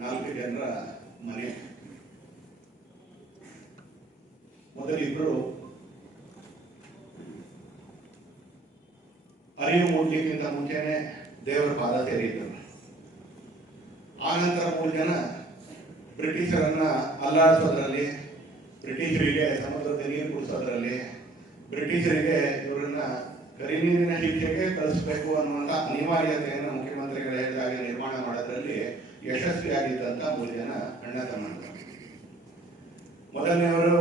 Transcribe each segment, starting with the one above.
4 ಜನರ ಮನೆ. ಮೊದಲಿಬ್ಬರು ಅರಿವು ಮೂಡಲಿಕ್ಕಿಂತ ಮುಂಚೆನೆ ದೇವರ ಪಾದ ಸೇರಿದ್ರು. ಆನಂತರ 3 ಜನ ಬ್ರಿಟಿಷರನ್ನ ಅಲ್ಲಾಡಿಸೋದ್ರಲ್ಲಿ, ಬ್ರಿಟಿಷರಿಗೆ ಸಮುದ್ರದ ನೀರು ಕುಡಿಸೋದ್ರಲ್ಲಿ, ಬ್ರಿಟಿಷರಿಗೆ ಇವರನ್ನ ಕರಿನೀರಿನ ಶಿಕ್ಷೆಗೆ ಕಳಿಸಬೇಕು ಅನ್ನುವಂಥ ಅನಿವಾರ್ಯತೆಯನ್ನು ಮುಖ್ಯಮಂತ್ರಿಗಳು ಹೇಳಿದಾಗ ನಿರ್ಮಾಣ ಮಾಡೋದ್ರಲ್ಲಿ ಯಶಸ್ವಿಯಾಗಿದ್ದಂಥ 3 ಜನ ಅಣ್ಣ ತಮ್ಮಂದಿರು. ಮೊದಲನೆಯವರು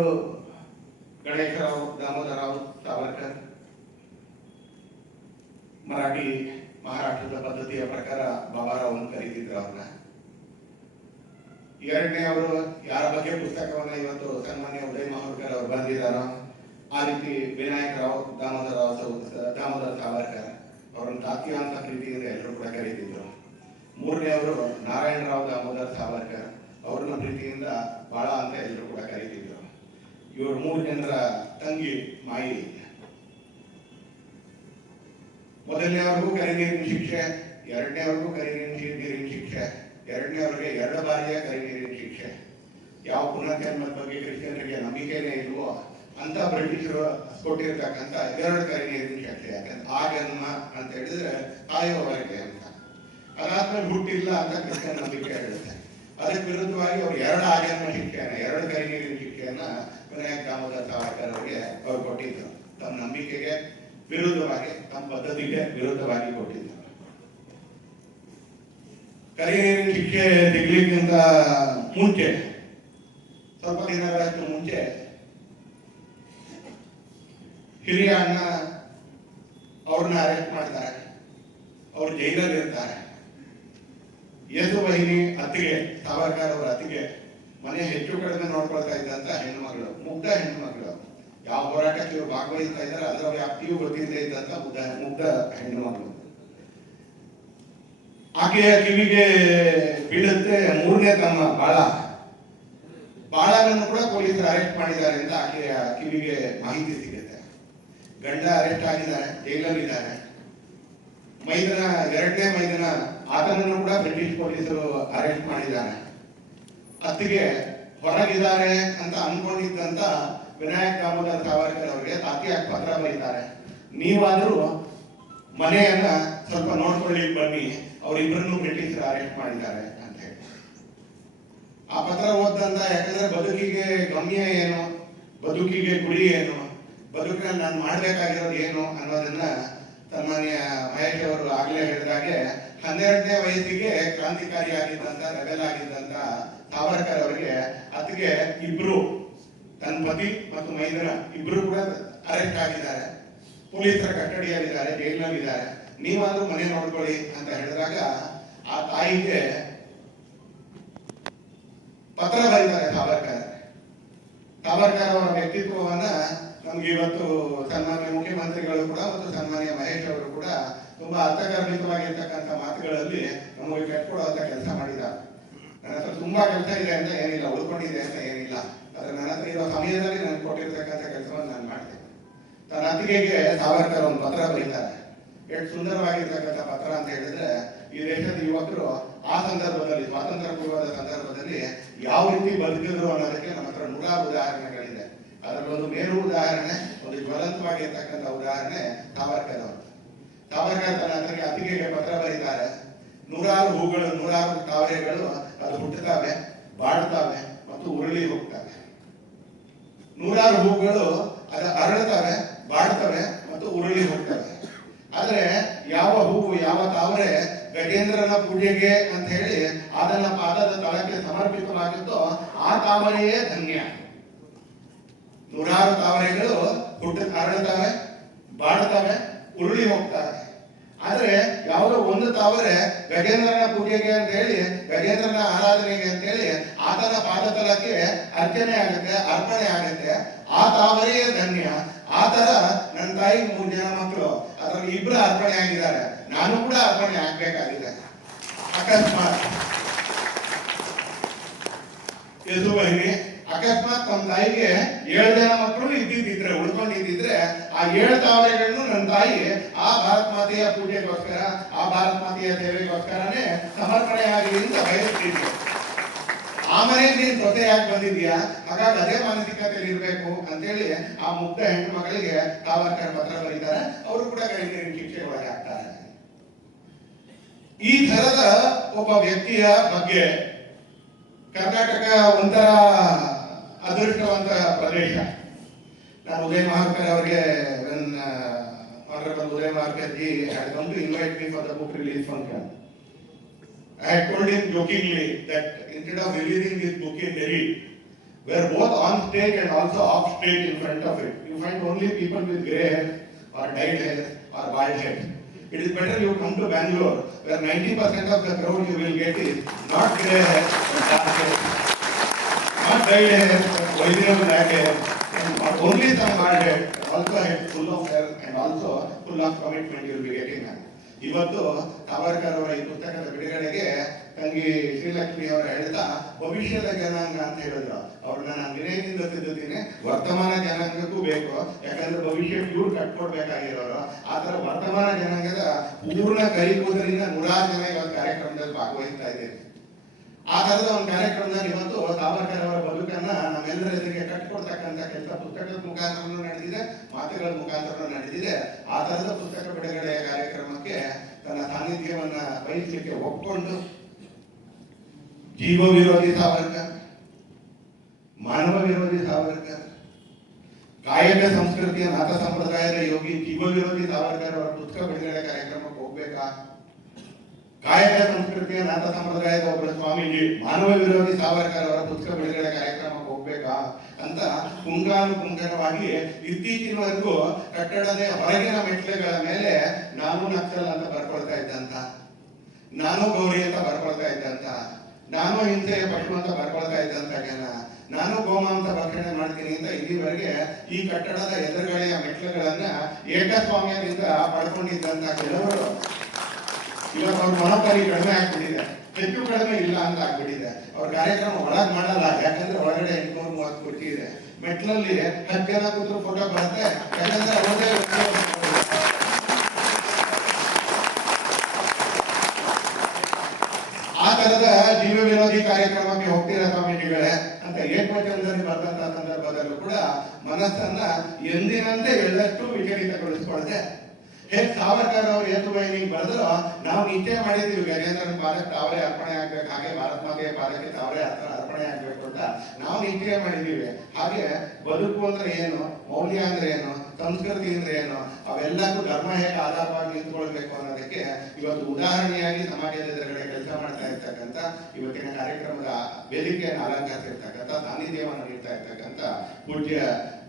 ಗಣೇಶರಾವ್ ದಾಮೋದರರಾವ್ ಸಾವರ್ಕರ್. ಮರಾಠಿ ಮಹಾರಾಷ್ಟ್ರದ ಪದ್ಧತಿಯ ಪ್ರಕಾರ ಬಾಬಾರಾವ್ ಅಂತ ಕರೀತಿದ್ರು ಅವ್ರನ್ನ. ಎರಡನೆಯವರು ಯಾರ ಬಗ್ಗೆ ಪುಸ್ತಕವನ್ನ ಇವತ್ತು ಸನ್ಮಾನ್ಯ ಉದಯ್ ಮಾಹುರ್ಕರ್ ಅವರು ಬರೆದಿದ್ದಾರೋ ಆ ರೀತಿ ವಿನಾಯಕರಾವ್ ದಾಮೋದರ ಸಾವರ್ಕರ್ ಅವರನ್ನು ತಾತ್ಯ ಅಂತ ಪ್ರೀತಿಯಿಂದ ಎಲ್ಲರೂ ಕೂಡ ಕರೀತಿದ್ರು. ಮೂರನೆಯವರು ನಾರಾಯಣರಾವ್ ದಾಮೋದರ ಸಾವರ್ಕರ್, ಅವ್ರನ್ನ ಪ್ರೀತಿಯಿಂದ ಬಾಳ ಅಂತ ಎಲ್ಲರೂ ಕೂಡ ಕರೀತಿದ್ರು. ಇವರು 3 ಜನರ ತಂಗಿ ಮಾಯಿ. ಮೊದಲನೆಯವ್ರಿಗೂ ಕರಿನೀರಿನ ಶಿಕ್ಷೆ, ಎರಡನೇವ್ರಿಗೂ ಕರಿನೀರಿನ ಶಿಕ್ಷೆ, ಎರಡನೇವ್ರಿಗೆ 2 ಬಾರಿಯ ಕರಿನೀರಿನ ಶಿಕ್ಷೆ. ಯಾವ ಪುನರ್ಜನ್ಮದ ಬಗ್ಗೆ ಕ್ರಿಶ್ಚಿಯನ್ರಿಗೆ ನಂಬಿಕೆನೇ ಇಲ್ವೋ ಅಂತ ಬ್ರಿಟಿಷರು ಕೊಟ್ಟಿರ್ತಕ್ಕಂಥ 2 ಕರಿನೀರಿನ ಶಿಕ್ಷೆ. ಯಾಕಂದ್ರೆ ಆ ಜನ್ಮ ಅಂತ ಹೇಳಿದ್ರೆ ಕಾಯುವವರೆಗೆ ಅಂತ, ಅದಾದ್ಮೇಲೆ ಹುಟ್ಟಿಲ್ಲ ಅಂತ ಕ್ರಿಶ್ಚಿಯನ್ ನಂಬಿಕೆ ಹೇಳುತ್ತೆ. ಅದಕ್ಕೆ ವಿರುದ್ಧವಾಗಿ ಅವ್ರು 2 ಆಜನ್ಮ ಶಿಕ್ಷೆಯನ್ನ, 2 ಕರಿನೀರಿನ ಶಿಕ್ಷೆಯನ್ನ ವಿನಾಯಕ ದಾಮೋದರ ಸಾವರ್ಕರ್ ಅವರಿಗೆ ಅವ್ರು ಕೊಟ್ಟಿದ್ರು. ತಮ್ಮ ನಂಬಿಕೆಗೆ ವಿರುದ್ಧವಾಗಿ, ತಮ್ಮ ಪದ್ಧತಿಗೆ ವಿರುದ್ಧವಾಗಿ ಕೊಟ್ಟಿದ್ರು. ಕರಿನೀರಿನ ಶಿಕ್ಷೆ ಸಿಗ್ಲಿಕ್ಕಿಂತ ಮುಂಚೆ, ಸ್ವಲ್ಪ ದಿನಗಳಷ್ಟು ಮುಂಚೆ, ಹಿರಿಯ ಅಣ್ಣ ಅವ್ರನ್ನ ಅರೆಸ್ಟ್ ಮಾಡ್ತಾರೆ. ಅವ್ರು ಜೈಲಲ್ಲಿ ಇರ್ತಾರೆ. ಯೇಸುವಹಿನಿ ಅತ್ತಿಗೆ, ಸಾವರ್ಕರ್ ಅವರ ಅತ್ತಿಗೆ, ಮನೆ ಹೆಚ್ಚು ಕಡಿಮೆ ನೋಡ್ಕೊಳ್ತಾ ಇದ್ದಂತ ಹೆಣ್ಣುಮಗಳು, ಮುಗ್ಧ ಹೆಣ್ಣುಮಗಳು. ಯಾವ ಹೋರಾಟಕ್ಕೆ ಇವರು ಭಾಗವಹಿಸ್ತಾ ಇದ್ದಾರೆ ಅದರ ವ್ಯಾಪ್ತಿಯೂ ಗೊತ್ತಿಲ್ಲದೆ ಇದ್ದಂತ ಮುಗ್ಧ ಹೆಣ್ಣುಮಗಳು. ಆಕೆಯ ಕಿವಿಗೆ ಬೀಳುತ್ತೆ 3ನೇ ತಮ್ಮ ಬಾಳನನ್ನು ಕೂಡ ಪೊಲೀಸರು ಅರೆಸ್ಟ್ ಮಾಡಿದ್ದಾರೆ ಅಂತ ಆಕೆಯ ಕಿವಿಗೆ ಮಾಹಿತಿ ಸಿಗುತ್ತೆ. ಗಂಡ ಅರೆಸ್ಟ್ ಆಗಿದ್ದಾರೆ, ಜೈಲಲ್ಲಿದ್ದಾರೆ. ಮೈದನ 2ನೇ ಮೈದನ, ಆತನನ್ನು ಕೂಡ ಬ್ರಿಟಿಷ್ ಪೊಲೀಸರು ಅರೆಸ್ಟ್ ಮಾಡಿದ್ದಾರೆ. ಅತ್ತಿಗೆ ಹೊರಗಿದ್ದಾರೆ ಅಂತ ಅನ್ಕೊಂಡಿದ್ದಂತ ವಿನಾಯಕ ದಾಮೋದರ ಸಾವರ್ಕರ್ ಅವರಿಗೆ ತಾತ್ಯಾಗಿ ಪತ್ರ ಬರೀತಾರೆ. ನೀವಾದರೂ ಮನೆಯನ್ನ ಸ್ವಲ್ಪ ನೋಡ್ಕೊಳ್ಳಿ ಬನ್ನಿ, ಅವರಿಬ್ಬರನ್ನು ಬ್ರಿಟಿಷರು ಅರೆಸ್ಟ್ ಮಾಡಿದ್ದಾರೆ ಅಂತ ಹೇಳಿ. ಆ ಪತ್ರ ಓದಂತ, ಯಾಕಂದ್ರೆ ಬದುಕಿಗೆ ಗಮ್ಯ ಏನು, ಬದುಕಿಗೆ ಗುರಿ ಏನು, ಬದುಕಿನಲ್ಲಿ ನಾನು ಮಾಡ್ಬೇಕಾಗಿರೋದು ಏನು ಅನ್ನೋದನ್ನ ಸನ್ಮಾನ್ಯ ಮಹೇಶ್ ಅವರು ಆಗ್ಲೇ ಹೇಳಿದಾಗೆ 12ನೇ ವಯಸ್ಸಿಗೆ ಕ್ರಾಂತಿಕಾರಿಯಾಗಿದ್ದಂತ, ರೆಬೆಲ್ ಆಗಿದ್ದಂತ ಸಾವರ್ಕರ್ ಅವರಿಗೆ ಅತ್ತಿಗೆ ಇಬ್ರು, ತನ್ನ ಪತಿ ಮತ್ತು ಮೈದನ ಇಬ್ರು ಕೂಡ ಅರೆಸ್ಟ್ ಆಗಿದ್ದಾರೆ, ಪೊಲೀಸರ ಕಸ್ಟಡಿಯಲ್ಲಿದ್ದಾರೆ, ಜೈಲಿನಲ್ಲಿದ್ದಾರೆ. ನೀವಾದ್ರೂ ಮನೆ ನೋಡ್ಕೊಳ್ಳಿ ಅಂತ ಹೇಳಿದಾಗ ಆ ತಾಯಿಗೆ ಪತ್ರ ಬರೀತಾರೆ ಸಾವರ್ಕರ್ ಅವರ ವ್ಯಕ್ತಿತ್ವವನ್ನ ನಮ್ಗೆ ಇವತ್ತು ಸನ್ಮಾನ್ಯ ಮುಖ್ಯಮಂತ್ರಿಗಳು ಕೂಡ ಮತ್ತು ಸನ್ಮಾನ್ಯ ಮಹೇಶ್ ಅವರು ಕೂಡ ತುಂಬಾ ಅರ್ಥಗರ್ಭಿತವಾಗಿರ್ತಕ್ಕಂಥ ಮಾತುಗಳಲ್ಲಿ ನಮಗೆ ಕಟ್ಕೊಡುವಂತ ಕೆಲಸ ಮಾಡಿದ್ದಾರೆ. ನನ್ನ ಹತ್ರ ತುಂಬಾ ಕೆಲಸ ಇದೆ ಅಂತ ಏನಿಲ್ಲ, ಉಳ್ಕೊಂಡಿದೆ ಅಂತ ಏನಿಲ್ಲ, ಆದ್ರೆ ನನ್ನ ಹತ್ರ ಇರೋ ಸಮಯದಲ್ಲಿ ನಾನು ಕೊಟ್ಟಿರ್ತಕ್ಕಂಥ ಕೆಲಸವನ್ನು ನಾನು ಮಾಡ್ತೇನೆ. ತನ್ನ ಅತ್ತಿಗೆಗೆ ಸಾವರ್ಕರ್ ಒಂದು ಪತ್ರ ಬರೀತಾರೆ. ಎಷ್ಟು ಸುಂದರವಾಗಿರ್ತಕ್ಕಂಥ ಪತ್ರ ಅಂತ ಹೇಳಿದ್ರೆ, ಈ ದೇಶದ ಯುವಕರು ಆ ಸಂದರ್ಭದಲ್ಲಿ, ಸ್ವಾತಂತ್ರ್ಯ ಪೂರ್ವದ ಸಂದರ್ಭದಲ್ಲಿ ಯಾವ ರೀತಿ ಬದುಕಿದ್ರು ಅನ್ನೋದಕ್ಕೆ ನಮ್ಮ ಹತ್ರ 100 ಉದಾಹರಣೆಗಳಿದೆ. ಅದರಲ್ಲಿ ಒಂದು ಮೇರು ಉದಾಹರಣೆ, ಒಂದು ಜ್ವಲಂತವಾಗಿರ್ತಕ್ಕಂಥ ಉದಾಹರಣೆ ಸಾವರ್ಕರ್ ಅವರು. ಸಾವರ್ಕರ್ ತನ್ನ ಅತ್ತಿಗೆಗೆ ಪತ್ರ ಬರೀತಾರೆ. 100 ಹೂಗಳು, 100 ತಾವರೆಗಳು ಅದು ಹುಟ್ಟುತ್ತವೆ, ಬಾಡುತ್ತವೆ ಮತ್ತು ಉರುಳಿ ಹೋಗ್ತವೆ. 100 ಹೂಗಳು ಅದು ಅರಳುತ್ತವೆ, ಬಾಡುತ್ತವೆ ಮತ್ತು ಉರುಳಿ ಹೋಗ್ತವೆ. ಆದ್ರೆ ಯಾವ ಹೂವು, ಯಾವ ತಾವರೆ ಗಜೇಂದ್ರನ ಪೂಜೆಗೆ ಅಂತ ಹೇಳಿ ಅದನ್ನ ಪಾದದ ತಳಕ್ಕೆ ಸಮರ್ಪಿತವಾಗಿತ್ತೋ ಆ ತಾವರೆಯೇ ಧನ್ಯ. 100 ತಾವರೆಗಳು ಅರಳುತ್ತವೆ, ಬಾಡುತ್ತವೆ, ಉರುಳಿ ಹೋಗ್ತವೆ. ಆದ್ರೆ ಯಾವುದೋ ಒಂದು ತಾವರೆ ಗಜೇಂದ್ರನ ಪೂಜೆಗೆ ಅಂತ ಹೇಳಿ, ಗಜೇಂದ್ರನ ಆರಾಧನೆಗೆ ಅಂತ ಹೇಳಿ ಆತನ ಪಾದತಲಕ್ಕೆ ಅರ್ಚನೆ ಆಗುತ್ತೆ, ಅರ್ಪಣೆ ಆಗುತ್ತೆ. ಆ ತಾವರೆಯೇ ಧನ್ಯ. ಆ ತರ ನನ್ನ ತಾಯಿ 3 ಜನ ಮಕ್ಕಳು, ಅದರಲ್ಲಿ 2 ಅರ್ಪಣೆ ಆಗಿದ್ದಾರೆ, ನಾನು ಕೂಡ ಅರ್ಪಣೆ ಆಗ್ಬೇಕಾಗಿದೆ. ಅಕಸ್ಮಾತ್ ಯದುವಹಿನಿ ಅಕಸ್ಮಾತ್ ನಮ್ಮ ತಾಯಿಗೆ 7 ಜನ ಮಕ್ಕಳು ಇದ್ದಿದ್ರೆ, ಉಳ್ಕೊಂಡಿದ್ದಿದ್ರೆ, ಆ 7 ತಾವರೆಗಳನ್ನು ನನ್ನ ತಾಯಿ ಆ ಭಾರತ ಮಾತೆಯ ಪೂಜೆಗೋಸ್ಕರ, ಆ ಭಾರತ ಮಾತೆಯ ಸೇವೆಗೋಸ್ಕರನೇ ಸಮರ್ಪಣೆ ಆಗಲಿ ಅಂತ ಬಯಸ್ತಿದ್ರು. ಮನೆಗೆ ನೀನ್ ಜೊತೆಯಾಗಿ ಬಂದಿದ್ಯಾ, ಹಾಗಾಗಿ ಅದೇ ಮಾನಸಿಕತೆಯಲ್ಲಿ ಇರಬೇಕು ಅಂತೇಳಿ ಆ ಮುಗ್ಧ ಹೆಣ್ಣು ಮಗಳಿಗೆ ಸಾವರ್ಕರ್ ಪತ್ರ ಬರೀತಾರೆ. ಅವರು ಕೂಡ ಗೈರು ಶಿಕ್ಷೆ ಒಳಗಾಗ್ತಾರೆ. ಈ ತರದ ಒಬ್ಬ ವ್ಯಕ್ತಿಯ ಬಗ್ಗೆ ಕರ್ನಾಟಕ ಒಂಥರ ಅದೃಷ್ಟವಂತ ಪ್ರದೇಶ. ನಾನು ಉದಯ್ ಮಹಾರ್ಕರ್ ಅವರಿಗೆ Honorable Uday Markar ji had come to invite me for the book release function. I had told him jokingly that instead of releasing this book in Delhi, where both on stage and also off stage in front of it, you find only people with grey hair or dyed hair or bald head. It is better you come to Bangalore, where 90% of the crowd you will get is not grey hair but dark hair, not dyed hair but original black hair, and not only some bald head, also head full of hair and also full of commitment you will be getting. ಇವತ್ತು ಸಾವರ್ಕರ್ ಅವರ ಈ ಪುಸ್ತಕದ ಬಿಡುಗಡೆಗೆ ತಂಗಿ ಶ್ರೀಲಕ್ಷ್ಮಿ ಅವರು ಹೇಳ್ತಾ ಭವಿಷ್ಯದ ಜನಾಂಗ ಅಂತ ಹೇಳಿದ್ರು. ಅವ್ರನ್ನ ನಾನು ವಿನಯದಿಂದ ತಿದ್ದುತ್ತೀನಿ, ವರ್ತಮಾನ ಜನಾಂಗಕ್ಕೂ ಬೇಕು, ಯಾಕಂದ್ರೆ ಭವಿಷ್ಯಕ್ಕೆ ಇವ್ರು ಕಟ್ಕೊಡ್ಬೇಕಾಗಿರೋರು. ಆ ತರ ವರ್ತಮಾನ ಜನಾಂಗದ ಪೂರ್ಣ ಕೈಕೂದಲಿನ 100 ಜನ ಇವತ್ತು ಕಾರ್ಯಕ್ರಮದಲ್ಲಿ ಭಾಗವಹಿಸ್ತಾ ಇದ್ದೀರಿ. ಆ ತರದ ಒಂದು ಕಾರ್ಯಕ್ರಮದಲ್ಲಿ ಇವತ್ತು ಸಾವರ್ಕರ್ ಅವರ ಬದುಕನ್ನ ನಮ್ಮೆಲ್ಲರ ಎದುರಿಗೆ ಕಟ್ಟಿಕೊಡ್ತಕ್ಕಂಥ ಕೆಲಸ ಪುಸ್ತಕದ ಮುಖಾಂತರನೂ ನಡೆದಿದೆ, ಮಾತುಗಳ ಮುಖಾಂತರ ನಡೆದಿದೆ. ಆ ತರದ ಪುಸ್ತಕ ಬಿಡುಗಡೆಯ ಕಾರ್ಯಕ್ರಮಕ್ಕೆ ತನ್ನ ಸಾನ್ನಿಧ್ಯವನ್ನ ವಹಿಸಲಿಕ್ಕೆ ಒಪ್ಪಿಕೊಂಡು ಜೀವ ವಿರೋಧಿ ಸಾವರ್ಕರ್, ಮಾನವ ವಿರೋಧಿ ಸಾವರ್ಕರ್, ಕಾಯಕ ಸಂಸ್ಕೃತಿಯ ನಾಥ ಸಂಪ್ರದಾಯದ ಯೋಗಿ ಜೀವ ವಿರೋಧಿ ಸಾವರ್ಕರ್ ಅವರ ಪುಸ್ತಕ ಬಿಡುಗಡೆ ಕಾರ್ಯಕ್ರಮಕ್ಕೆ ಹೋಗ್ಬೇಕಾ? ಕಾಯಕ ಸಂಸ್ಕೃತಿಯ ನಾಥ ಸಂಪ್ರದಾಯದ ಒಬ್ಬರ ಸ್ವಾಮೀಜಿ ಮಾನವ ವಿರೋಧಿ ಸಾವರ್ಕರ್ ಅವರ ಪುಸ್ತಕ ಬಿಡುಗಡೆ ಕಾರ್ಯಕ್ರಮಕ್ಕೆ ಹೋಗ್ಬೇಕಾ ಅಂತ ಪುಂಖಾನುಪುಂಖವಾಗಿ ಇತ್ತೀಚಿನವರೆಗೂ ಕಟ್ಟಡದ ಹೊರಗಿನ ಮೆಟ್ಲೆಗಳ ಮೇಲೆ ನಾನು ನಕ್ಸಲ್ ಅಂತ ಬರ್ಕೊಳ್ತಾ ಇದ್ದಂತ, ನಾನು ಗೌರಿ ಅಂತ ಬರ್ಕೊಳ್ತಾ ಇದ್ದಂತ, ನಾನು ಹಿಂಸೆಯ ಪಶು ಅಂತ ಬರ್ಕೊಳ್ತಾ ಇದ್ದಂತ ಜನ, ನಾನು ಗೋಮಾಂಸ ಭಕ್ಷಣೆ ಮಾಡ್ತೀನಿ ಅಂತ ಇಲ್ಲಿವರೆಗೆ ಈ ಕಟ್ಟಡದ ಎದುರುಗಡೆಯ ಮೆಟ್ಲುಗಳನ್ನ ಏಕಸ್ವಾಮ್ಯದಿಂದ ಪಡ್ಕೊಂಡಿದ್ದಂತ ಕೆಲವರು ಇವತ್ತು ಅವ್ರ ಮೊನೋಪಲಿ ಕಡಿಮೆ ಆಗ್ಬಿಟ್ಟಿದೆ, ಹೆಚ್ಚು ಕಡಿಮೆ ಇಲ್ಲ ಅಂತ ಆಗ್ಬಿಟ್ಟಿದೆ. ಅವ್ರ ಕಾರ್ಯಕ್ರಮ ಒಳಗ್ ಮಾಡಲ್ಲ, ಯಾಕಂದ್ರೆ ಒಳಗಡೆ 830 ಕುರ್ಚಿ ಇದೆ. ಮೆಟ್ಲಲ್ಲಿ 10 ಜನ ಕೂತ್ರು ಫೋಟೋ ಬರುತ್ತೆ, ಯಾಕಂದ್ರೆ ಅವರೇ ಆ ತರದ ಜೀವ ವಿರೋಧಿ ಕಾರ್ಯಕ್ರಮಕ್ಕೆ ಹೋಗ್ತೀರಾ ಸ್ವಾಮೀಜಿಗಳೇ ಅಂತ ಏಕವಚನದಲ್ಲಿ ಬರೆದಂತ ಸಂದರ್ಭದಲ್ಲೂ ಕೂಡ ಮನಸ್ಸನ್ನ ಎಂದಿನಂತೆ ಎಳ್ಳಷ್ಟು ವಿಚಲಿತಗೊಳಿಸ್ಕೊಳ್ದೆ. ಹೇಗೆ ಸಾವರ್ಕರ್ ಅವರು ಏತುವಾಹಿನಿಗೆ ಬರೆದ್ರು, ನಾವು ನಿಶ್ಚಯ ಮಾಡಿದೀವಿ ಗಜೇಂದ್ರನ ಪಾದಕ್ಕೆ ತಾವೇ ಅರ್ಪಣೆ ಆಗ್ಬೇಕು, ಹಾಗೆ ಭಾರತ ಮಾತೆಯ ಪಾದಕ್ಕೆ ತಾವೇ ಅರ್ಪಣೆ ಆಗ್ಬೇಕು ಅಂತ ನಾವು ನಿಶ್ಚಯ ಮಾಡಿದೀವಿ. ಹಾಗೆ ಬದುಕು ಅಂದ್ರೆ ಏನು, ಮೌಲ್ಯ ಅಂದ್ರೆ ಏನು, ಸಂಸ್ಕೃತಿ ಅಂದ್ರೆ ಏನು, ಅವೆಲ್ಲಕ್ಕೂ ಧರ್ಮ ಹೇಗೆ ಆಧಾರವಾಗಿ ನಿಂತ್ಕೊಳ್ಬೇಕು ಅನ್ನೋದಕ್ಕೆ ಇವತ್ತು ಉದಾಹರಣೆಯಾಗಿ ಸಮಾಜದ ಎದುರುಗಡೆ ಕೆಲಸ ಮಾಡ್ತಾ ಇರ್ತಕ್ಕಂಥ, ಇವತ್ತಿನ ಕಾರ್ಯಕ್ರಮದ ವೇದಿಕೆಯನ್ನು ಅಲಂಕರಿಸಿರ್ತಕ್ಕಂಥ, ಸಾನ್ನಿಧ್ಯವನ್ನು ನೀಡ್ತಾ ಇರ್ತಕ್ಕಂಥ ಪೂಜ್ಯ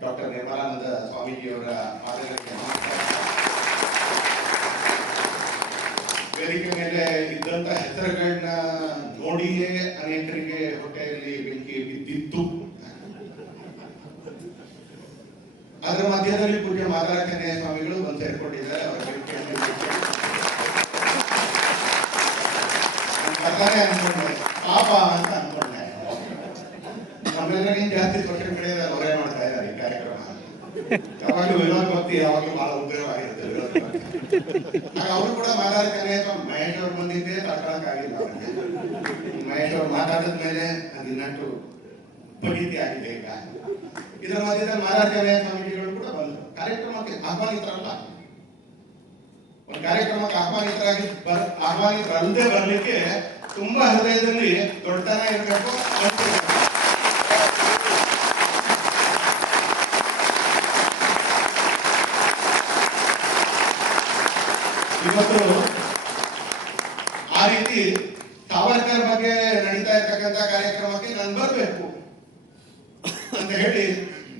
ಡಾಕ್ಟರ್ ನಿರ್ಮಲಾನಂದ ಸ್ವಾಮೀಜಿಯವರ ಪಾದಗಳಿಗೆ ವೇದಿಕೆ ಮೇಲೆ ಇದ್ದಂತ ಹೆಸರುಗಳನ್ನ ನೋಡಿಯೇ ಅನೇಕರಿಗೆ ಹೊಟ್ಟೆಯಲ್ಲಿ ಬೆಂಕಿ ಬಿದ್ದಿತ್ತು. ಅದರ ಮಧ್ಯದಲ್ಲಿ ಪೂಜ್ಯ ಮಾದಾರಕನ್ಯ ಸ್ವಾಮಿಗಳು ಬಂದು ಸೇರ್ಕೊಂಡಿದ್ದಾರೆ. ಅವರ ಬರ್ತಾನೆ ಅನ್ಕೊಂಡೆ, ಪಾಪ ಅಂತ ಅನ್ಕೊಂಡೆ. ನಮ್ಮೆಲ್ಲರಿಗಿಂತ ಜಾಸ್ತಿ ಸೋಷಿಯಲ್ ಮೀಡಿಯಾದಲ್ಲಿ ಅವರೇ ಮಾಡ್ತಾ ಇದ್ದಾರೆ ಈ ಕಾರ್ಯಕ್ರಮ. ಯಾವಾಗಲೂ ವಿರೋಧ ಭಕ್ತಿ ಯಾವಾಗಲೂ ಬಹಳ ಉಗ್ರವಾಗಿರುತ್ತೆ ವಿರೋಧ ಭಕ್ತಿ. ಅವರು ಕೂಡ ಮಾತಾಡ್ತಾರೆ. ಮಹೇಶ್ ಅವ್ರು ಬಂದಿದ್ದೆ ತಡ್ಕೊಳಕ್ಕಾಗಿಲ್ಲ ಅವ್ರಿಗೆ. ಮಹೇಶ್ ಅವ್ರು ಮಾತಾಡಿದ ಮೇಲೆ ಅದು ಇನ್ನಷ್ಟು ಪರೀತಿ ಆಗಿದೆ. ಈಗ ಇದರ ಮಧ್ಯದಲ್ಲಿ ಮಾತಾಡ್ತಾರೆ ಸ್ವಾಮೀಜಿಗಳು ಕೂಡ ಬಂದರು. ಕಾರ್ಯಕ್ರಮಕ್ಕೆ ಆಹ್ವಾನಿತರಲ್ಲ, ಒಂದು ಕಾರ್ಯಕ್ರಮಕ್ಕೆ ಆಹ್ವಾನಿತರಲ್ಲದೆ ಬರ್ಲಿಕ್ಕೆ ತುಂಬಾ ಹೃದಯದಲ್ಲಿ ದೊಡ್ಡತನ ಇರಬೇಕು. ಇವತ್ತು ಆ ರೀತಿ ಸಾವರ್ಕರ್ ಬಗ್ಗೆ ನಡೀತಾ ಇರ್ತಕ್ಕಂಥ ಕಾರ್ಯಕ್ರಮಕ್ಕೆ ನಾನು ಬರಬೇಕು ಅಂತ ಹೇಳಿ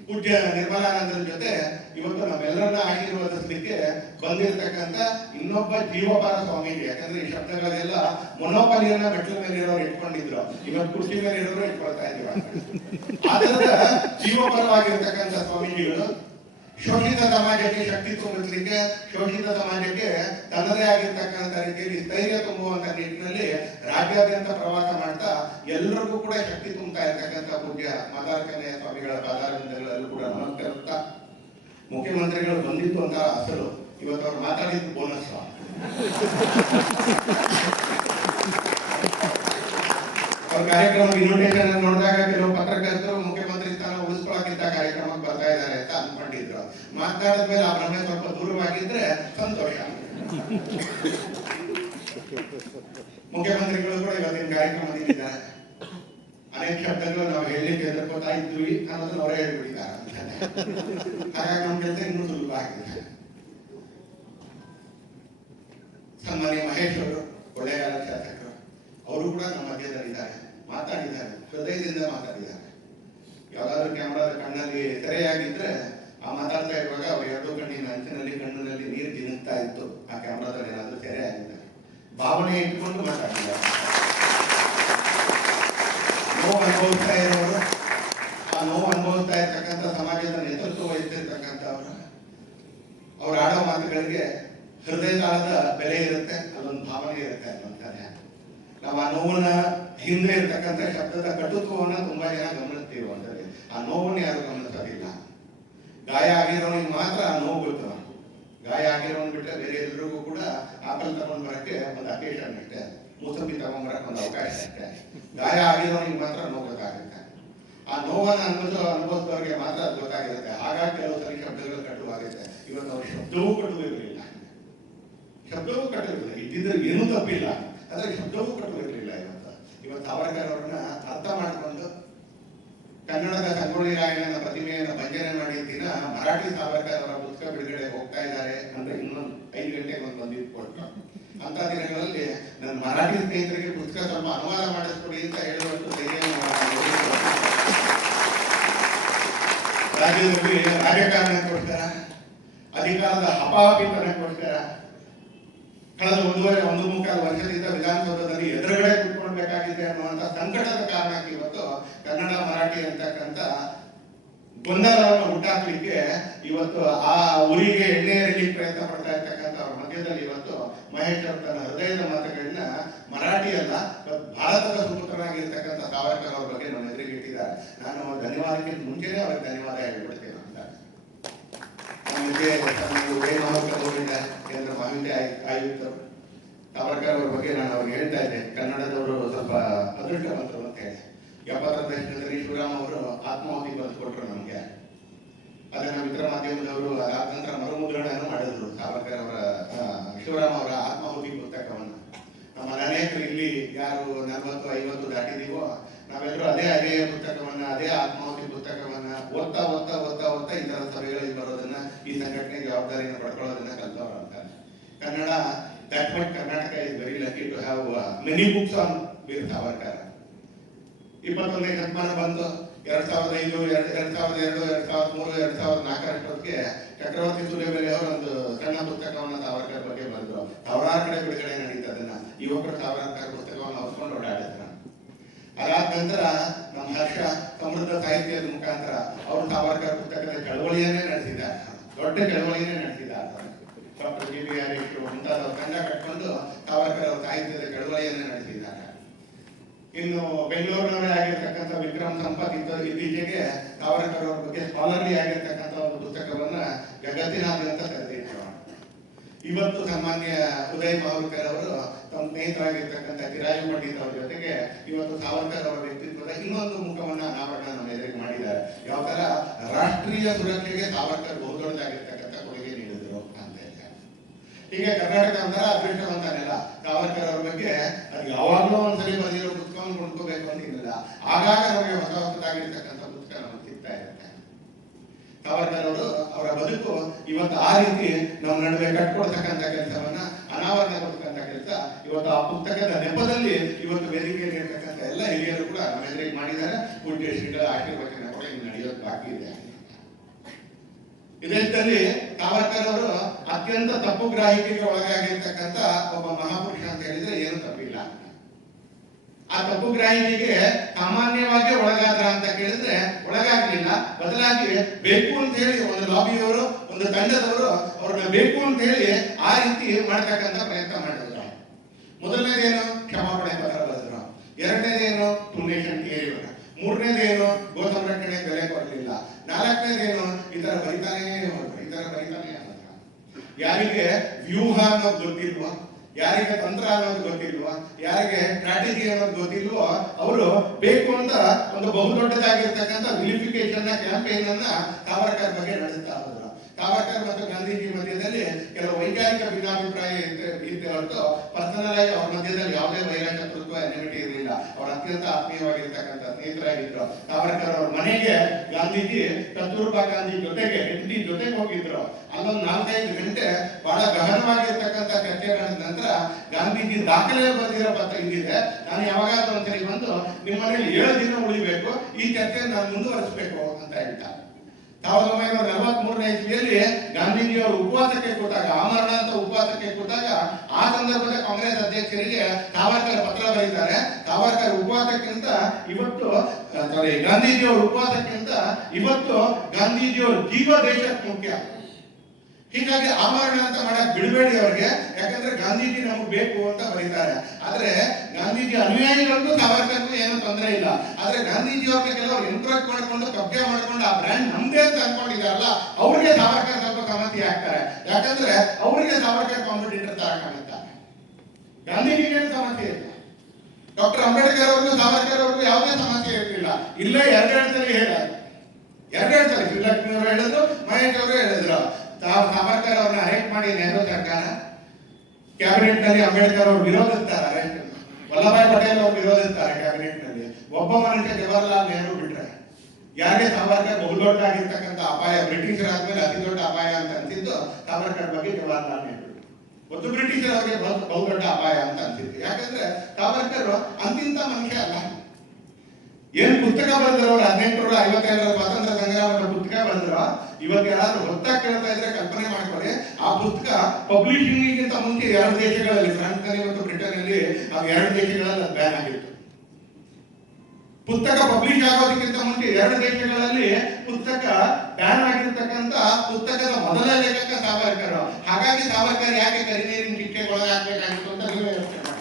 ಪೂಜ್ಯ ನಿರ್ಮಲಾನಂದರ ಜೊತೆ ಇವತ್ತು ನಾವೆಲ್ಲರನ್ನ ಆಶೀರ್ವದಿಸಲಿಕ್ಕೆ ಬಂದಿರತಕ್ಕಂಥ ಇನ್ನೊಬ್ಬ ಜೀವಪರ ಸ್ವಾಮೀಜಿ. ಯಾಕಂದ್ರೆ ಈ ಶಬ್ದಗಳೆಲ್ಲ ಮೊನೋಪಲಿಯನ್ನ ಮೆಟ್ಲ ಮೇಲೆ ಇರೋರು ಇಟ್ಕೊಂಡಿದ್ರು, ಇವತ್ತು ಕುರ್ಚಿ ಮೇಲೆ ಇರೋರು ಇಟ್ಕೊಳ್ತಾ ಇದ್ರು. ಆದ್ರಿಂದ ಜೀವಪರವಾಗಿರ್ತಕ್ಕಂಥ ಸ್ವಾಮೀಜಿಗಳು ಶೋಷಿತ ಸಮಾಜಕ್ಕೆ ಶಕ್ತಿ ತುಂಬಿಸಲಿಕ್ಕೆ, ಶೋಷಿತ ಸಮಾಜಕ್ಕೆ ತನ್ನದೇ ಆಗಿರ್ತಕ್ಕಂಥ ರೀತಿಯಲ್ಲಿ ಸ್ಥೈರ್ಯ ತುಂಬುವಂತ ನಿಟ್ಟಿನಲ್ಲಿ ರಾಜ್ಯಾದ್ಯಂತ ಪ್ರವಾಸ ಮಾಡ್ತಾ ಎಲ್ಲರಿಗೂ ಕೂಡ ಶಕ್ತಿ ತುಂಬುತ್ತಾ ಇರ್ತಕ್ಕಂಥ ಪೂಜ್ಯ ಮಾದಾರಕನ್ಯ ಸ್ವಾಮಿಗಳ ಪಾದಾರವಿಂದಗಳಲ್ಲೂ ಕೂಡ ನಮಸ್ಕರಿಸ್ತಾ, ಮುಖ್ಯಮಂತ್ರಿಗಳು ಬಂದಿದ್ದು ಅಂತ ಅಸಲು, ಇವತ್ತು ಅವ್ರು ಮಾತಾಡಿದ್ದು ಬೋನಸ್. ಅವ್ರ ಕಾರ್ಯಕ್ರಮದ ಇನ್ವಿಟೇಷನ್ ನೋಡಿದಾಗ ಕೆಲವು ಪತ್ರಕರ್ತರು ಮುಖ್ಯಮಂತ್ರಿ ಸ್ಥಾನ ಉಳಿಸ್ಕೊಳಕ್ಕಿಂತ ಕಾರ್ಯಕ್ರಮಕ್ಕೆ ಬರ್ತಾ ಇದ್ದಾರೆ ಅಂತ ಅನ್ಕೊಂಡಿದ್ರು. ಮಾತನಾಡಿದ ಮೇಲೆ ಆ ಭ್ರಮೆ ಸ್ವಲ್ಪ ದೂರವಾಗಿದ್ರೆ ಸಂತೋಷ. ಮುಖ್ಯಮಂತ್ರಿಗಳು ಕೂಡ ಇವತ್ತಿನ ಕಾರ್ಯಕ್ರಮದಲ್ಲಿದ್ದಾರೆ. ಅನೇಕ ಶಬ್ದಗಳು ನಾವು ಹೇಳಲಿಕ್ಕೆ ಹೆದರ್ಕೋತಾ ಇದ್ವಿ ಅನ್ನೋದನ್ನ ಅವರೇ ಹೇಳ್ಬಿಟ್ಟಿದ್ದಾರೆ. ಹಾಗಾಗಿ ನಮ್ಮ ಕೆಲಸ ಇನ್ನೂ ಸುಲಭ ಆಗಿದೆ. ಸನ್ಮಾನ್ಯ ಮಹೇಶ್ ಅವರು ಒಳ್ಳೆಯ ಶಾಸಕರು, ಅವರು ಕೂಡ ನಮ್ಮ ಮಧ್ಯದಲ್ಲಿದ್ದಾರೆ, ಮಾತಾಡಿದ್ದಾರೆ, ಹೃದಯದಿಂದ ಮಾತಾಡಿದ್ದಾರೆ. ಯಾವ್ದಾದ್ರು ಕ್ಯಾಮ್ರಾದ ಕಣ್ಣಲ್ಲಿ ತೆರೆಯಾಗಿದ್ರೆ ಆ ಮಾತಾಡ್ತಾ ಇರುವಾಗ ಅವ್ರ ಎರಡು ಕಣ್ಣಿನ ಅಂಚಿನಲ್ಲಿ ಕಣ್ಣಿನಲ್ಲಿ ನೀರು ಜಿನುಗ್ತಾ ಇತ್ತು. ಆ ಕ್ಯಾಮ್ರಾದಲ್ಲಿ ಏನಾದ್ರು ತೆರೆ ಆಗಿದ್ದಾರೆ, ಭಾವನೆ ಇಟ್ಕೊಂಡು ಮಾತಾಡಿದ್ದಾರೆ. ನೋವು ಅನುಭವಿಸ್ತಾ ಇರೋರು, ಆ ನೋವು ಅನುಭವಿಸ್ತಾ ಇರ್ತಕ್ಕಂಥ ಸಮಾಜದ ನೇತೃತ್ವ ವಹಿಸ್ತಿರ್ತಕ್ಕಂಥವ್ರು, ಅವ್ರು ಆಡೋ ಮಾತುಗಳಿಗೆ ಹೃದಯದ ಬೆಲೆ ಇರುತ್ತೆ, ಅದೊಂದು ಭಾವನೆ ಇರುತ್ತೆ ಅನ್ನೋಂಥದ್ದೇ. ನಾವು ಆ ನೋವನ್ನ ಹಿಂದೆ ಇರ್ತಕ್ಕಂಥ ಶಬ್ದದ ಕಟುತ್ವವನ್ನ ತುಂಬಾ ಜನ ಗಮನಿಸ್ತೀವಿ. ಅಂತೇಳಿ ಆ ನೋವನ್ನು ಯಾರು ಗಮನಿಸೋದಿಲ್ಲ. ಗಾಯ ಆಗಿರೋನಿಗೆ ಮಾತ್ರ ಆ ನೋವು ಗೊತ್ತು. ಗಾಯ ಆಗಿರೋನ್ ಬಿಟ್ಟರೆ ಬೇರೆ ಎಲ್ರಿಗೂ ಕೂಡ ಆಪಲ್ ತಗೊಂಡ್ ಬರಕ್ಕೆ ಒಂದು ಅಕೇಶನ್ ಅಷ್ಟೇ, ಮೂಸಂಬಿ ತಗೊಂಡ್ಬರಕ್ಕೆ ಒಂದು ಅವಕಾಶ ಅಷ್ಟೇ. ಗಾಯ ಆಗಿರೋನಿಗೆ ಮಾತ್ರ ನೋವು ಗೊತ್ತಾಗುತ್ತೆ. ಆ ನೋವನ್ನು ಅನುಭವಿಸಿದವ್ರಿಗೆ ಮಾತ್ರ ಅದು ಗೊತ್ತಾಗಿರುತ್ತೆ. ಹಾಗಾಗಿ ಕೆಲವು ಸರಿ ಶಬ್ದಗಳು ಕಟುವಾಗುತ್ತೆ. ಇವತ್ತು ಅವ್ರ ಶಬ್ದವೂ ಕಟುವಿರಲಿಲ್ಲ, ಶಬ್ದವೂ ಕಟುವಿರಲಿಲ್ಲ. ಇದ್ದಿದ್ರೆ ಏನೂ ತಪ್ಪಿಲ್ಲ, ಆದ್ರೆ ಶಬ್ದವೂ ಕಟುವಿರಲಿಲ್ಲ. ಇವತ್ತು ಸಾವರ್ಕರ್ ಅವ್ರನ್ನ ಅರ್ಥ ಮಾಡಿಕೊಂಡು ಕನ್ನಡದ ಸಂಗೊಳ್ಳಿ ರಾಯಣ್ಣನ ಪ್ರತಿಮೆಯನ್ನು ಭಂಜನೆ ಮಾಡಿದ ದಿನ ಮರಾಠಿ ಸಾವರ್ಕರ್ ಅವರ ಪುಸ್ತಕ ಬಿಡುಗಡೆ ಹೋಗ್ತಾ ಇದ್ದಾರೆ ಅಂದ್ರೆ ಇನ್ನೊಂದು 5 ಗಂಟೆಗೆ ಒಂದು ಕೊಟ್ಟರು. ಅಂತ ದಿನಗಳಲ್ಲಿ ನನ್ನ ಮರಾಠಿ ಸ್ನೇಹಿತರಿಗೆ ಪುಸ್ತಕ ಸ್ವಲ್ಪ ಅನುವಾದ ಮಾಡಿಸ್ಕೊಡಿ ಅಂತ ಹೇಳುವಷ್ಟು ರಾಜ್ಯದಲ್ಲಿ ರಾಜಕಾರಣಕ್ಕೋಸ್ಕರ, ಅಧಿಕಾರದ ಹಪಾಪಿತನಕ್ಕೋಸ್ಕರ ಕಳೆದ 1.5 ವರ್ಷದಿಂದ ವಿಧಾನಸೌಧದಲ್ಲಿ ಎದುರುಗಡೆ ಕುತ್ಕೊಳ್ಬೇಕಾಗಿದೆ ಅನ್ನುವಂತ ಸಂಕಟದ ಕಾರಣಕ್ಕೆ ಇವತ್ತು ಕನ್ನಡ ಮರಾಠಿ ಅಂತಕ್ಕಂಥ ಗೊಂದಲವನ್ನು ಹುಟ್ಟಾಕ್ಲಿಕ್ಕೆ ಇವತ್ತು ಆ ಊರಿಗೆ ಎಣ್ಣೆ ಎರಿಲಿಕ್ಕೆ ಪ್ರಯತ್ನ ಪಡ್ತಾ ಇರ್ತಕ್ಕಂಥ ಅವ್ರ ಮಧ್ಯದಲ್ಲಿ ಇವತ್ತು ಮಹೇಶ್ ಅವರು ತನ್ನ ಹೃದಯದ ಮಾತುಗಳನ್ನ ಮರಾಠಿ ಅಲ್ಲ ಭಾರತದ ಸುಪುತ್ರನಾಗಿರ್ತಕ್ಕಂಥ ಸಾವರ್ಕರ್ ಅವ್ರ ಬಗ್ಗೆ ನಮ್ಮ ಎದುರಿಗೆ ಇಟ್ಟಿದ್ದಾರೆ. ನಾನು ಧನ್ಯವಾದಕ್ಕಿಂತ ಮುಂಚೆನೇ ಅವ್ರಿಗೆ ಧನ್ಯವಾದ ಹೇಳ್ಬಿಡ್ತೇನೆ ಅಂತ. ಕೇಂದ್ರ ಮಾಹಿತಿ ಆಯುಕ್ತರು ಸಾವರ್ಕರ್ ಅವ್ರ ಬಗ್ಗೆ ನಾನು ಅವ್ರಿಗೆ ಹೇಳ್ತಾ ಇದ್ದೆ, ಕನ್ನಡದವರು ಸ್ವಲ್ಪ ಅದೃಷ್ಟವಂತರು ಅಂತ ಹೇಳಿ. 70ರ ದಶಕದಲ್ಲಿ ಶಿವರಾಮ್ ಅವರು ಆತ್ಮಾಹುತಿ ಬಂದುಕೊಟ್ರು ನಮ್ಗೆ. ಅದನ್ನ ಮಿತ್ರ ಮಾಧ್ಯಮದವರು ಅದಾದ ನಂತರ ಮರುಮುದ್ರಣವನ್ನು ಮಾಡಿದ್ರು ಸಾವರ್ಕರ್ ಅವರ ಶಿವರಾಮ್ ಅವರ ಆತ್ಮಾಹುತಿ ಪುಸ್ತಕವನ್ನು. ನಮ್ಮ ಅನೇಕರು ಇಲ್ಲಿ ಯಾರು 40-50 ದಾಟಿದೀವೋ ನಾವೆಲ್ಲರೂ ಅದೇ ಪುಸ್ತಕವನ್ನ, ಅದೇ ಆತ್ಮಾಹುತಿ ಪುಸ್ತಕವನ್ನ ಓದ್ತಾ ಓದ್ತಾ ಓದ್ತಾ ಓದ್ತಾ ಈ ತರ ಸಭೆಗಳಿಗೆ ಬರೋದನ್ನ, ಈ ಸಂಘಟನೆ ಜವಾಬ್ದಾರಿಯನ್ನು ಪಡ್ಕೊಳ್ಳೋದನ್ನ ಕಲ್ತವ್ರು ಅಂತ. Kannada, that point Karnataka is very lucky to have many books on Veer Savarkar. 21ನೇ ಶತಮಾನ ಬಂತು. 2005, 2002, 2003, 2004 ಚಕ್ರವರ್ತಿ ಸೂರ್ಯಬೆಲೆ ಅವರು ಒಂದು ಸಣ್ಣ ಪುಸ್ತಕವನ್ನು ಸಾವರ್ಕರ್ ಬಗ್ಗೆ ಬರೆದ್ರು. ಸಾವಿರಾರು ಕಡೆ ಬಿಡುಗಡೆ ನಡೀತು. ಅದನ್ನ ಯುವಕರು ಸಾವರ್ಕರ್ ಪುಸ್ತಕವನ್ನು ಹೊಸ್ಕೊಂಡು ಓಡಾಡಿದ್ರು. ಅದಾದ ನಂತರ ನಮ್ಮ ಹರ್ಷ ಸಮೃದ್ಧ ಸಾಹಿತ್ಯದ ಮುಖಾಂತರ ಅವರು ಸಾವರ್ಕರ್ ಪುಸ್ತಕದ ಚಳವಳಿಯನ್ನೇ ನಡೆಸಿದ್ದಾರೆ, ದೊಡ್ಡ ಚಳವಳಿಯನ್ನೇ ನಡೆಸಿದ್ದಾರೆ. ಡಾಕ್ಟರ್ ಜಿ ಬಿ ಹರೀಶ್ ಮುಂತಾದವರು ತಂಡ ಕಟ್ಕೊಂಡು ಸಾವರ್ಕರ್ ಅವರ ಸಾಹಿತ್ಯದ ಚಳವಳಿಯನ್ನೇ ನಡೆಸಿದ್ದಾರೆ. ಇನ್ನು ಬೆಂಗಳೂರಿನವರೇ ಆಗಿರ್ತಕ್ಕಂಥ ವಿಕ್ರಮ್ ಸಂಪತ್ ಇತ್ತೀಚೆಗೆ ಸಾವರ್ಕರ್ ಅವರ ಬಗ್ಗೆ ಸ್ಕಾಲರ್ಲಿ ಆಗಿರ್ತಕ್ಕಂಥ ಒಂದು ಪುಸ್ತಕವನ್ನ ಜಗತ್ತಿನಾದ್ಯಂತ ತೆರೆದಿಟ್ಟರು. ಇವತ್ತು ಸಾಮಾನ್ಯ ಉದಯ್ ಮಾಹುರ್ಕರ್ ಅವರು ತಮ್ಮ ಸ್ನೇಹಿತರಾಗಿರ್ತಕ್ಕಂಥ ಚಿರಾಯು ಪಂಡಿತ್ ಅವರ ಜೊತೆಗೆ ಇವತ್ತು ಸಾವರ್ಕರ್ ಅವರ ವ್ಯಕ್ತಿತ್ವದ ಇನ್ನೊಂದು ಮುಖವನ್ನ ಅನಾವರಣ ನಮ್ಮ ಎದುರಿಗೆ ಮಾಡಿದ್ದಾರೆ. ಯಾವ ತರ ರಾಷ್ಟ್ರೀಯ ಸುರಕ್ಷೆಗೆ ಸಾವರ್ಕರ್ ಬಹುದೊಡ್ಡದಾಗಿರ್ತಕ್ಕಂಥ ಕೊಡುಗೆ ನೀಡಿದ್ರು ಅಂತ ಹೇಳಿ. ಹೀಗೆ ಕರ್ನಾಟಕ ಅಂತರ ಅದೃಷ್ಟವಂತನೆಲ್ಲ ಸಾವರ್ಕರ್ ಅವರ ಬಗ್ಗೆ ಅದು ಯಾವಾಗಲೂ ಒಂದ್ಸರಿ ಬರೆದಿರೋ ಪುಸ್ತಕವನ್ನು ಕೊಂಡ್ಕೋಬೇಕು ಅಂತಿಲ್ಲ. ಆಗಾಗ ನಮಗೆ ಹೊಸದಾಗಿರ್ತಕ್ಕಂಥ ಪುಸ್ತಕ ನಮಗೆ ಸಿಗ್ತಾ ಇರುತ್ತೆ. ಸಾವರ್ಕರ್ ಅವರು ಅವರ ಬದುಕು ಇವತ್ತು ಆ ರೀತಿ ನಮ್ಮ ನಡುವೆ ಕಟ್ಕೊಡ್ತಕ್ಕಂಥ ಕೆಲಸವನ್ನ, ಅನಾವರಣಗೊಳಿಸ್ತಕ್ಕಂಥ ಕೆಲಸ ಇವತ್ತು ಆ ಪುಸ್ತಕದ ನೆಪದಲ್ಲಿ ಇವತ್ತು ವೇದಿಕೆಯಲ್ಲಿ ಇರ್ತಕ್ಕಂಥ ಎಲ್ಲ ಹಿರಿಯರು ಕೂಡ ನಮ್ಮ ಎದುರಿಗೆ ಮಾಡಿದ್ದಾರೆ. ಪೂಜ್ಯ ಶ್ರೀಗಳ ಆಶೀರ್ವಚನ ಕೂಡ ಇನ್ನು ನಡೆಯೋದು ಬಾಕಿ ಇದೆ. ವಿದೇಶದಲ್ಲಿ ಸಾವರ್ಕರ್ ಅವರು ಅತ್ಯಂತ ತಪ್ಪು ಗ್ರಾಹಿಕೆಗೆ ಒಳಗಾಗಿರ್ತಕ್ಕಂಥ ಒಬ್ಬ ಮಹಾಪುರುಷ ಅಂತ ಹೇಳಿದ್ರೆ ಏನು ತಪ್ಪಿಲ್ಲ. ಆ ತಪ್ಪು ಗ್ರಾಹಿಕೆಗೆ ಸಾಮಾನ್ಯವಾಗಿ ಒಳಗಾದ್ರ ಅಂತ ಕೇಳಿದ್ರೆ ಒಳಗಾಗ್ಲಿಲ್ಲ. ಬದಲಾಗಿ ಬೇಕು ಅಂತ ಹೇಳಿ ಒಂದು ಲಾಬಿಯವರು, ಒಂದು ತಂಡದವರು ಅವ್ರನ್ನ ಬೇಕು ಅಂತ ಹೇಳಿ ಆ ರೀತಿ ಮಾಡ್ತಕ್ಕಂಥ ಪ್ರಯತ್ನ ಮಾಡಿದ್ರು. ಮೊದಲನೇದೇನು ಕ್ಷಮಾಪಣೆ ಪತ್ರ ಬರೆದ್ರು. ಎರಡನೇದೇನು ಟೂನೇಷನ್ ಕೇಳಿದ್ರು. ಮೂರನೇದೇನು ಗೋ ಸಂರಕ್ಷಣೆ ಬೆಲೆ ಕೊಡಲಿಲ್ಲ. ನಾಲ್ಕನೇದೇನು ಈ ತರ ಬರಿತಾನೇ ಹೋದ್ರು. ಯಾರಿಗೆ ವ್ಯೂಹ ಅನ್ನೋದು ಗೊತ್ತಿಲ್ವೋ, ಯಾರಿಗೆ ತಂತ್ರ ಅನ್ನೋದು ಗೊತ್ತಿಲ್ವೋ, ಯಾರಿಗೆ ಸ್ಟ್ರಾಟಜಿ ಅನ್ನೋದು ಗೊತ್ತಿಲ್ವೋ, ಅವರು ಬೇಕು ಅಂತ ಒಂದು ಬಹುದೊಡ್ಡದಾಗಿರ್ತಕ್ಕಂಥ ವಿಲಿಫಿಕೇಶನ್ ಕ್ಯಾಂಪೇನ್ ಅನ್ನ ಸಾವರ್ಕರ್ ಬಗ್ಗೆ ನಡೆಸ್ತಾ ಹೋದ್ರು. ಸಾವರ್ಕರ್ ಮತ್ತು ಗಾಂಧೀಜಿ ಮಧ್ಯದಲ್ಲಿ ಕೆಲವು ವೈಚಾರಿಕ ಭಿನ್ನಾಭಿಪ್ರಾಯ ಇದ್ದೇ ಹೊರತು ಪರ್ಸನಲ್ ಆಗಿ ಅವ್ರ ಮಧ್ಯದಲ್ಲಿ ಯಾವುದೇ ವೈರಶತ್ರುತ್ವ ಎನಿಮಿಟಿ ಇರಲಿಲ್ಲ. ಅವ್ರ ಅತ್ಯಂತ ಆತ್ಮೀಯವಾಗಿರ್ತಕ್ಕಂಥ ಸ್ನೇಹಿತರಾಗಿದ್ರು. ಸಾವರ್ಕರ್ ಅವ್ರ ಮನೆಗೆ ಗಾಂಧೀಜಿ, ಕಸ್ತೂರ್ಬಾ ಗಾಂಧಿ ಜೊತೆಗೆ ಹೆಂಡತಿ ಜೊತೆಗೆ ಹೋಗಿದ್ರು. ಅಲ್ಲೊಂದು 4-5 ಗಂಟೆ ಬಹಳ ಗಹನವಾಗಿರ್ತಕ್ಕಂಥ ಚರ್ಚೆಗಳ ನಂತರ ಗಾಂಧೀಜಿ ದಾಖಲೆ ಬಂದಿರೋ ಪತ್ರ ಇದಿದೆ, ನಾನು ಯಾವಾಗಾದ್ರೂ ಒಂದ್ಸರಿ ಬಂದು ನಿಮ್ಮ ಮನೇಲಿ 7 ದಿನ ಉಳಿಬೇಕು, ಈ ಚರ್ಚೆಯನ್ನು ನಾನು ಮುಂದುವರಿಸಬೇಕು ಅಂತ ಹೇಳ್ತಾರೆ. 1943ನೇ ಇಸ್ವಿಯಲ್ಲಿ ಗಾಂಧೀಜಿಯವರು ಉಪವಾಸಕ್ಕೆ ಕೂತಾಗ, ಆಮರಣ ಅಂತ ಉಪವಾಸಕ್ಕೆ ಕೂತಾಗ, ಆ ಸಂದರ್ಭದ ಕಾಂಗ್ರೆಸ್ ಅಧ್ಯಕ್ಷರಿಗೆ ಸಾವರ್ಕರ್ ಪತ್ರ ಬರೀತಾರೆ. ಸಾವರ್ಕರ್ ಉಪವಾಸಕ್ಕಿಂತ ಇವತ್ತು ಗಾಂಧೀಜಿಯವರು ಉಪವಾಸಕ್ಕಿಂತ ಇವತ್ತು ಗಾಂಧೀಜಿಯವರು ಜೀವ ದೇಶಕ್ಕೆ ಮುಖ್ಯ. ಹೀಗಾಗಿ ಆಮರಣ ಅಂತ ಮಾಡಕ್ ಬಿಡಬೇಡಿ ಅವ್ರಿಗೆ, ಯಾಕಂದ್ರೆ ಗಾಂಧೀಜಿ ನಮ್ಗೆ ಬೇಕು ಅಂತ ಬರೀತಾರೆ. ಆದ್ರೆ ಗಾಂಧೀಜಿ ಅನುಯಾಯಿಗಳಿಗೂ ಸಾವರ್ಕರ್ಗೂ ಏನೂ ತೊಂದರೆ ಇಲ್ಲ. ಆದ್ರೆ ಗಾಂಧೀಜಿ ಅವ್ರಿಗೆ ಕೆಲವರು ಎನ್ಕ್ರೋಚ್ ಮಾಡ್ಕೊಂಡು, ಕಬ್ಜೆ ಮಾಡ್ಕೊಂಡು ಆ ಬ್ರ್ಯಾಂಡ್ ನಮ್ದೇ ಅಂತ ಅನ್ಕೊಂಡಿದಾರಲ್ಲ, ಅವ್ರಿಗೆ ಸಾವರ್ಕರ್ ಸ್ವಲ್ಪ ಸಮಸ್ಯೆ ಆಗ್ತಾರೆ. ಯಾಕಂದ್ರೆ ಅವರಿಗೆ ಸಾವರ್ಕರ್ ಕಾಂಪಿಟೇಟರ್ ತರ ಕಾಣುತ್ತಾರೆ. ಗಾಂಧೀಜಿಗೆ ಸಮಸ್ಯೆ ಇಲ್ಲ. ಡಾಕ್ಟರ್ ಅಂಬೇಡ್ಕರ್ ಅವ್ರಿಗೂ ಸಾವರ್ಕರ್ ಅವ್ರಿಗೂ ಯಾವುದೇ ಸಮಸ್ಯೆ ಇರಲಿಲ್ಲ. ಇಲ್ಲೇ ಎರಡೆರಡು ಸಲ ಶ್ರೀಲಕ್ಷ್ಮಿ ಅವರು ಹೇಳಿದ್ರು, ಮಹೇಶ್ ಅವರು ಹೇಳಿದ್ರು. ಸಾವರ್ಕರ್ ಅವ್ರನ್ನ ಅರೆಸ್ಟ್ ಮಾಡಿ ನೆಹರು ಸರ್ಕಾರ ಕ್ಯಾಬಿನೆಟ್ ನಲ್ಲಿ ಅಂಬೇಡ್ಕರ್ ಅವರು ವಿರೋಧಿಸ್ತಾರೆ, ಅರೆಸ್ಟ್. ವಲ್ಲಭಾಯ್ ಪಟೇಲ್ ಅವರು ವಿರೋಧಿಸ್ತಾರೆ ಕ್ಯಾಬಿನೆಟ್ ನಲ್ಲಿ. ಒಬ್ಬ ಮನುಷ್ಯ ಜವಾಹರ್ಲಾಲ್ ನೆಹರು ಬಿಟ್ರೆ ಯಾರಿಗೆ ಸಾವರ್ಕರ್ ಬಹುದೊಡ್ಡಾಗಿರ್ತಕ್ಕಂಥ ಅಪಾಯ, ಬ್ರಿಟಿಷರ್ ಆದ್ಮೇಲೆ ಅತಿ ದೊಡ್ಡ ಅಪಾಯ ಅಂತ ಅನ್ಸಿದ್ದು ಸಾವರ್ಕರ್ ಬಗ್ಗೆ ಜವಾಹರ್ಲಾಲ್ ನೆಹರು. ಮತ್ತು ಬ್ರಿಟಿಷರ್ ಅವರಿಗೆ ಬಹುದೊಡ್ಡ ಅಪಾಯ ಅಂತ ಅನ್ಸಿತ್ತು. ಯಾಕಂದ್ರೆ ಸಾವರ್ಕರ್ ಅಂತಿಂತ ಮನುಷ್ಯ ಅಲ್ಲ. ಏನ್ ಪುಸ್ತಕ ಬರೆದ್ರು, 1857 ಸ್ವಾತಂತ್ರ್ಯ ಸಂಗ್ರಾಮದ ಪುಸ್ತಕ ಬರೆದ್ರು. ಇವತ್ತು ಯಾರು ಹೊತ್ತಾಗಿ ಕೇಳ್ತಾ ಇದ್ರೆ ಕಲ್ಪನೆ ಮಾಡ್ಕೊಳ್ಳಿ, ಆ ಪುಸ್ತಕ ಪಬ್ಲಿಷಿಂಗಿಗಿಂತ ಮುಂಚೆ 2 ದೇಶಗಳಲ್ಲಿ, ಫ್ರಾನ್ಸ್ನಲ್ಲಿ ಮತ್ತು ಬ್ರಿಟನ್ ಅಲ್ಲಿ, ಆ 2 ದೇಶಗಳಲ್ಲಿ ಬ್ಯಾನ್ ಆಗಿತ್ತು. ಪುಸ್ತಕ ಪಬ್ಲಿಷ್ ಆಗೋದಕ್ಕಿಂತ ಮುಂಚೆ 2 ದೇಶಗಳಲ್ಲಿ ಪುಸ್ತಕ ಬ್ಯಾನ್ ಆಗಿರ್ತಕ್ಕಂಥ ಪುಸ್ತಕದ ಮೊದಲ ಲೇಖಕ ಸಾವರ್ಕರ್. ಹಾಗಾಗಿ ಸಾವರ್ಕರ್ ಯಾಕೆ ಕರಿನೀರಿನ ಶಿಕ್ಷೆಗೆ ಒಳಗಾಗಬೇಕಾಗಿತ್ತು ಅಂತ ನೀವೇ ಯೋಚನೆ ಮಾಡಿ.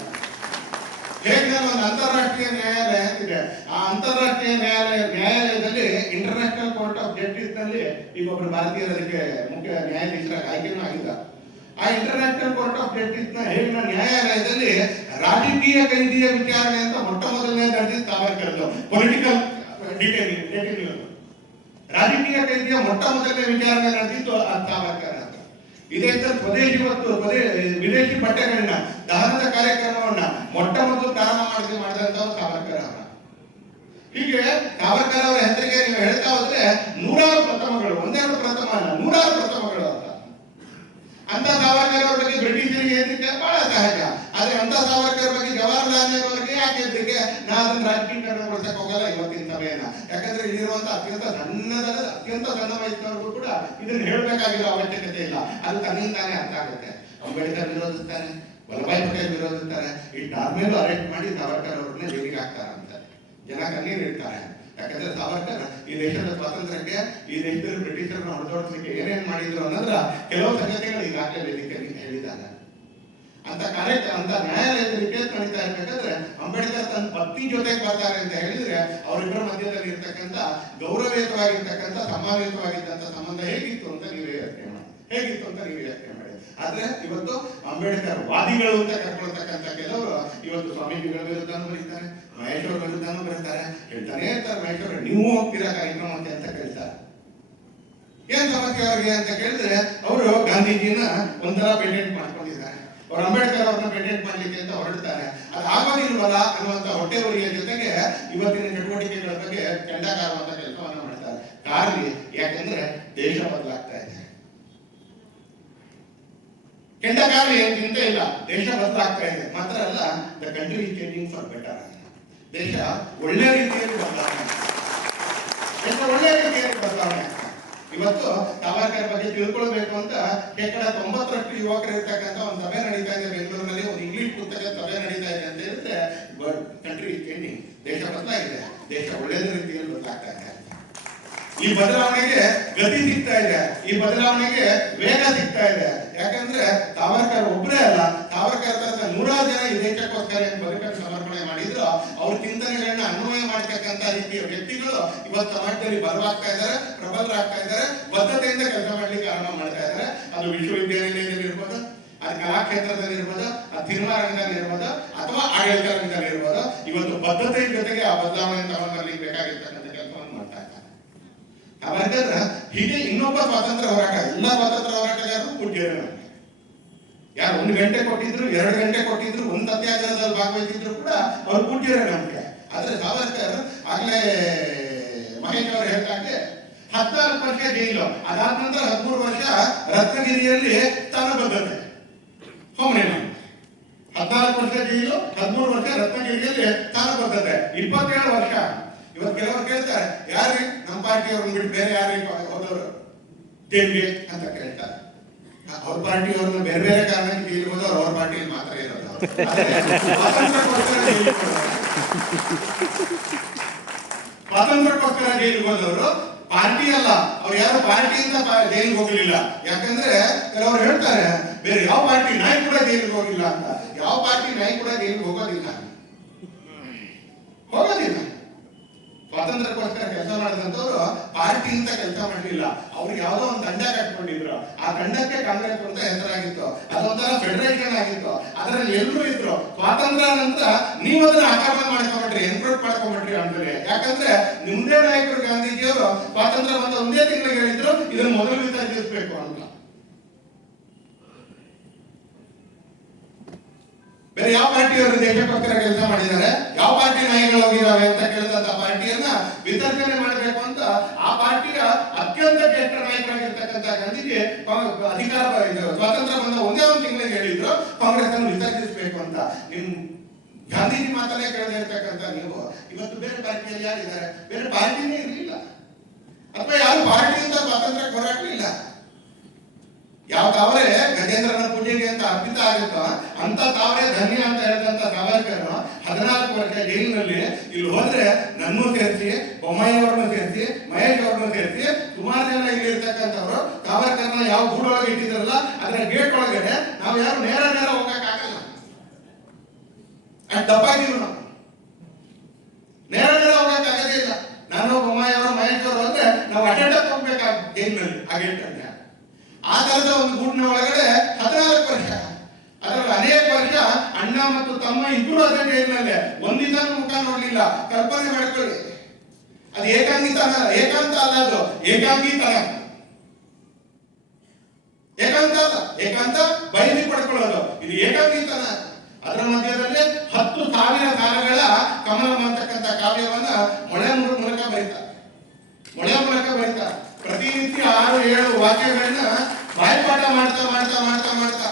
ಹೇಗೆ ಒಂದು ಅಂತಾರಾಷ್ಟ್ರೀಯ ನ್ಯಾಯಾಲಯ ಅಂತಿದೆ, ಆ ಅಂತಾರಾಷ್ಟ್ರೀಯ ನ್ಯಾಯಾಲಯದಲ್ಲಿ ಇಂಟರ್ನ್ಯಾಷನಲ್ ಕೋರ್ಟ್ ಆಫ್ ಜಸ್ಟಿಸ್ ನಲ್ಲಿ ಈಗ ಒಬ್ಬರು ಭಾರತೀಯರ ಅದಕ್ಕೆ ಮುಖ್ಯ ನ್ಯಾಯಾಧೀಶರಾಗಿ ಆಯ್ಕೆನೂ ಆಗಿದ್ದ. ಆ ಇಂಟರ್ನ್ಯಾಷನಲ್ ಕೋರ್ಟ್ ಆಫ್ ಜಸ್ಟಿಸ್ ನ ಹೇಗಿನ ನ್ಯಾಯಾಲಯದಲ್ಲಿ ರಾಜಕೀಯ ಕೈದಿಯ ವಿಚಾರಣೆ ಅಂತ ಮೊಟ್ಟ ಮೊದಲನೇ ನಡೆದಿದ್ದು ಸಾವರ್ಕರ್ದು. ಪೊಲಿಟಿಕಲ್ ಡಿಟೇನಿಂಗ್, ರಾಜಕೀಯ ಕೈದಿಯ ಮೊಟ್ಟ ಮೊದಲನೇ ವಿಚಾರಣೆ ನಡೆದಿದ್ದು ಸಾವರ್ಕರ್ ಅಂತ. ಇದೇ ಸ್ವದೇಶಿ ಮತ್ತು ವಿದೇಶಿ ಪಠ್ಯಗಳನ್ನ ದಹನದ ಕಾರ್ಯಕ್ರಮವನ್ನ ಮೊಟ್ಟ ಮೊದಲು ಪ್ರಾರಂಭ ಮಾಡಿದಂತವ್ರು ಸಾವರ್ಕರ್ ಅವರ. ಹೀಗೆ ಸಾವರ್ಕರ್ ಅವರ ಹೆಸರಿಗೆ ನೀವು ಹೇಳ್ತಾ ಹೋದ್ರೆ 100 ಪ್ರಥಮಗಳು, 1-2 ಪ್ರಥಮ ಅಲ್ಲ, 100 ಪ್ರಥಮಗಳು ಅಂತ. ಅಂತ ಸಾವರ್ಕರ್ ಅವ್ರ ಬಗ್ಗೆ ಬ್ರಿಟಿಷರಿಗೆ ಹೆದರಿಕೆ ಬಹಳ ಸಹಜ. ಆದ್ರೆ ಅಂತ ಸಾವರ್ಕರ್ ಬಗ್ಗೆ ಜವಾಹರ್ಲಾಲ್ ನೆಹರು ಅವರಿಗೆ ಯಾಕೆ ಹೆದರಿಕೆ? ನಾ ಅದನ್ನ ರಾಜಕೀಕರಣಗೊಳಿಸಕ್ ಹೋಗಲ್ಲ ಇವತ್ತಿನ ಸಭೆಯನ್ನ. ಯಾಕಂದ್ರೆ ಇಲ್ಲಿರುವಂತ ಅತ್ಯಂತ ಸಣ್ಣ ವಯಸ್ಸಿನವರೆಗೂ ಕೂಡ ಇದನ್ನ ಹೇಳಬೇಕಾಗಿರೋ ಅವಶ್ಯಕತೆ ಇಲ್ಲ. ಅದು ತನ್ನಿಂದಾನೇ ಅರ್ಥ ಆಗುತ್ತೆ. ಅಂಬೇಡ್ಕರ್ ವಿರೋಧಿಸ್ತಾರೆ, ವಲ್ಲಭಾಯ್ ಪಟೇಲ್ ವಿರೋಧಿಸ್ತಾರೆ. ಇಷ್ಟಾದ್ಮೇಲೂ ಅರೆಸ್ಟ್ ಮಾಡಿ ಸಾವರ್ಕರ್ ಅವ್ರನ್ನೇ ಜೈಲಿಗೆ ಹಾಕ್ತಾರ ಅಂತ ಜನ ಕಣ್ಣೀರು ಇಡ್ತಾರೆ. ಯಾಕಂದ್ರೆ ಸಾವರ್ಕರ್ ಈ ದೇಶದ ಸ್ವಾತಂತ್ರ್ಯಕ್ಕೆ, ಈ ದೇಶದಲ್ಲಿ ಬ್ರಿಟಿಷರನ್ನ ಹೊಡೆದೋಡಿಸ್ಲಿಕ್ಕೆ ಏನೇನ್ ಮಾಡಿದ್ರು ಅನ್ನೋದ್ರ ಕೆಲವು ಸಂಗತಿಗಳು ಈಗಾಗಲೇ ವೇದಿಕೆಯಲ್ಲಿ ಹೇಳಿದ್ದಾರೆ. ಅಂತ ನ್ಯಾಯಾಲಯದಲ್ಲಿ ಕೇಸ್ ನಡೀತಾ ಇರ್ಬೇಕಾದ್ರೆ ಅಂಬೇಡ್ಕರ್ ತನ್ನ ಪತ್ನಿ ಜೊತೆಗೆ ಬರ್ತಾರೆ ಅಂತ ಹೇಳಿದ್ರೆ ಅವರಿಬ್ಬರ ಮಧ್ಯದಲ್ಲಿ ಇರ್ತಕ್ಕಂಥ ಗೌರವಯುತವಾಗಿರ್ತಕ್ಕಂಥ ಸಮಾನಯುತವಾಗಿದ್ದಂಥ ಸಂಬಂಧ ಹೇಗಿತ್ತು ಅಂತ ನೀವೇ ಯೋಚನೆ ಮಾಡಿ. ಆದ್ರೆ ಇವತ್ತು ಅಂಬೇಡ್ಕರ್ ವಾದಿಗಳು ಅಂತ ಕರ್ಕೊಳ್ತಕ್ಕಂಥ ಕೆಲವರು ಇವತ್ತು ಸ್ವಾಮೀಜಿಗಳ ವಿರುದ್ಧನೂ ಬರೀತಾರೆ, ಮಹೇಶ್ ಅವರ ವಿರುದ್ಧನೂ ಬರೀತಾರೆ. ಹೇಳ್ತಾನೆ ಇರ್ತಾರೆ, ಮಹೇಶ್ ಅವರು ನೀವು ಹೋಗ್ತೀರಾ ಕಾರ್ಯಕ್ರಮಕ್ಕೆ ಅಂತ ಕೇಳ್ತಾರೆ. ಏನ್ ಸಮಸ್ಯೆ ಅವ್ರಿಗೆ ಅಂತ ಕೇಳಿದ್ರೆ ಅವರು ಗಾಂಧೀಜಿನ ಒಂಥರ ಪೇಟೆಂಟ್ ಮಾಡ್ಕೊಂಡಿದ್ದಾರೆ. ಅವ್ರು ಅಂಬೇಡ್ಕರ್ ಅವ್ರನ್ನ ಪೇಟೆಂಟ್ ಮಾಡ್ಲಿಕ್ಕೆ ಅಂತ ಹೊರಡ್ತಾರೆ. ಅದು ಆಗೋದಿಲ್ವಲ್ಲ ಅನ್ನುವಂತ ಹೊಟ್ಟೆ ಉರಿಯ ಜೊತೆಗೆ ಇವತ್ತಿನ ಚಟುವಟಿಕೆಗಳ ಬಗ್ಗೆ ಕೆಂಡಕಾರುವಂತ ಕೆಲಸವನ್ನ ಮಾಡ್ತಾರೆ. ಕಾರಣ ಯಾಕಂದ್ರೆ ದೇಶ ಬದಲಾಗ್ತಾ ಇದೆ. ಕೆಂಡಕಾರು ಏನ್ ಚಿಂತೆ ಇಲ್ಲ, ದೇಶ ಬದಲಾಗ್ತಾ ಇದೆ. ಮಾತ್ರ ಅಲ್ಲ, the country is changing for better. ದೇಶ ಒಳ್ಳೆ ರೀತಿಯಲ್ಲಿ ಬದಲಾವಣೆ, ಇವತ್ತು ಸಾವರ್ಕರ್ ಬಗ್ಗೆ ತಿಳ್ಕೊಳ್ಬೇಕು ಅಂತ 90% ಯುವಕರು ಇರ್ತಕ್ಕಂಥ ಒಂದು ಸಭೆ ನಡೀತಾ ಇದೆ ಬೆಂಗಳೂರಿನಲ್ಲಿ. ಒಂದು ಇಂಗ್ಲಿಷ್ ಪುಸ್ತಕದ ಸಭೆ ನಡೀತಾ ಇದೆ ಅಂತ ಹೇಳಿದ್ರೆ ಕಂಟ್ರಿ ಇಸ್ ಚೇಂಜಿಂಗ್, ದೇಶ ಬದಲಾಗಿದೆ, ದೇಶ ಒಳ್ಳೆಯ ರೀತಿಯಲ್ಲಿ ಬದಲಾಗ್ತಾ ಇದೆ. ಈ ಬದಲಾವಣೆಗೆ ಗತಿ ಸಿಗ್ತಾ ಇದೆ, ಈ ಬದಲಾವಣೆಗೆ ವೇಗ ಸಿಗ್ತಾ ಇದೆ. ಯಾಕಂದ್ರೆ ಸಾವರ್ಕರ್ ಒಬ್ಬರೇ ಅಲ್ಲ, ಸಾವರ್ಕರ್ ತನಕ 100 ಜನ ಈ ದೇಶಕ್ಕೋಸ್ಕರ ಬದುಕನ್ನು ಸಮರ್ಪಣೆ ಮಾಡಿದ್ರು. ಅವ್ರ ಚಿಂತನೆಗಳನ್ನ ಅನ್ವಯ ಮಾಡತಕ್ಕಂತ ರೀತಿಯ ವ್ಯಕ್ತಿಗಳು ಇವತ್ತು ಸಮಾಜದಲ್ಲಿ ಬಲವಾಗ್ತಾ ಇದ್ದಾರೆ, ಪ್ರಬಲರಾಗ್ತಾ ಇದ್ದಾರೆ, ಬದ್ಧತೆಯಿಂದ ಕೆಲಸ ಮಾಡ್ಲಿಕ್ಕೆ ಆರಂಭ ಮಾಡ್ತಾ ಇದ್ದಾರೆ. ಅದು ವಿಶ್ವವಿದ್ಯಾನಿಲಯದಲ್ಲಿ ಇರ್ಬೋದು, ಅದು ಕಲಾಕ್ಷೇತ್ರದಲ್ಲಿ ಇರ್ಬೋದು, ಅದು ಸಿನಿಮಾ ರಂಗದಲ್ಲಿ ಇರ್ಬೋದು, ಅಥವಾ ಆಡಳಿತ ರಂಗದಲ್ಲಿ ಇರ್ಬೋದು. ಇವತ್ತು ಬದ್ಧತೆ ಜೊತೆಗೆ ಆ ಬದಲಾವಣೆ ತಗೊಂಡ್ಬರ್ಲಿಕ್ಕೆ ಬೇಕಾಗಿರ್ತಕ್ಕಂಥ ಕೆಲಸವನ್ನು ಮಾಡ್ತಾ ಇದ್ದಾರೆ. ಸಾವರ್ಕರ್ ಹೀಗೆ ಇನ್ನೊಬ್ಬ ಸ್ವಾತಂತ್ರ್ಯ ಹೋರಾಟ, ಎಲ್ಲ ಸ್ವಾತಂತ್ರ್ಯ ಹೋರಾಟಗಾರರು ಪೂಜ್ಯರು. ನಮಗೆ ಯಾರು 1 ಗಂಟೆ ಕೊಟ್ಟಿದ್ರು, 2 ಗಂಟೆ ಕೊಟ್ಟಿದ್ರು, ಒಂದು ಸತ್ಯಾಗ್ರಹದಲ್ಲಿ ಭಾಗವಹಿಸಿದ್ರು ಕೂಡ ಅವ್ರು ಪೂಜ್ಯರೇ ನಮ್ಗೆ. ಆದ್ರೆ ಸಾವರ್ಕರ್ ಆಗ್ಲೇ ಮಹೇಶ್ ಅವರು ಹೇಳ್ದಂಗೆ 14 ವರ್ಷ ಜೈಲು, ಅದಾದ ನಂತರ 13 ವರ್ಷ ರತ್ನಗಿರಿಯಲ್ಲಿ ಸ್ಥಾನಬದ್ಧತೆ, ಹೋಮನೆ ಮಾಡಿ. 14 ವರ್ಷ ಜೈಲು, 13 ವರ್ಷ ರತ್ನಗಿರಿಯಲ್ಲಿ ಸ್ಥಾನಬದ್ಧತೆ, 27 ವರ್ಷ. ಇವತ್ತು ಕೆಲವರು ಕೇಳ್ತಾರೆ, ಯಾರು ನಮ್ಮ ಪಾರ್ಟಿಯವ್ರನ್ನ ಬಿಟ್ಟು ಬೇರೆ ಯಾರು ಹೋದವರು ಜೈಲಿಗೆ ಅಂತ ಕೇಳ್ತಾರೆ. ಅವ್ರ ಪಾರ್ಟಿಯವ್ರನ್ನ ಬೇರೆ ಬೇರೆ ಕಾರಣಕ್ಕೆ ಜೈಲಿಗೆ ಹೋದವ್ರು ಅವ್ರ ಪಾರ್ಟಿಯಲ್ಲಿ ಮಾತ್ರ ಇರೋದು. ಸ್ವಾತಂತ್ರ್ಯಕ್ಕೋಸ್ಕರ ಜೈಲಿಗೆ ಹೋದವರು ಪಾರ್ಟಿ ಅಲ್ಲ, ಅವ್ರು ಯಾರು ಪಾರ್ಟಿಯಿಂದ ಜೈಲಿಗೆ ಹೋಗಲಿಲ್ಲ. ಯಾಕಂದ್ರೆ ಕೆಲವರು ಹೇಳ್ತಾರೆ ಬೇರೆ ಯಾವ ಪಾರ್ಟಿ ನಾಯಿ ಕೂಡ ಜೈಲಿಗೆ ಹೋಗಿಲ್ಲ ಅಂತ. ಯಾವ ಪಾರ್ಟಿ ನಾಯಿ ಕೂಡ ಜೈಲಿಗೆ ಹೋಗೋದಿಲ್ಲ. ಸ್ವಾತಂತ್ರ್ಯಕ್ಕೋಸ್ಕರ ಕೆಲಸ ಮಾಡಿದಂತವ್ರು ಪಾರ್ಟಿಯಿಂದ ಕೆಲಸ ಮಾಡಲಿಲ್ಲ. ಅವ್ರು ಯಾವ್ದೋ ಒಂದು ತಂಡ ಕಟ್ಕೊಂಡಿದ್ರು. ಆ ತಂಡಕ್ಕೆ ಕಾಂಗ್ರೆಸ್ ಅಂತ ಹೆಸರಾಗಿತ್ತು. ಅದೊಂಥರ ಫೆಡರೇಷನ್ ಆಗಿತ್ತು. ಅದರಲ್ಲಿ ಎಲ್ಲರೂ ಇದ್ರು. ಸ್ವಾತಂತ್ರ್ಯ ನಂತರ ನೀವು ಅದನ್ನ ಆಕ್ರಮಣ ಮಾಡ್ಕೊಂಡ್ಬಿಟ್ರಿ, ಎನ್ಕ್ರೋಚ್ ಮಾಡ್ಕೊಂಡ್ಬಿಟ್ರಿ ಅಂತಾರೆ. ಯಾಕಂದ್ರೆ ನಿಮ್ದೇ ನಾಯಕರು ಗಾಂಧೀಜಿಯವರು ಸ್ವಾತಂತ್ರ್ಯ ಬಂದ ಒಂದೇ ತಿಂಗಳಿಗೆ ಹೇಳಿದ್ರು ಇದನ್ನು ಮೊದಲು ವಿಸರ್ಜಿಸಬೇಕು ಅಂತ. ಬೇರೆ ಯಾವ ಪಾರ್ಟಿಯವರು ದೇಶಕ್ಕೋಸ್ಕರ ಕೆಲಸ ಮಾಡಿದ್ದಾರೆ, ಯಾವ ಪಾರ್ಟಿ ನಾಯಿಗಳು ಹೋಗಿದಾವೆ ಅಂತ ಕೇಳಿದಂತ ಪಾರ್ಟಿಯನ್ನ ವಿಸರ್ಜನೆ ಮಾಡಬೇಕು ಅಂತ ಆ ಪಾರ್ಟಿಯ ಅತ್ಯಂತ ಶ್ರೇಷ್ಠ ನಾಯಕರಾಗಿರ್ತಕ್ಕಂಥ ಗಾಂಧೀಜಿ ಅಧಿಕಾರ ಸ್ವಾತಂತ್ರ್ಯ ಬಂದ ಒಂದೇ ಒಂದು ತಿಂಗಳಿಗೆ ಹೇಳಿದ್ರು ಕಾಂಗ್ರೆಸ್ ಅನ್ನು ವಿಸರ್ಜಿಸಬೇಕು ಅಂತ. ನಿಮ್ ಗಾಂಧೀಜಿ ಮಾತಲ್ಲೇ ಕೇಳದೇ ಇರ್ತಕ್ಕಂಥ ನೀವು ಇವತ್ತು ಬೇರೆ ಪಾರ್ಟಿಯಲ್ಲಿ ಯಾರಿದ್ದಾರೆ? ಬೇರೆ ಪಾರ್ಟಿನೇ ಇರಲಿಲ್ಲ, ಅಥವಾ ಯಾರು ಪಾರ್ಟಿಯಿಂದ ಸ್ವಾತಂತ್ರ್ಯ ಹೋರಾಟಲಿಲ್ಲ. ಯಾವ ತಾವರೆ ಗಜೇಂದ್ರನ ಪೂಜೆಗೆ ಅಂತ ಅರ್ಪಿತ ಆಗುತ್ತೋ ಅಂತ ತಾವರೆ ಧನ್ಯ ಅಂತ ಹೇಳಿದಂತ ಸಾವರ್ಕರ್ 14 ವರ್ಷ ಜೈಲಿನಲ್ಲಿ ಇಲ್ಲಿ ಹೋದ್ರೆ ನನ್ನೂ ಸೇರಿಸಿ, ಬೊಮ್ಮಾಯಿಯವ್ರನ್ನೂ ಸೇರಿಸಿ, ಮಹೇಶ್ ಅವ್ರನ್ನೂ ಸೇರಿಸಿ ಸುಮಾರು ಜನ ಇಲ್ಲಿ ಇರ್ತಕ್ಕಂಥವ್ರು ಸಾವರ್ಕರ್ನ ಯಾವ ಗೂಡೊಳಗೆ ಇಟ್ಟಿದ್ರಲ್ಲ ಅದರ ಗೇಟ್ ಒಳಗಡೆ ನಾವು ಯಾರು ನೇರ ಹೋಗಕ್ಕಾಗಲ್ಲ. ಅಷ್ಟು ದಪ್ಪಾಗಿದ್ರು ನಾವು, ನೇರ ಹೋಗಕ್ಕಾಗದೇ ಇಲ್ಲ. ನಾನು ಬೊಮ್ಮಾಯಿಯವರು ಮಹೇಶ್ ಅವರು ಅಂದ್ರೆ ನಾವು ಅಟೆಂಡಕ್ ಹೋಗ್ಬೇಕಾಗ ಜೈಲಿನಲ್ಲಿ ಆ ಗೇಟ್ ಅಂತ. ಆ ತರದ ಒಂದು ಗೂಡಿನ ಒಳಗಡೆ 14 ವರ್ಷ, ಅದರಲ್ಲಿ ಅನೇಕ ವರ್ಷ ಅಣ್ಣ ಮತ್ತು ತಮ್ಮ ಇಬ್ಬರು ಅದೇ ಜೈಲಿನಲ್ಲೇ, ಒಂದಿನ ಮುಖ ನೋಡ್ಲಿಲ್ಲ. ಕಲ್ಪನೆ ಮಾಡ್ಕೊಳ್ಳಿ, ಅದು ಏಕಾಂತ ಅಲ್ಲ, ಅದು ಏಕಾಂಗಿತನ. ಏಕಾಂತ ಅಲ್ಲ, ಏಕಾಂತ ಬಯಲಿ ಪಡ್ಕೊಳ್ಳೋದು, ಇದು ಏಕಾಂಗಿತನ. ಅದರ ಮಧ್ಯದಲ್ಲಿ 10,000 ಸಾಲುಗಳ ಕಮಲಂ ಅಂತಕ್ಕಂಥ ಕಾವ್ಯವನ್ನ ಮೊಳೆ ಮೂಲಕ ಬರೀತಾರೆ. ಪ್ರತಿನಿತ್ಯ 6-7 ವಾಕ್ಯಗಳನ್ನ ಬಾಯ್ಪಾಠ ಮಾಡ್ತಾ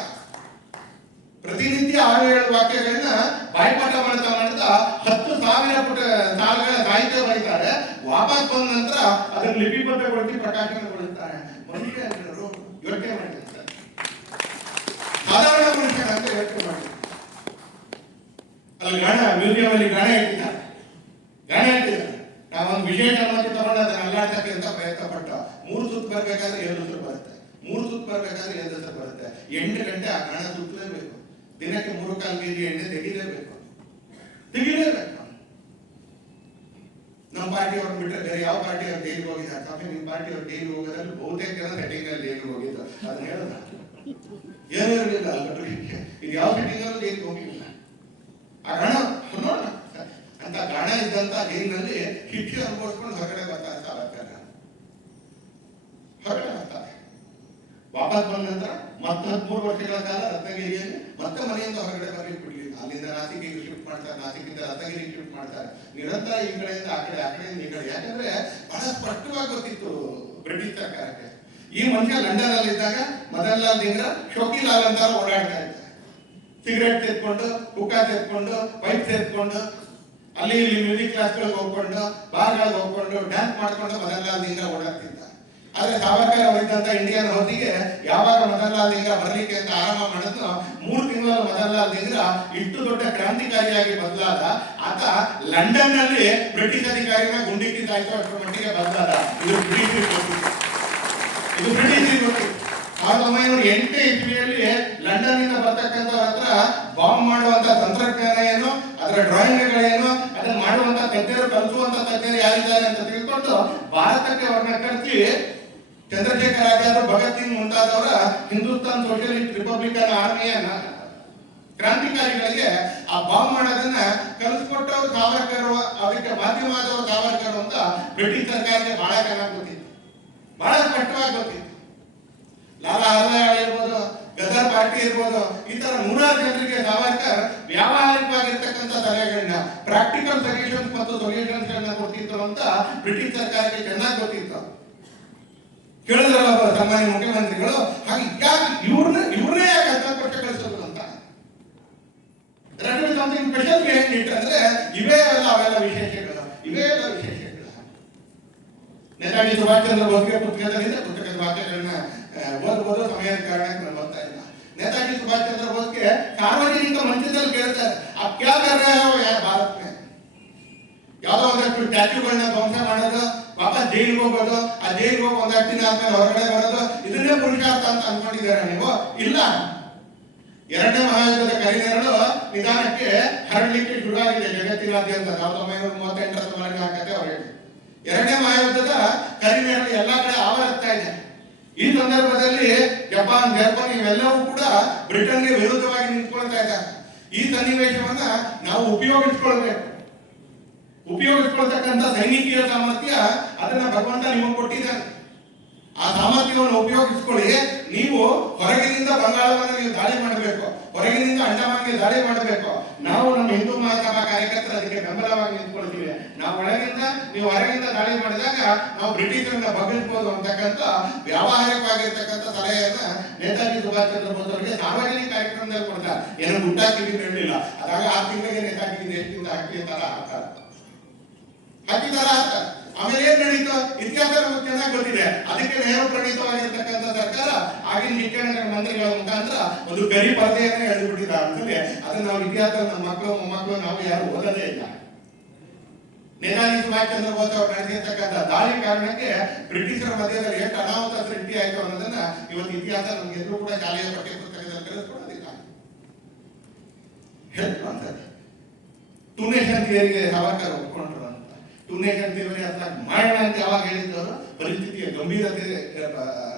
ಪ್ರತಿನಿತ್ಯ 6-7 ವಾಕ್ಯಗಳನ್ನ ಬಾಯ್ಪಾಠ ಮಾಡ್ತಾ 10,000 ಪುಟ ಸಾಲುಗಳ ಸಾಹಿತ್ಯ ಬರೀತಾರೆ. ವಾಪಸ್ ಬಂದ ನಂತರ ಅದನ್ನು ಲಿಪಿಬದ್ಧಗೊಳಿಸಿ ಪ್ರಕಾಶನಗೊಳಿಸ್ತಾರೆ. ಮನುಷ್ಯರು ಯೋಚನೆ ಮಾಡಿರ್ತಾರೆ, ಸಾಧಾರಣ ಮನುಷ್ಯ ಅಂತ ಯೋಚನೆ ಮಾಡಿ. ಅಲ್ಲಿ ಮ್ಯೂಸಿಯಂ ಅಲ್ಲಿ ಗಾಣ ಇಟ್ಟಿದ್ದಾರೆ. ನಾವೊಂದು ವಿಶೇಷ ಅನುಮತಿ ತಗೊಂಡು ಅದನ್ನ ಅಲ್ಲಾಡ್ಸಕ್ಕೆ ಅಂತ ಪ್ರಯತ್ನ ಪಟ್ಟ. 3 ಸುತ್ತು ಬರ್ಬೇಕಾದ್ರೆ 7 ಹೆಸರು ಬರುತ್ತೆ, 3 ಸುತ್ತು ಬರ್ಬೇಕಾದ್ರೆ 7 ಹೆಸರು ಬರುತ್ತೆ. 8 ಗಂಟೆ ಆ ಗಾಣ ಸುತ್ತಲೇಬೇಕು. ದಿನಕ್ಕೆ 3-4 kg ಎಣ್ಣೆ ತೆಗಿಲೇಬೇಕು. ನಮ್ಮ ಪಾರ್ಟಿಯವ್ರನ್ನ ಬಿಟ್ಟರೆ ಬೇರೆ ಯಾವ ಪಾರ್ಟಿಯವ್ರು ಜೈಲಿಗೆ ಹೋಗಿದ್ದಾರೆ? ಕಾಫಿ ನಿಮ್ಮ ಪಾರ್ಟಿಯವ್ರು ಜೈಲಿಗೆ ಹೋಗೋದ್ರಲ್ಲಿ ಬಹುತೇಕ ಜನ ಸೆಟ್ಟಿಂಗ್ ಅಲ್ಲಿ ಜೈಲಿಗೆ ಹೋಗಿದ್ದು. ಅದನ್ನ ಹೇಳೋಣ, ಏನೂ ಇರಲಿಲ್ಲ ಅಲ್ಪಟ್ರಿಗೆ. ಇದು ಯಾವ ಸೆಟ್ಟಿಂಗ್ ಅಲ್ಲೂ ಜೈಲಿಗೆ ಹೋಗಿಲ್ಲ. ಆ ಗಾಣ ನೋಡೋಣ ಅಂತ ಗಾಣ ಇದ್ದಂತ ಜೈಲಿನಲ್ಲಿ ಶಿಕ್ಷೆ ಅನುಭವಿಸ್ಕೊಂಡು ಹೊರಗಡೆ ಬರ್ತಾರೆ ಸಾವರ್ಕರ್. ವಾಪಸ್ ಬಂದ ನಂತರ ಮತ್ತೆ 13 ವರ್ಷಗಳ ಕಾಲ ರತ್ನಗಿರಿಯಲ್ಲಿ ಮತ್ತೆ ಮನೆಯಿಂದ ಹೊರಗಡೆ ಬರ್ಲಿಕ್ಕೆ ಬಿಡ್ಲಿಲ್ಲ. ಅಲ್ಲಿಂದ ನಾಸಿಕಿಗೆ ಶಿಫ್ಟ್ ಮಾಡ್ತಾರೆ, ನಾಸಿಕಿಂದ ರತ್ನಗಿರಿಗೆ ಶಿಫ್ಟ್ ಮಾಡ್ತಾರೆ. ನಿರಂತರ ಈ ಕಡೆಯಿಂದ ಆ ಕಡೆಯಿಂದ ಈ ಕಡೆ. ಯಾಕಂದ್ರೆ ಬಹಳ ಸ್ಪಷ್ಟವಾಗಿ ಗೊತ್ತಿತ್ತು ಬ್ರಿಟಿಷ್ ಸರ್ಕಾರಕ್ಕೆ, ಈ ಮನುಷ್ಯ ಲಂಡನ್ ಅಲ್ಲಿ ಇದ್ದಾಗ ಮದನ್ಲಾಲ್ ಧಿಂಗ್ರಾ ಶೋಕಿಲಾಲ್ ಅಂತ ಓಡಾಡ್ತಾ ಇದ್ದಾರೆ. ಸಿಗರೇಟ್ ತೆತ್ಕೊಂಡು, ಹುಕ್ಕಾ ತೆತ್ಕೊಂಡು, ಪೈಪ್ ತೆತ್ಕೊಂಡು, ಅಲ್ಲಿ ಇಲ್ಲಿ ಮ್ಯೂಸಿಕ್ ಕ್ಲಾಸ್ಗಳಿಗೆ ಹೋಗ್ಕೊಂಡು, ಬಾರ್ಗಳಿಗೆ ಹೋಗ್ಕೊಂಡು, ಡ್ಯಾನ್ಸ್ ಮಾಡ್ಕೊಂಡು ಮದನ್ಲಾಲ್ ಧಿಂಗ್ರಾ ಓಡಾಡ್ತಿದ್ದ. ಆದ್ರೆ ಸಾವರ್ಕರ್ ಅವರಿದ್ದಂತ ಇಂಡಿಯನ್ ಹೌಸಿಗೆ ಯಾವಾಗ ಮದನ್ಲಾಲ್ ಧಿಂಗ್ರಾ ಬರ್ಲಿಕ್ಕೆ ಅಂತ ಆರಂಭ ಮಾಡಿದ್ನೋ 3 ತಿಂಗಳಲ್ಲಿ ಮದನ್ಲಾಲ್ ಧಿಂಗ್ರಾ ಇಷ್ಟು ದೊಡ್ಡ ಕ್ರಾಂತಿಕಾರಿಯಾಗಿ ಬದಲಾದ. ಆತ ಲಂಡನ್ ನಲ್ಲಿ ಬ್ರಿಟಿಷ್ ಅಧಿಕಾರಿನ ಗುಂಡಿಕ್ಕಿ ಸಾಯಿಸೋ ಅಷ್ಟರ ಮಟ್ಟಿಗೆ ಬದಲಾದ. ಇದು ಬ್ರಿಟಿಷ್ ಗೊತ್ತಿತ್ತು. 1908 ಇಸ್ವಿಯಲ್ಲಿ ಲಂಡನ್ ಇಂದ ಬರ್ತಕ್ಕಂಥವ್ರ ಹತ್ರ ಬಾಂಬ್ ಮಾಡುವಂತ ತಂತ್ರಜ್ಞಾನ ಏನು, ಅದರ ಡ್ರಾಯಿಂಗ್ಗಳೇನು, ಅದನ್ನ ಮಾಡುವಂತ ತಜ್ಞರು, ಕಲಿಸುವಂತ ತಜ್ಞರು ಯಾರಿದ್ದಾರೆ ಅಂತ ತಿಳ್ಕೊಂಡು ಭಾರತಕ್ಕೆ ಅವ್ರನ್ನ ಕರೆಸಿ ಚಂದ್ರಶೇಖರ್ ಆಜಾದ್, ಭಗತ್ ಸಿಂಗ್ ಮುಂತಾದವರ ಹಿಂದೂಸ್ತಾನ್ ಸೋಷಿಯಲಿಸ್ಟ್ ರಿಪಬ್ಲಿಕನ್ ಆರ್ಮಿಯ ಕ್ರಾಂತಿಕಾರಿಗಳಿಗೆ ಆ ಬಾಂಬ್ ಮಾಡೋದನ್ನ ಕಲಿಸ್ಕೊಟ್ಟವ್ರು ಸಾವರ್ಕರ್, ಅದಕ್ಕೆ ಮಾಧ್ಯಮದವರು ಸಾವರ್ಕರ್ ಅಂತ ಬ್ರಿಟಿಷ್ ಸರ್ಕಾರಕ್ಕೆ ಬಹಳ ಚೆನ್ನಾಗಿ ಗೊತ್ತಿತ್ತು, ಬಹಳ ಸ್ಪಷ್ಟವಾಗಿ ಗೊತ್ತಿತ್ತು. ಲಾಲಾ ಹರ್ದಯಾಳ್ ಇರ್ಬೋದು, ಗದರ್ ಪಾರ್ಟಿ ಇರ್ಬೋದು, ಈ ತರ ನೂರಾರು ಜನರಿಗೆ ಸಾವರ್ಕರ್ ವ್ಯಾವಹಾರಿಕವಾಗಿರ್ತಕ್ಕಂಥ ಸಲಹೆಗಳನ್ನ, ಪ್ರಾಕ್ಟಿಕಲ್ ಸೊಲ್ಯೂಷನ್ಸ್ ಮತ್ತು ಸೊಲ್ಯೂಷನ್ಸ್ ಗಳನ್ನ ಕೊಡ್ತಿತ್ತು ಅಂತ ಬ್ರಿಟಿಷ್ ಸರ್ಕಾರಕ್ಕೆ ಚೆನ್ನಾಗಿ ಗೊತ್ತಿತ್ತು. ಕೇಳಿದ್ರಲ್ಲ ಸಾಮಾನ್ಯ ಮುಖ್ಯಮಂತ್ರಿಗಳು, ಹಾಗೆ ಯಾಕೆ ಇವ್ರನ್ನೇ ಯಾಕೆ 14 ವರ್ಷ ಕಳಿಸೋದು ಅಂತ. ಸಮಥಿಂಗ್ ಸ್ಪೆಷಲ್ ಏನಿಟ್ಟಂದ್ರೆ ಅವೆಲ್ಲ ವಿಶೇಷಗಳು. ನೇತಾಜಿ ಸುಭಾಷ್ ಚಂದ್ರ ಬೋಸ್ಗೆ ಪುಸ್ತಕದ ವಾಕ್ಯಗಳನ್ನ ಓದ್ಬೋದು, ಸಮಯದ ಕಾರಣಕ್ಕೆ ನಾನು ಓದ್ತಾ ಇಲ್ಲ. ನೇತಾಜಿ ಸುಭಾಷ್ ಚಂದ್ರ ಬೋಸ್ಗೆ ಸಾರ್ವಜನಿಕ ಮಂಚದಲ್ಲಿ ಕೇಳ್ತಾರೆ, ಅಪ್ ಕ್ಯಾ ಕರ್ ರಹೆ ಹೋ ಯಾರ್ ಭಾರತ್ ಮೇ? ಯಾವುದೋ ಒಂದಷ್ಟು ಸ್ಟ್ಯಾಚ್ಯೂಗಳನ್ನ ಧ್ವಂಸ ಮಾಡೋದು, ವಾಪಸ್ ಜೈಲಿಗೆ ಹೋಗೋದು, ಆ ಜೈಲಿಗೆ ಹೋಗಿ ಒಂದಷ್ಟು ದಿನ ಆದ್ಮೇಲೆ ಹೊರಗಡೆ ಬರೋದು, ಇದನ್ನೇ ಪುರುಷಾರ್ಥ ಅಂತ ಅನ್ಕೊಂಡಿದ್ದಾರೆ ನೀವು? ಇಲ್ಲ. ಎರಡನೇ ಮಹಾಯುದ್ಧದ ಕರಿನೆರಳು ನಿಧಾನಕ್ಕೆ ಹರಡಲಿಕ್ಕೆ ಶುರುವಾಗಿದೆ ಜಗತ್ತಿನಾದ್ಯಂತ. 1938ರ ಸುಮಾರಿನ ಕಥೆ ಅವ್ರು ಹೇಳಿ. ಎರಡನೇ ಮಹಾಯುದ್ಧದ ಕರಿನೆರಳು ಎಲ್ಲಾ ಕಡೆ ಆವರಿಸ್ತಾ ಇದೆ. ಈ ಸಂದರ್ಭದಲ್ಲಿ ಜಪಾನ್, ಜರ್ಮನಿ ಇವೆಲ್ಲವೂ ಕೂಡ ಬ್ರಿಟನ್ಗೆ ವಿರುದ್ಧವಾಗಿ ನಿಂತ್ಕೊಳ್ತಾ ಇದ್ದಾರೆ. ಈ ಸನ್ನಿವೇಶವನ್ನ ನಾವು ಉಪಯೋಗಿಸ್ಕೊಳ್ತಕ್ಕಂಥ ಸೈನಿಕೀಯ ಸಾಮರ್ಥ್ಯ ಅದನ್ನ ಭಗವಂತ ನಿಮಗೆ ಕೊಟ್ಟಿದ್ದಾನೆ. ಆ ಸಾಮರ್ಥ್ಯವನ್ನು ಉಪಯೋಗಿಸ್ಕೊಳ್ಳಿ. ನೀವು ಹೊರಗಿನಿಂದ ಬಂಗಾಳವನ್ನು ನೀವು ದಾಳಿ ಮಾಡಬೇಕು, ಹೊರಗಿನಿಂದ ಅಂಡಮಾನ್ಗೆ ದಾಳಿ ಮಾಡಬೇಕು. ನಾವು ನಮ್ಮ ಹಿಂದೂ ಮಹಾಸಭಾ ಕಾರ್ಯಕರ್ತರು ಅದಕ್ಕೆ ಬೆಂಬಲವಾಗಿ ನಿಂತ್ಕೊಳ್ತೀವಿ. ನೀವು ಹೊರಗಿಂದ ದಾಳಿ ಮಾಡಿದಾಗ ನಾವು ಬ್ರಿಟಿಷರನ್ನ ಬಗ್ಗಿಸಬಹುದು ಅಂತಕ್ಕಂಥ ವ್ಯಾವಹಾರಿಕವಾಗಿರ್ತಕ್ಕಂಥ ಸಲಹೆಯನ್ನ ನೇತಾಜಿ ಸುಭಾಷ್ ಚಂದ್ರ ಬೋಸ್ ಅವರಿಗೆ ಸಾರ್ವಜನಿಕ ಕಾರ್ಯಕ್ರಮದಲ್ಲಿ ಕೊಡ್ತಾರೆ. ಏನೋ ಗುಟ್ಟಾಕಿದ್ದು ಹೇಳಲಿಲ್ಲ. ಅದಾಗ 6 ತಿಂಗಳಿಗೆ ನೇತಾಜಿ ದೇಶದಿಂದ ಹಾಕಿದಾರ. ಆಮೇಲೆ ಏನ್ ನಡೀತು ಇತಿಹಾಸ ನಮಗೆ ಚೆನ್ನಾಗಿ ಗೊತ್ತಿದೆ. ಅದಕ್ಕೆ ನೆಹರು ಪ್ರಣೀತವಾಗಿರ್ತಕ್ಕಂಥ ಸರ್ಕಾರ ಆಗಿನ ಶಿಕ್ಷಣ ಮಂತ್ರಿಗಳ ಮುಖಾಂತರ ಒಂದು ಗರಿ ಪರದೆಯನ್ನೇ ಎಳೆದುಬಿಟ್ಟಿದ್ದಾರೆ. ಅಂತಂದ್ರೆ ಅದನ್ನ ನಾವು ಇತಿಹಾಸ ನಮ್ಮ ಮಕ್ಕಳು ಮೊಮ್ಮಕ್ಕಳು ನಾವು ಯಾರು ಓದೋದೇ ಇಲ್ಲ. ನೇತಾಜಿ ಸುಭಾಷ್ ಚಂದ್ರ ಬೋಸ್ ಅವರು ನಡೆಸಿರ್ತಕ್ಕಂಥ ದಾಳಿ ಕಾರಣಕ್ಕೆ ಬ್ರಿಟಿಷರ ಮಧ್ಯದಲ್ಲಿ ಎಷ್ಟು ಅನಾಹುತ ಸೃಷ್ಟಿ ಆಯ್ತು ಅನ್ನೋದನ್ನ ಇವತ್ತು ಇತಿಹಾಸ ನಮ್ಗೆ ಎಲ್ಲರೂ ಕೂಡ ಶಾಲೆಯ ಪಠ್ಯ ಪುಸ್ತಕದಲ್ಲಿ ಕಲಿಸ್ಕೊಡೋದಿಲ್ಲ. ಟೂ ನೇಷನ್ ಥಿಯರಿಗೆ ಸಾವರ್ಕರ್ ಒಪ್ಕೊಂಡ್ರು ಅಂತ. ಟೂ ನೇಷನ್ ಥಿಯರಿ ಅರ್ಥ ಮಾಡೋಣ ಅಂತ ಯಾವಾಗ ಹೇಳಿದ್ದವರು ಪರಿಸ್ಥಿತಿಯ ಗಂಭೀರತೆ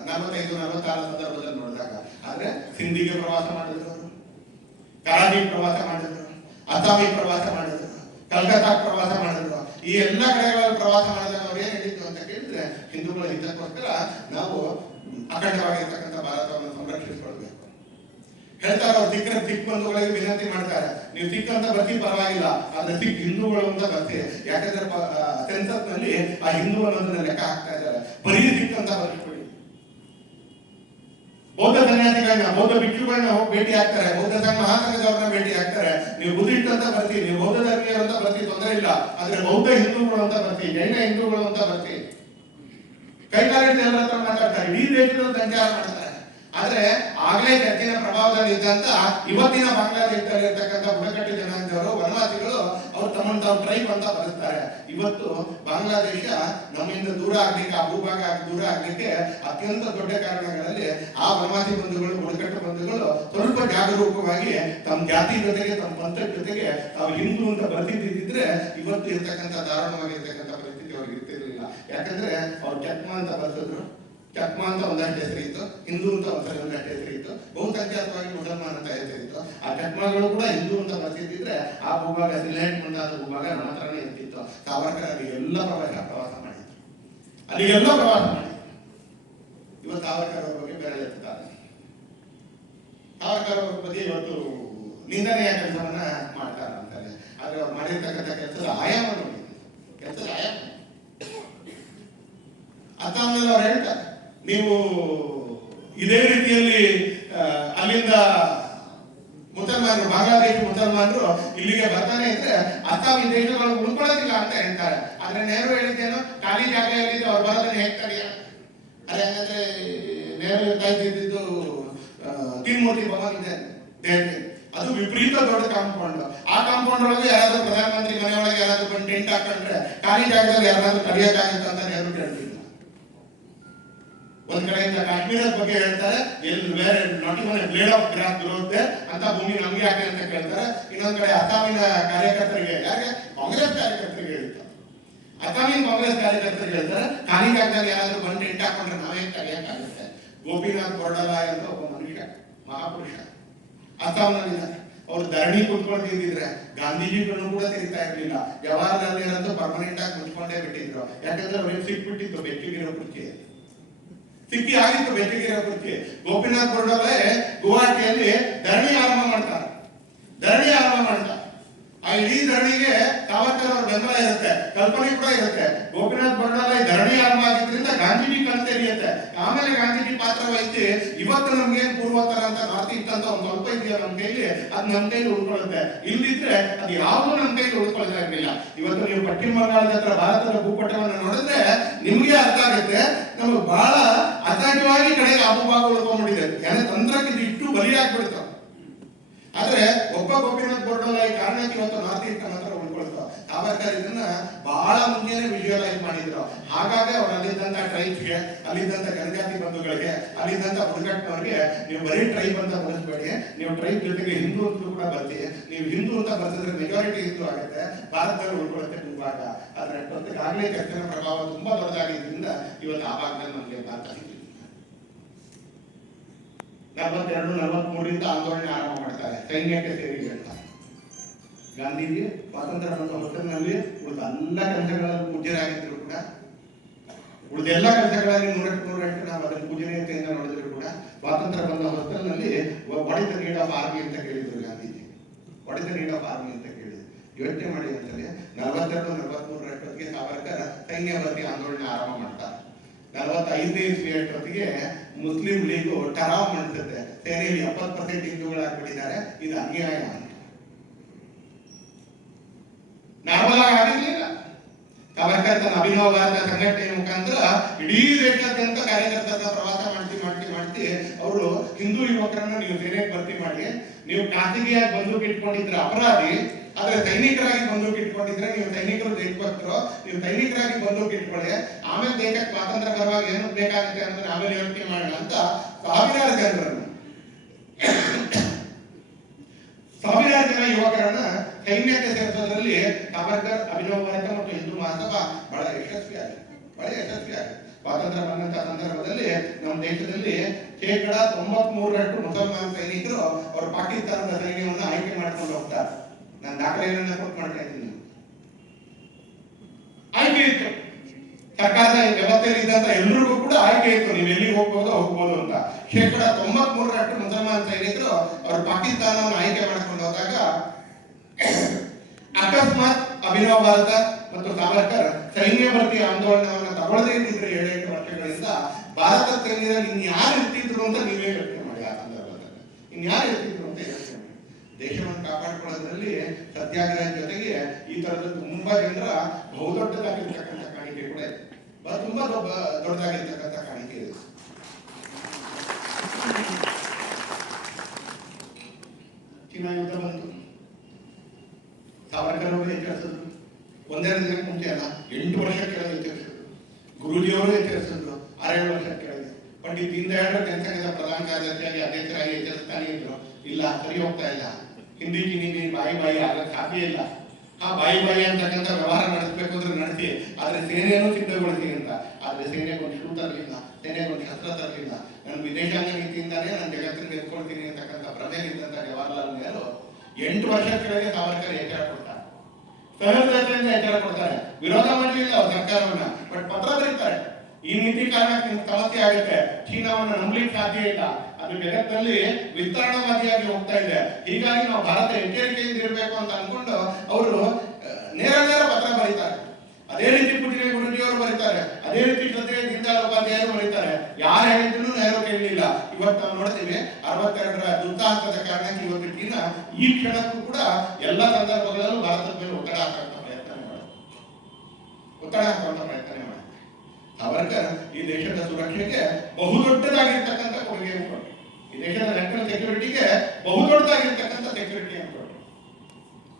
45-46 ಸಂದರ್ಭದಲ್ಲಿ ನೋಡಿದಾಗ. ಆದ್ರೆ ಸಿಂಧಿಗೆ ಪ್ರವಾಸ ಮಾಡಿದ್ರು, ಕರಾಚಿಗೆ ಪ್ರವಾಸ ಮಾಡಿದ್ರು, ಅಸ್ಸಾಮಿಗೆ ಪ್ರವಾಸ ಮಾಡಿದ್ರು, ಕಲ್ಕತ್ತಾಕ್ಕೆ ಪ್ರವಾಸ ಮಾಡಿದ್ರು. ಈ ಎಲ್ಲ ಕಡೆಗಳಲ್ಲಿ ಪ್ರವಾಸ ಮಾಡಿದಾಗ ಅವ್ರು ಏನ್ ಹೇಳಿದ್ದು ಅಂತ ಕೇಳಿದ್ರೆ, ಹಿಂದೂಗಳ ಹಿತಕ್ಕೋಸ್ಕರ ನಾವು ಅಖಂಡವಾಗಿರ್ತಕ್ಕಂಥ ಭಾರತವನ್ನು ಸಂರಕ್ಷಿಸಿಕೊಳ್ಬೇಕು ಹೇಳ್ತಾರೆ. ಅವ್ರು ಸಿಖ್ ಬಂಧುಗಳಿಗೆ ವಿನಂತಿ ಮಾಡ್ತಾರೆ, ನೀವು ಸಿಖ್ ಅಂತ ಬರ್ತಿ ಪರವಾಗಿಲ್ಲ, ಆದ್ರೆ ಸಿಖ್ ಹಿಂದೂಗಳು ಅಂತ ಬರ್ತಿ. ಯಾಕಂದ್ರೆ ಸೆನ್ಸಸ್ ನಲ್ಲಿ ಆ ಹಿಂದೂ ಅನ್ನೋದನ್ನ ಲೆಕ್ಕ ಹಾಕ್ತಾ ಇದ್ದಾರೆ. ಬರೀ ಸಿಖ್ ಅಂತ ಬರ್ಕೊಡಿ. ಬೌದ್ಧ ಸನ್ಯಾಸಿಗಳನ್ನ, ಬೌದ್ಧ ಭಿಕ್ಷುಗಳನ್ನ ಹೋಗಿ ಭೇಟಿ ಆಗ್ತಾರೆ, ಬೌದ್ಧ ಸಂಘ ಮಹಾಸಂಘದವ್ರನ್ನ ಭೇಟಿ ಆಗ್ತಾರೆ. ನೀವು ಬುದ್ಧಿಸ್ಟ್ ಅಂತ ಬರ್ತೀವಿ, ನೀವು ಬೌದ್ಧ ಧರ್ಮೀಯರು ಅಂತ ಬರ್ತೀವಿ, ತೊಂದರೆ ಇಲ್ಲ. ಆದ್ರೆ ಬೌದ್ಧ ಹಿಂದೂಗಳು ಅಂತ ಬರ್ತೀವಿ, ಜೈನ ಹಿಂದೂಗಳು ಅಂತ ಬರ್ತೀವಿ. ಕೈಗಾರಿಕೆ ಎಲ್ಲರ ಹತ್ರ ಮಾತಾಡ್ತಾರೆ, ಇಡೀ ದೇಶದಲ್ಲಿ ಸಂಚಾರ ಮಾಡ್ತಾರೆ. ಆದ್ರೆ ಆಗ್ಲೇ ಚರ್ಚಿನ ಪ್ರಭಾವದಲ್ಲಿ ಇದ್ದಂತ ಇವತ್ತಿನ ಬಾಂಗ್ಲಾದೇಶದಲ್ಲಿ ಇರ್ತಕ್ಕಂಥ ಬುಡಕಟ್ಟು ಜನಾಂಗದವರು, ವನವಾಸಿಗಳು ಅವ್ರು ತಮ್ಮನ್ನು ತಾವು ಟ್ರೈಬ್ ಅಂತ ಬರೆಸ್ತಾರೆ. ಇವತ್ತು ಬಾಂಗ್ಲಾದೇಶ ನಮ್ಮಿಂದ ದೂರ ಆಗ್ಲಿಕ್ಕೆ, ಆ ಭೂಭಾಗ ದೂರ ಆಗ್ಲಿಕ್ಕೆ ಅತ್ಯಂತ ದೊಡ್ಡ ಕಾರಣಗಳಲ್ಲಿ ಆ ವನವಾಸಿ ಬಂಧುಗಳು, ಬುಡಕಟ್ಟು ಬಂಧುಗಳು ಸ್ವಲ್ಪ ಜಾಗರೂಕವಾಗಿ ತಮ್ಮ ಜಾತಿ ಜೊತೆಗೆ, ತಮ್ಮ ಪಂಥದ ಜೊತೆಗೆ ತಾವು ಹಿಂದೂ ಅಂತ ಬರ್ತಿದ್ದಿದ್ರೆ ಇವತ್ತು ಇರ್ತಕ್ಕಂಥ ದಾರುಣವಾಗಿರ್ತಕ್ಕಂಥ ಪರಿಸ್ಥಿತಿ ಅವ್ರಿಗೆ ಇರ್ತಿರ್ಲಿಲ್ಲ. ಯಾಕಂದ್ರೆ ಅವ್ರು ಚಕ್ಮ ಅಂತ ಬರ್ತಿದ್ರು, ಚಕ್ಮ ಅಂತ ಒಂದಷ್ಟು ಹೆಸರಿತ್ತು, ಹಿಂದೂ ಅಂತ ಒಂದಷ್ಟು ಹೆಸರಿತ್ತು, ಬಹುಸಂಖ್ಯಾತವಾಗಿ ಮುಸಲ್ಮಾನ್ ಅಂತ ಹೆಸರಿತ್ತು. ಆ ಚಕ್ಮಗಳು ಕೂಡ ಹಿಂದೂ ಅಂತ ಬರ್ತಿದ್ದಿದ್ರೆ ಆ ಭೂಭಾಗ, ಸಿಲ್ಹೆಟ್ ಮುಂತಾದ ಭೂಭಾಗ ನಮ್ಮ ಹತ್ರನೇ ಇರ್ತಿತ್ತು. ಸಾವರ್ಕರ್ ಅಲ್ಲಿಗೆಲ್ಲ ಪ್ರವಾಸ ಮಾಡಿದ್ರು, ಅಲ್ಲಿಗೆಲ್ಲ ಪ್ರವಾಸ ಮಾಡಿದ್ರು. ಇವತ್ತು ಸಾವರ್ಕರ್ ಅವ್ರ ಬಗ್ಗೆ ಬೇರೆ ಎತ್ತಿದ್ದಾರೆ. ಸಾವರ್ಕರ್ ಅವ್ರ ಬಗ್ಗೆ ಇವತ್ತು ನಿಂದನೆಯ ಕೆಲಸವನ್ನ ಮಾಡ್ತಾರ ಅಂತಾರೆ. ಆದ್ರೆ ಅವ್ರು ಮಾಡಿರ್ತಕ್ಕಂಥ ಕೆಲಸದ ಆಯಾಮ ನೋಡಿ, ಕೆಲಸದ ಆಯಾಮ ಅಸ್ಸಾಂನಲ್ಲಿ ಅವ್ರು ಹೇಳ್ತಾರೆ, ನೀವು ಇದೇ ರೀತಿಯಲ್ಲಿ ಅಲ್ಲಿಂದ ಮುಸಲ್ಮಾನರು, ಬಾಂಗ್ಲಾದೇಶ ಮುಸಲ್ಮಾನರು ಇಲ್ಲಿಗೆ ಬರ್ತಾನೆ ಇದ್ರೆ ಅಸ್ಸಾಂ ಈ ದೇಶಗಳು ಉಳ್ಕೊಳ್ಳೋದಿಲ್ಲ ಅಂತ ಹೇಳ್ತಾರೆ. ಆದ್ರೆ ನೆಹರು ಹೇಳಿದ್ದೇನು, ಖಾಲಿ ಜಾಗ ಎಲ್ಲಿದೆ ಅವ್ರು ಬರೋದನ್ನ ಹೇಗೆ ತಡೆಯ? ಅದೇ ಹಾಗಾದ್ರೆ ನೆಹರು ಹೇಳ್ತಾ ಇದ್ದಿದ್ದು ತೀನ್ಮೂರ್ತಿ ಭವನ್ ಇದೆ ದೆಹಲಿ, ಅದು ವಿಪರೀತ ದೊಡ್ಡ ಕಾಂಪೌಂಡ್. ಆ ಕಾಂಪೌಂಡ್ ಒಳಗೆ ಯಾರಾದ್ರೂ ಪ್ರಧಾನಮಂತ್ರಿ ಮನೆಯೊಳಗೆ ಯಾರಾದ್ರೂ ಬಂದು ಟೆಂಟ್ ಹಾಕೊಂಡ್ರೆ ಖಾಲಿ ಜಾಗದಲ್ಲಿ ಯಾರಾದ್ರೂ ಕಲಿಯೋಕ್ಕಾಗುತ್ತೆ ಅಂತ ನೆಹರು ಹೇಳ್ತಿದ್ರು. ಒಂದ್ ಕಡೆಯಿಂದ ಕಾಶ್ಮೀರದ ಬಗ್ಗೆ ಹೇಳ್ತಾರೆ, ಎಲ್ಲಿ ಬೇರೆ not even blade of grass growth ಅಂತ ಭೂಮಿ ನಮ್ಗೆ ಯಾಕೆ ಅಂತ ಕೇಳ್ತಾರೆ. ಇನ್ನೊಂದ್ ಕಡೆ ಅಸ್ಸಾಮಿನ ಕಾರ್ಯಕರ್ತರಿಗೆ, ಯಾಕೆ ಕಾಂಗ್ರೆಸ್ ಕಾರ್ಯಕರ್ತರಿಗೆ ಹೇಳ್ತಾರೆ. ಅಥಾಮಿ ಕಾಂಗ್ರೆಸ್ ಕಾರ್ಯಕರ್ತರು ಹೇಳ್ತಾರೆ ಖಾಲಿ ಜಾಗದಲ್ಲಿ ಯಾರಾದ್ರೂ ಬಂದು ಟೆಂಟ್ ಹಾಕೊಂಡ್ರೆ ನಾವೇ ಕರೆಯಕ್ಕಾಗುತ್ತೆ. ಗೋಪಿನಾಥ್ ಕೊರಡಲಾಯ್ ಅಂತ ಒಬ್ಬ ಮನುಷ್ಯ, ಮಹಾಪುರುಷ, ಅಸ್ಸಾಂನಲ್ಲಿದ್ದಾರೆ. ಅವ್ರು ಧರಣಿ ಕುತ್ಕೊಂಡಿದ್ರೆ ಗಾಂಧೀಜಿಗಳನ್ನು ಕೂಡ ತೆರಿತಾ ಇರ್ಲಿಲ್ಲ. ಜವಾಹರ್ಲಾಲ್ ನೆಹರು ಪರ್ಮನೆಂಟ್ ಆಗಿ ಮುಚ್ಕೊಂಡೇ ಬಿಟ್ಟಿದ್ರು. ಯಾಕಂದ್ರೆ ಅವ್ರಿಗೆ ಸಿಕ್ಬಿಟ್ಟಿತ್ತು ಬೆಚ್ಚಗಿರೋ ಕುರ್ಚಿ, ಸಿಕ್ಕಿ ಆಗಿತ್ತು ಬೆಚ್ಚಗಿರೋ ಕುರ್ಚಿ. ಗೋಪಿನಾಥ್ ಕೊರಡಲಾಯ್ ಗುವಾಹಟಿಯಲ್ಲಿ ಧರಣಿ ಆರಂಭ ಮಾಡ್ತಾರೆ. ಆ ಇಡೀ ಧರಣಿಗೆ ಸಾವರ್ಕರ್ ಅವರ ಬೆಂಬಲ ಇರುತ್ತೆ, ಕಲ್ಪನೆ ಕೂಡ ಇರುತ್ತೆ. ಗೋಪಿನಾಥ್ ಕೊರಡಲಾಯ್ ಧರಣಿ ಆರಂಭ ಆಗಿದ್ರಿಂದ ಗಾಂಧೀಜಿ ಕಣ್ತೆರಿಯುತ್ತೆ. ಆಮೇಲೆ ಗಾಂಧೀಜಿ ಪಾತ್ರ ವಹಿಸಿ ಇವತ್ತು ನಮ್ಗೆ ಪೂರ್ವೋತ್ತರ ಅಂತ ನಾರ್ತ್ ಈಸ್ಟ್ ಅಂತ ಒಂದು ಸ್ವಲ್ಪ ಇದೆಯಾ ನಮ್ಮ ಕೈಲಿ, ಅದು ನಮ್ಮ ಕೈಲಿ ಉಳ್ಕೊಳ್ಳುತ್ತೆ. ಇಲ್ದಿದ್ರೆ ಅದು ಯಾವುದು ನಮ್ಮ ಕೈಲಿ ಉಳ್ಕೊಳ್ಳೋದೇ ಇರಲಿಲ್ಲ. ಇವತ್ತು ನೀವು ಪಶ್ಚಿಮ ಬಂಗಾಳದ ಹತ್ರ ಭಾರತದ ಭೂಪಟವನ್ನು ನೋಡಿದ್ರೆ ನಿಮ್ಗೆ ಅರ್ಥ ಆಗುತ್ತೆ, ನಮಗೆ ಬಹಳ ಅಸಹಜವಾಗಿ ಕಡೆಗೆ ಅಪಭಾಗ ಉಳ್ಕೊಂಡ್ಬಿಟ್ಟಿದೆ. ತಂತ್ರಕ್ಕೆ ಇದು ಇಷ್ಟು ಬಲಿಯಾಗ್ಬಿಡ್ತಾವ. ಆದ್ರೆ ಒಬ್ಬ ಗೋಪಿನಾಥ್ ಕೊರಡಲಾಯ್ ಕಾರಣಕ್ಕೆ ಇವತ್ತು ನಾರ್ತ್ ಈಸ್ಟ್ ಮಾತ್ರ ಉಳ್ಕೊಳ್ತಾವ. ಸಾವರ್ಕರ್ ಇದನ್ನ ಬಹಳ ಮುಂಚೆನೆ ವಿಜುವಲೈಸ್ ಮಾಡಿದ್ರು. ಹಾಗಾಗಿ ಅವ್ರು ಅಲ್ಲಿದ್ದಂತ ಟ್ರೈಬ್ಸ್ಗೆ, ಅಲ್ಲಿದ್ದಂತ ಜನಜಾತಿ ಬಂಧುಗಳಿಗೆ, ಅಲ್ಲಿದ್ದಂತ ಬುಡಕಟ್ಟಿನವ್ರಿಗೆ ನೀವು ಬರೀ ಟ್ರೈಬ್ ಅಂತ ಬಳಸಬೇಡಿ, ನೀವು ಟ್ರೈಬ್ ಜೊತೆಗೆ ಹಿಂದೂ ಅಂತ ಕೂಡ ಬರ್ತೀವಿ. ನೀವು ಹಿಂದೂ ಅಂತ ಬರ್ತಿದ್ರೆ ಮೆಜಾರಿಟಿ ಹಿಂದೂ ಆಗುತ್ತೆ, ಭಾರತದಲ್ಲಿ ಉಳ್ಕೊಳ್ಳುತ್ತೆ ಭಾಗ. ಆದ್ರೆ ಆಗಲೇ ಚರ್ಚೆನ ಪ್ರಭಾವ ತುಂಬಾ ದೊಡ್ಡದಾಗಿದ್ದರಿಂದ ಇವತ್ತು ಆ ಭಾಗದಲ್ಲಿ ನಮಗೆ ಭಾರತ ಸಿಕ್ಕಿದೆ. 42-43 ಆಂದೋಲನ ಆರಂಭ ಮಾಡ್ತಾರೆ, ಸೈನ್ಯಕ್ಕೆ ಸೇರಿ ಹೇಳ್ತಾರೆ. ಗಾಂಧೀಜಿ ಸ್ವಾತಂತ್ರ್ಯ ಬಂದ ಹೊಸನಲ್ಲಿ ಉಳಿದ ಎಲ್ಲ ಕೆಲಸಗಳಲ್ಲಿ ಪೂಜ್ಯರಾಗಿದ್ರು ಕೂಡ, ಉಳಿದೆಲ್ಲ ಕೆಲಸಗಳಲ್ಲಿ 100% ನಾವು ಅದನ್ನು ಪೂಜನೀಯತೆಯಿಂದ ನೋಡಿದ್ರು ಕೂಡ, ಸ್ವಾತಂತ್ರ್ಯ ಬಂದ ಹೊಸನಲ್ಲಿ what is the need of army ಅಂತ ಕೇಳಿದ್ರು Gandhiji. What is the need of army ಅಂತ ಕೇಳಿದ್ರು. ಯೋಚನೆ ಮಾಡಿ ಅಂತಲೇ 42-43 ಸಾವರ್ಕರ್ ಸೈನ್ಯ ಭರ್ತಿ ಆಂದೋಲನ ಆರಂಭ ಮಾಡ್ತಾರೆ. 45ನೇ ಇಸ್ವಿ ಅಷ್ಟೊತ್ತಿಗೆ ಮುಸ್ಲಿಂ ಲೀಗ್ ಟರಾವ್ ಮಾಡ್ತದೆ, ಸೇನೆಯಲ್ಲಿ 70% ಹಿಂದೂಗಳಾಗ್ಬಿಟ್ಟಿದ್ದಾರೆ, ಇದು ಅನ್ಯಾಯ ಅಂತ. ನಾರ್ಮಲ್ ಆಗಿ ಆಗಿರ್ಲಿಲ್ಲ. ಸಾವರ್ಕರ್ ತನ್ನ ಅಭಿನವ ಭಾರತ ಸಂಘಟನೆಯ ಮುಖಾಂತರ ಇಡೀ ದೇಶಾದ್ಯಂತ ಕಾರ್ಯಕರ್ತರ ಪ್ರವಾಸ ಮಾಡ್ತಿ ಅವರು ಹಿಂದೂ ಯುವಕರನ್ನ ನೀವು ಸೇನೆಗೆ ಭರ್ತಿ ಮಾಡಿ, ನೀವು ಖಾಸಗಿಯಾಗಿ ಬಂದೂಕು ಇಟ್ಕೊಂಡಿದ್ರೆ ಅಪರಾಧಿ, ಆದ್ರೆ ಸೈನಿಕರಾಗಿ ಬಂದೂಕು ಇಟ್ಕೊಂಡಿದ್ರೆ ನೀವು ಸೈನಿಕರು ದೇಶಭಕ್ತರು, ನೀವು ಸೈನಿಕರಾಗಿ ಬಂದೂಕು ಇಟ್ಕೊಳ್ಳಿ, ಆಮೇಲೆ ದೇಶಕ್ಕೆ ಸ್ವಾತಂತ್ರ್ಯ ಬರುವಾಗ ಏನು ಬೇಕಾಗುತ್ತೆ ಅಂದ್ರೆ ಆಮೇಲೆ ಯೋಚನೆ ಮಾಡೋಣ ಅಂತ ಸಾವಿರಾರು ಜನ ಯುವಕರನ್ನ ಸೈನ್ಯಕ್ಕೆ ಸೇರಿಸೋದ್ರಲ್ಲಿ ಸಾವರ್ಕರ್ ಅಭಿನವ ಭಾರತ ಮತ್ತು ಹಿಂದೂ ಮಹಾಸಭಾ ಬಹಳ ಯಶಸ್ವಿಯಾಗಿದೆ. ಸ್ವಾತಂತ್ರ್ಯ ಬಂದಂತಹ ಸಂದರ್ಭದಲ್ಲಿ ನಮ್ಮ ದೇಶದಲ್ಲಿ 93% ಮುಸಲ್ಮಾನ್ ಸೈನಿಕರು ಅವರು ಪಾಕಿಸ್ತಾನದ ಸೈನ್ಯವನ್ನು ಆಯ್ಕೆ ಮಾಡ್ಕೊಂಡು ಹೋಗ್ತಾರೆ. ನಾನು ದಾಖಲೆಗಳನ್ನ ಕೊಟ್ಟು ಮಾಡ್ತಾ ಇದ್ದೀನಿ. ಆಯ್ಕೆ ಇತ್ತು, ಸರ್ಕಾರದ ವ್ಯವಸ್ಥೆಯಲ್ಲಿ ಇದ್ದಂತ ಎಲ್ರಿಗೂ ಕೂಡ ಆಯ್ಕೆ ಇತ್ತು, ನೀವು ಎಲ್ಲಿಗೆ ಹೋಗ್ಬೋದು ಅಂತ. 93% ಮುಸಲ್ಮಾನ್ ಸೈನಿಕರು ಅವರು ಪಾಕಿಸ್ತಾನವನ್ನು ಆಯ್ಕೆ ಮಾಡ್ಕೊಂಡು ಹೋದಾಗ ಅಕಸ್ಮಾತ್ ಅಭಿನವ ಭಾರತ ಮತ್ತು ಸಾವರ್ಕರ್ ಸೈನ್ಯ ಭರ್ತಿ ಆಂದೋಲನವನ್ನು ತಗೊಳ್ಳದೇ ಇದ್ದಿದ್ರೆ 7-8 ವರ್ಷಗಳಿಂದ ಭಾರತ ಸೈನ್ಯದಲ್ಲಿ ಇನ್ಯಾರು ಇರ್ತಿದ್ರು ಅಂತ ನೀವೇ ಯೋಚನೆ ಮಾಡಿ. ಆ ಸಂದರ್ಭದಲ್ಲಿ ಇನ್ಯಾರು ಇರ್ತಿದ್ರು ಅಂತ ಯೋಚನೆ ಮಾಡಿ. ದೇಶವನ್ನು ಕಾಪಾಡಿಕೊಳ್ಳೋದ್ರಲ್ಲಿ ಸತ್ಯಾಗ್ರಹ ಜೊತೆಗೆ ಈ ತರದ ತುಂಬಾ ಜನರ ಬಹುದೊಡ್ಡದಾಗಿರ್ತಕ್ಕಂಥ ಕಾಣಿಕೆ ಕೂಡ ಇದೆ, ತುಂಬಾ ದೊಡ್ಡದಾಗಿರ್ತಕ್ಕಂಥ ಕಾಣಿಕೆ ಇದೆ. ಚೀನಾ ಯುದ್ಧ ಬಂತು, ಸಾವರ್ಕರ್ ಅವರು ಎಚ್ಚರಿಸಿದ್ರು. ಒಂದೆರಡು ದಿನಕ್ಕೆ ಮುಂಚೆ ಅಲ್ಲ, 8 ವರ್ಷ ಕೆಳಗೆ ಎಚ್ಚರಿಸಿದ್ರು. ಗುರೂಜಿಯವರು ಎಚ್ಚರಿಸಿದ್ರು 6-7 ವರ್ಷ ಕೆಳಗೆ. ಪಂಡಿತ್ ದೀನ್ ದಯಾಳ್ ಜನಸಂಘದ ಪ್ರಧಾನ ಕಾರ್ಯದರ್ಶಿಯಾಗಿ ಅಧ್ಯಕ್ಷರಾಗಿ ಎಚ್ಚರಿಸ್ತಾನೆ ಇದ್ರು. ಇಲ್ಲ, ಸರಿ ಹೋಗ್ತಾ ಇಲ್ಲ, ಹಿಂದಿ ಚೀನಿ ಬಾಯಿ ಆಗಕ್ಕೆ ಸಾಧ್ಯ ಇಲ್ಲ. ಆ ಬಾಯಿ ಅಂತಕ್ಕಂಥ ವ್ಯವಹಾರ ನಡೆಸಬೇಕು ಅಂದ್ರೆ ನಡೆಸಿ, ಆದ್ರೆ ಸೇನೆಯನ್ನು ಸಿದ್ಧಗೊಳಿಸಿ ಅಂತ. ಆದ್ರೆ ಸೇನೆಗೆ ಒಂದು ಶೂ ತರಲಿಲ್ಲ, ಸೇನೆಗೆ ಒಂದು ಶಸ್ತ್ರ ತರಲಿಲ್ಲ. ನಾನು ವಿದೇಶಾಂಗ ನೀತಿಯಿಂದಾನೇ ನಾನು ಜಗತ್ತಿನ ಎತ್ಕೊಳ್ತೀನಿ ಅಂತಕ್ಕಂಥ ಪ್ರಮೆ ಇದ್ದಂತ ಜವಾಹರ್ಲಾಲ್ ನೆಹರು 8 ವರ್ಷ ಕೆಳಗೆ ಸಾವರ್ಕರ್ ಎಚ್ಚರ ಕೊಡ್ತಾರೆ, ಸಹೃದಯತೆಯಿಂದ ಎಚ್ಚರ ಕೊಡ್ತಾರೆ. ವಿರೋಧ ಮಾಡಲಿಲ್ಲ ಅವ್ರ ಸರ್ಕಾರವನ್ನ, ಬಟ್ ಪತ್ರ ಬರೀತಾರೆ, ಈ ನೀತಿ ಕಾರಣಕ್ಕೆ ನಿಮ್ಗೆ ಸಮಸ್ಯೆ ಆಗುತ್ತೆ, ಚೀನಾವನ್ನ ನಂಬಲಿಕ್ಕೆ ಸಾಧ್ಯ ಇಲ್ಲ, ಅದು ಜಗತ್ತಲ್ಲಿ ವಿಸ್ತರಣವಾದಿಯಾಗಿ ಹೋಗ್ತಾ ಇದೆ, ಹೀಗಾಗಿ ನಾವು ಭಾರತ ಎಚ್ಚರಿಕೆಯಿಂದ ಇರಬೇಕು ಅಂತ ಅನ್ಕೊಂಡು ಅವರು ನೇರ ಪತ್ರ ಬರೀತಾರೆ. ಅದೇ ರೀತಿ ಪುಟಿಲೆ ಗುರುಜಿಯವರು ಬರೀತಾರೆ, ಅದೇ ರೀತಿ ಜೊತೆ ದೀನದಯಾಳ್ ಉಪಾಧ್ಯಾಯರು ಬರೀತಾರೆ. ಯಾರು ಹೇಳಿದ್ರು ನೆಹರು ಕೇಳಲಿಲ್ಲ. ಇವತ್ತು ನಾವು ನೋಡ್ತೀವಿ 62ರ ದುಸ್ಸಾಹಸದ ಕಾರಣಕ್ಕೆ ಇವತ್ತು ಚೀನಾ ಈ ಕ್ಷಣಕ್ಕೂ ಕೂಡ ಎಲ್ಲ ಸಂದರ್ಭಗಳಲ್ಲೂ ಭಾರತದ ಮೇಲೆ ಒತ್ತಡ ಹಾಕುವಂತ ಪ್ರಯತ್ನ ಮಾಡುತ್ತೆ. ಸಾವರ್ಕರ್ ಈ ದೇಶದ ಸುರಕ್ಷೆಗೆ ಬಹುದೊಡ್ಡದಾಗಿರ್ತಕ್ಕಂಥ ಕೊಡುಗೆಯನ್ನು ಕೊಟ್ಟರು. ಈ ದೇಶದ ನ್ಯಾಷನಲ್ ಸೆಕ್ಯೂರಿಟಿಗೆ ಬಹುದೊಡ್ಡದಾಗಿರ್ತಕ್ಕಂಥ ಸೆಕ್ಯೂರಿಟಿಯನ್ನು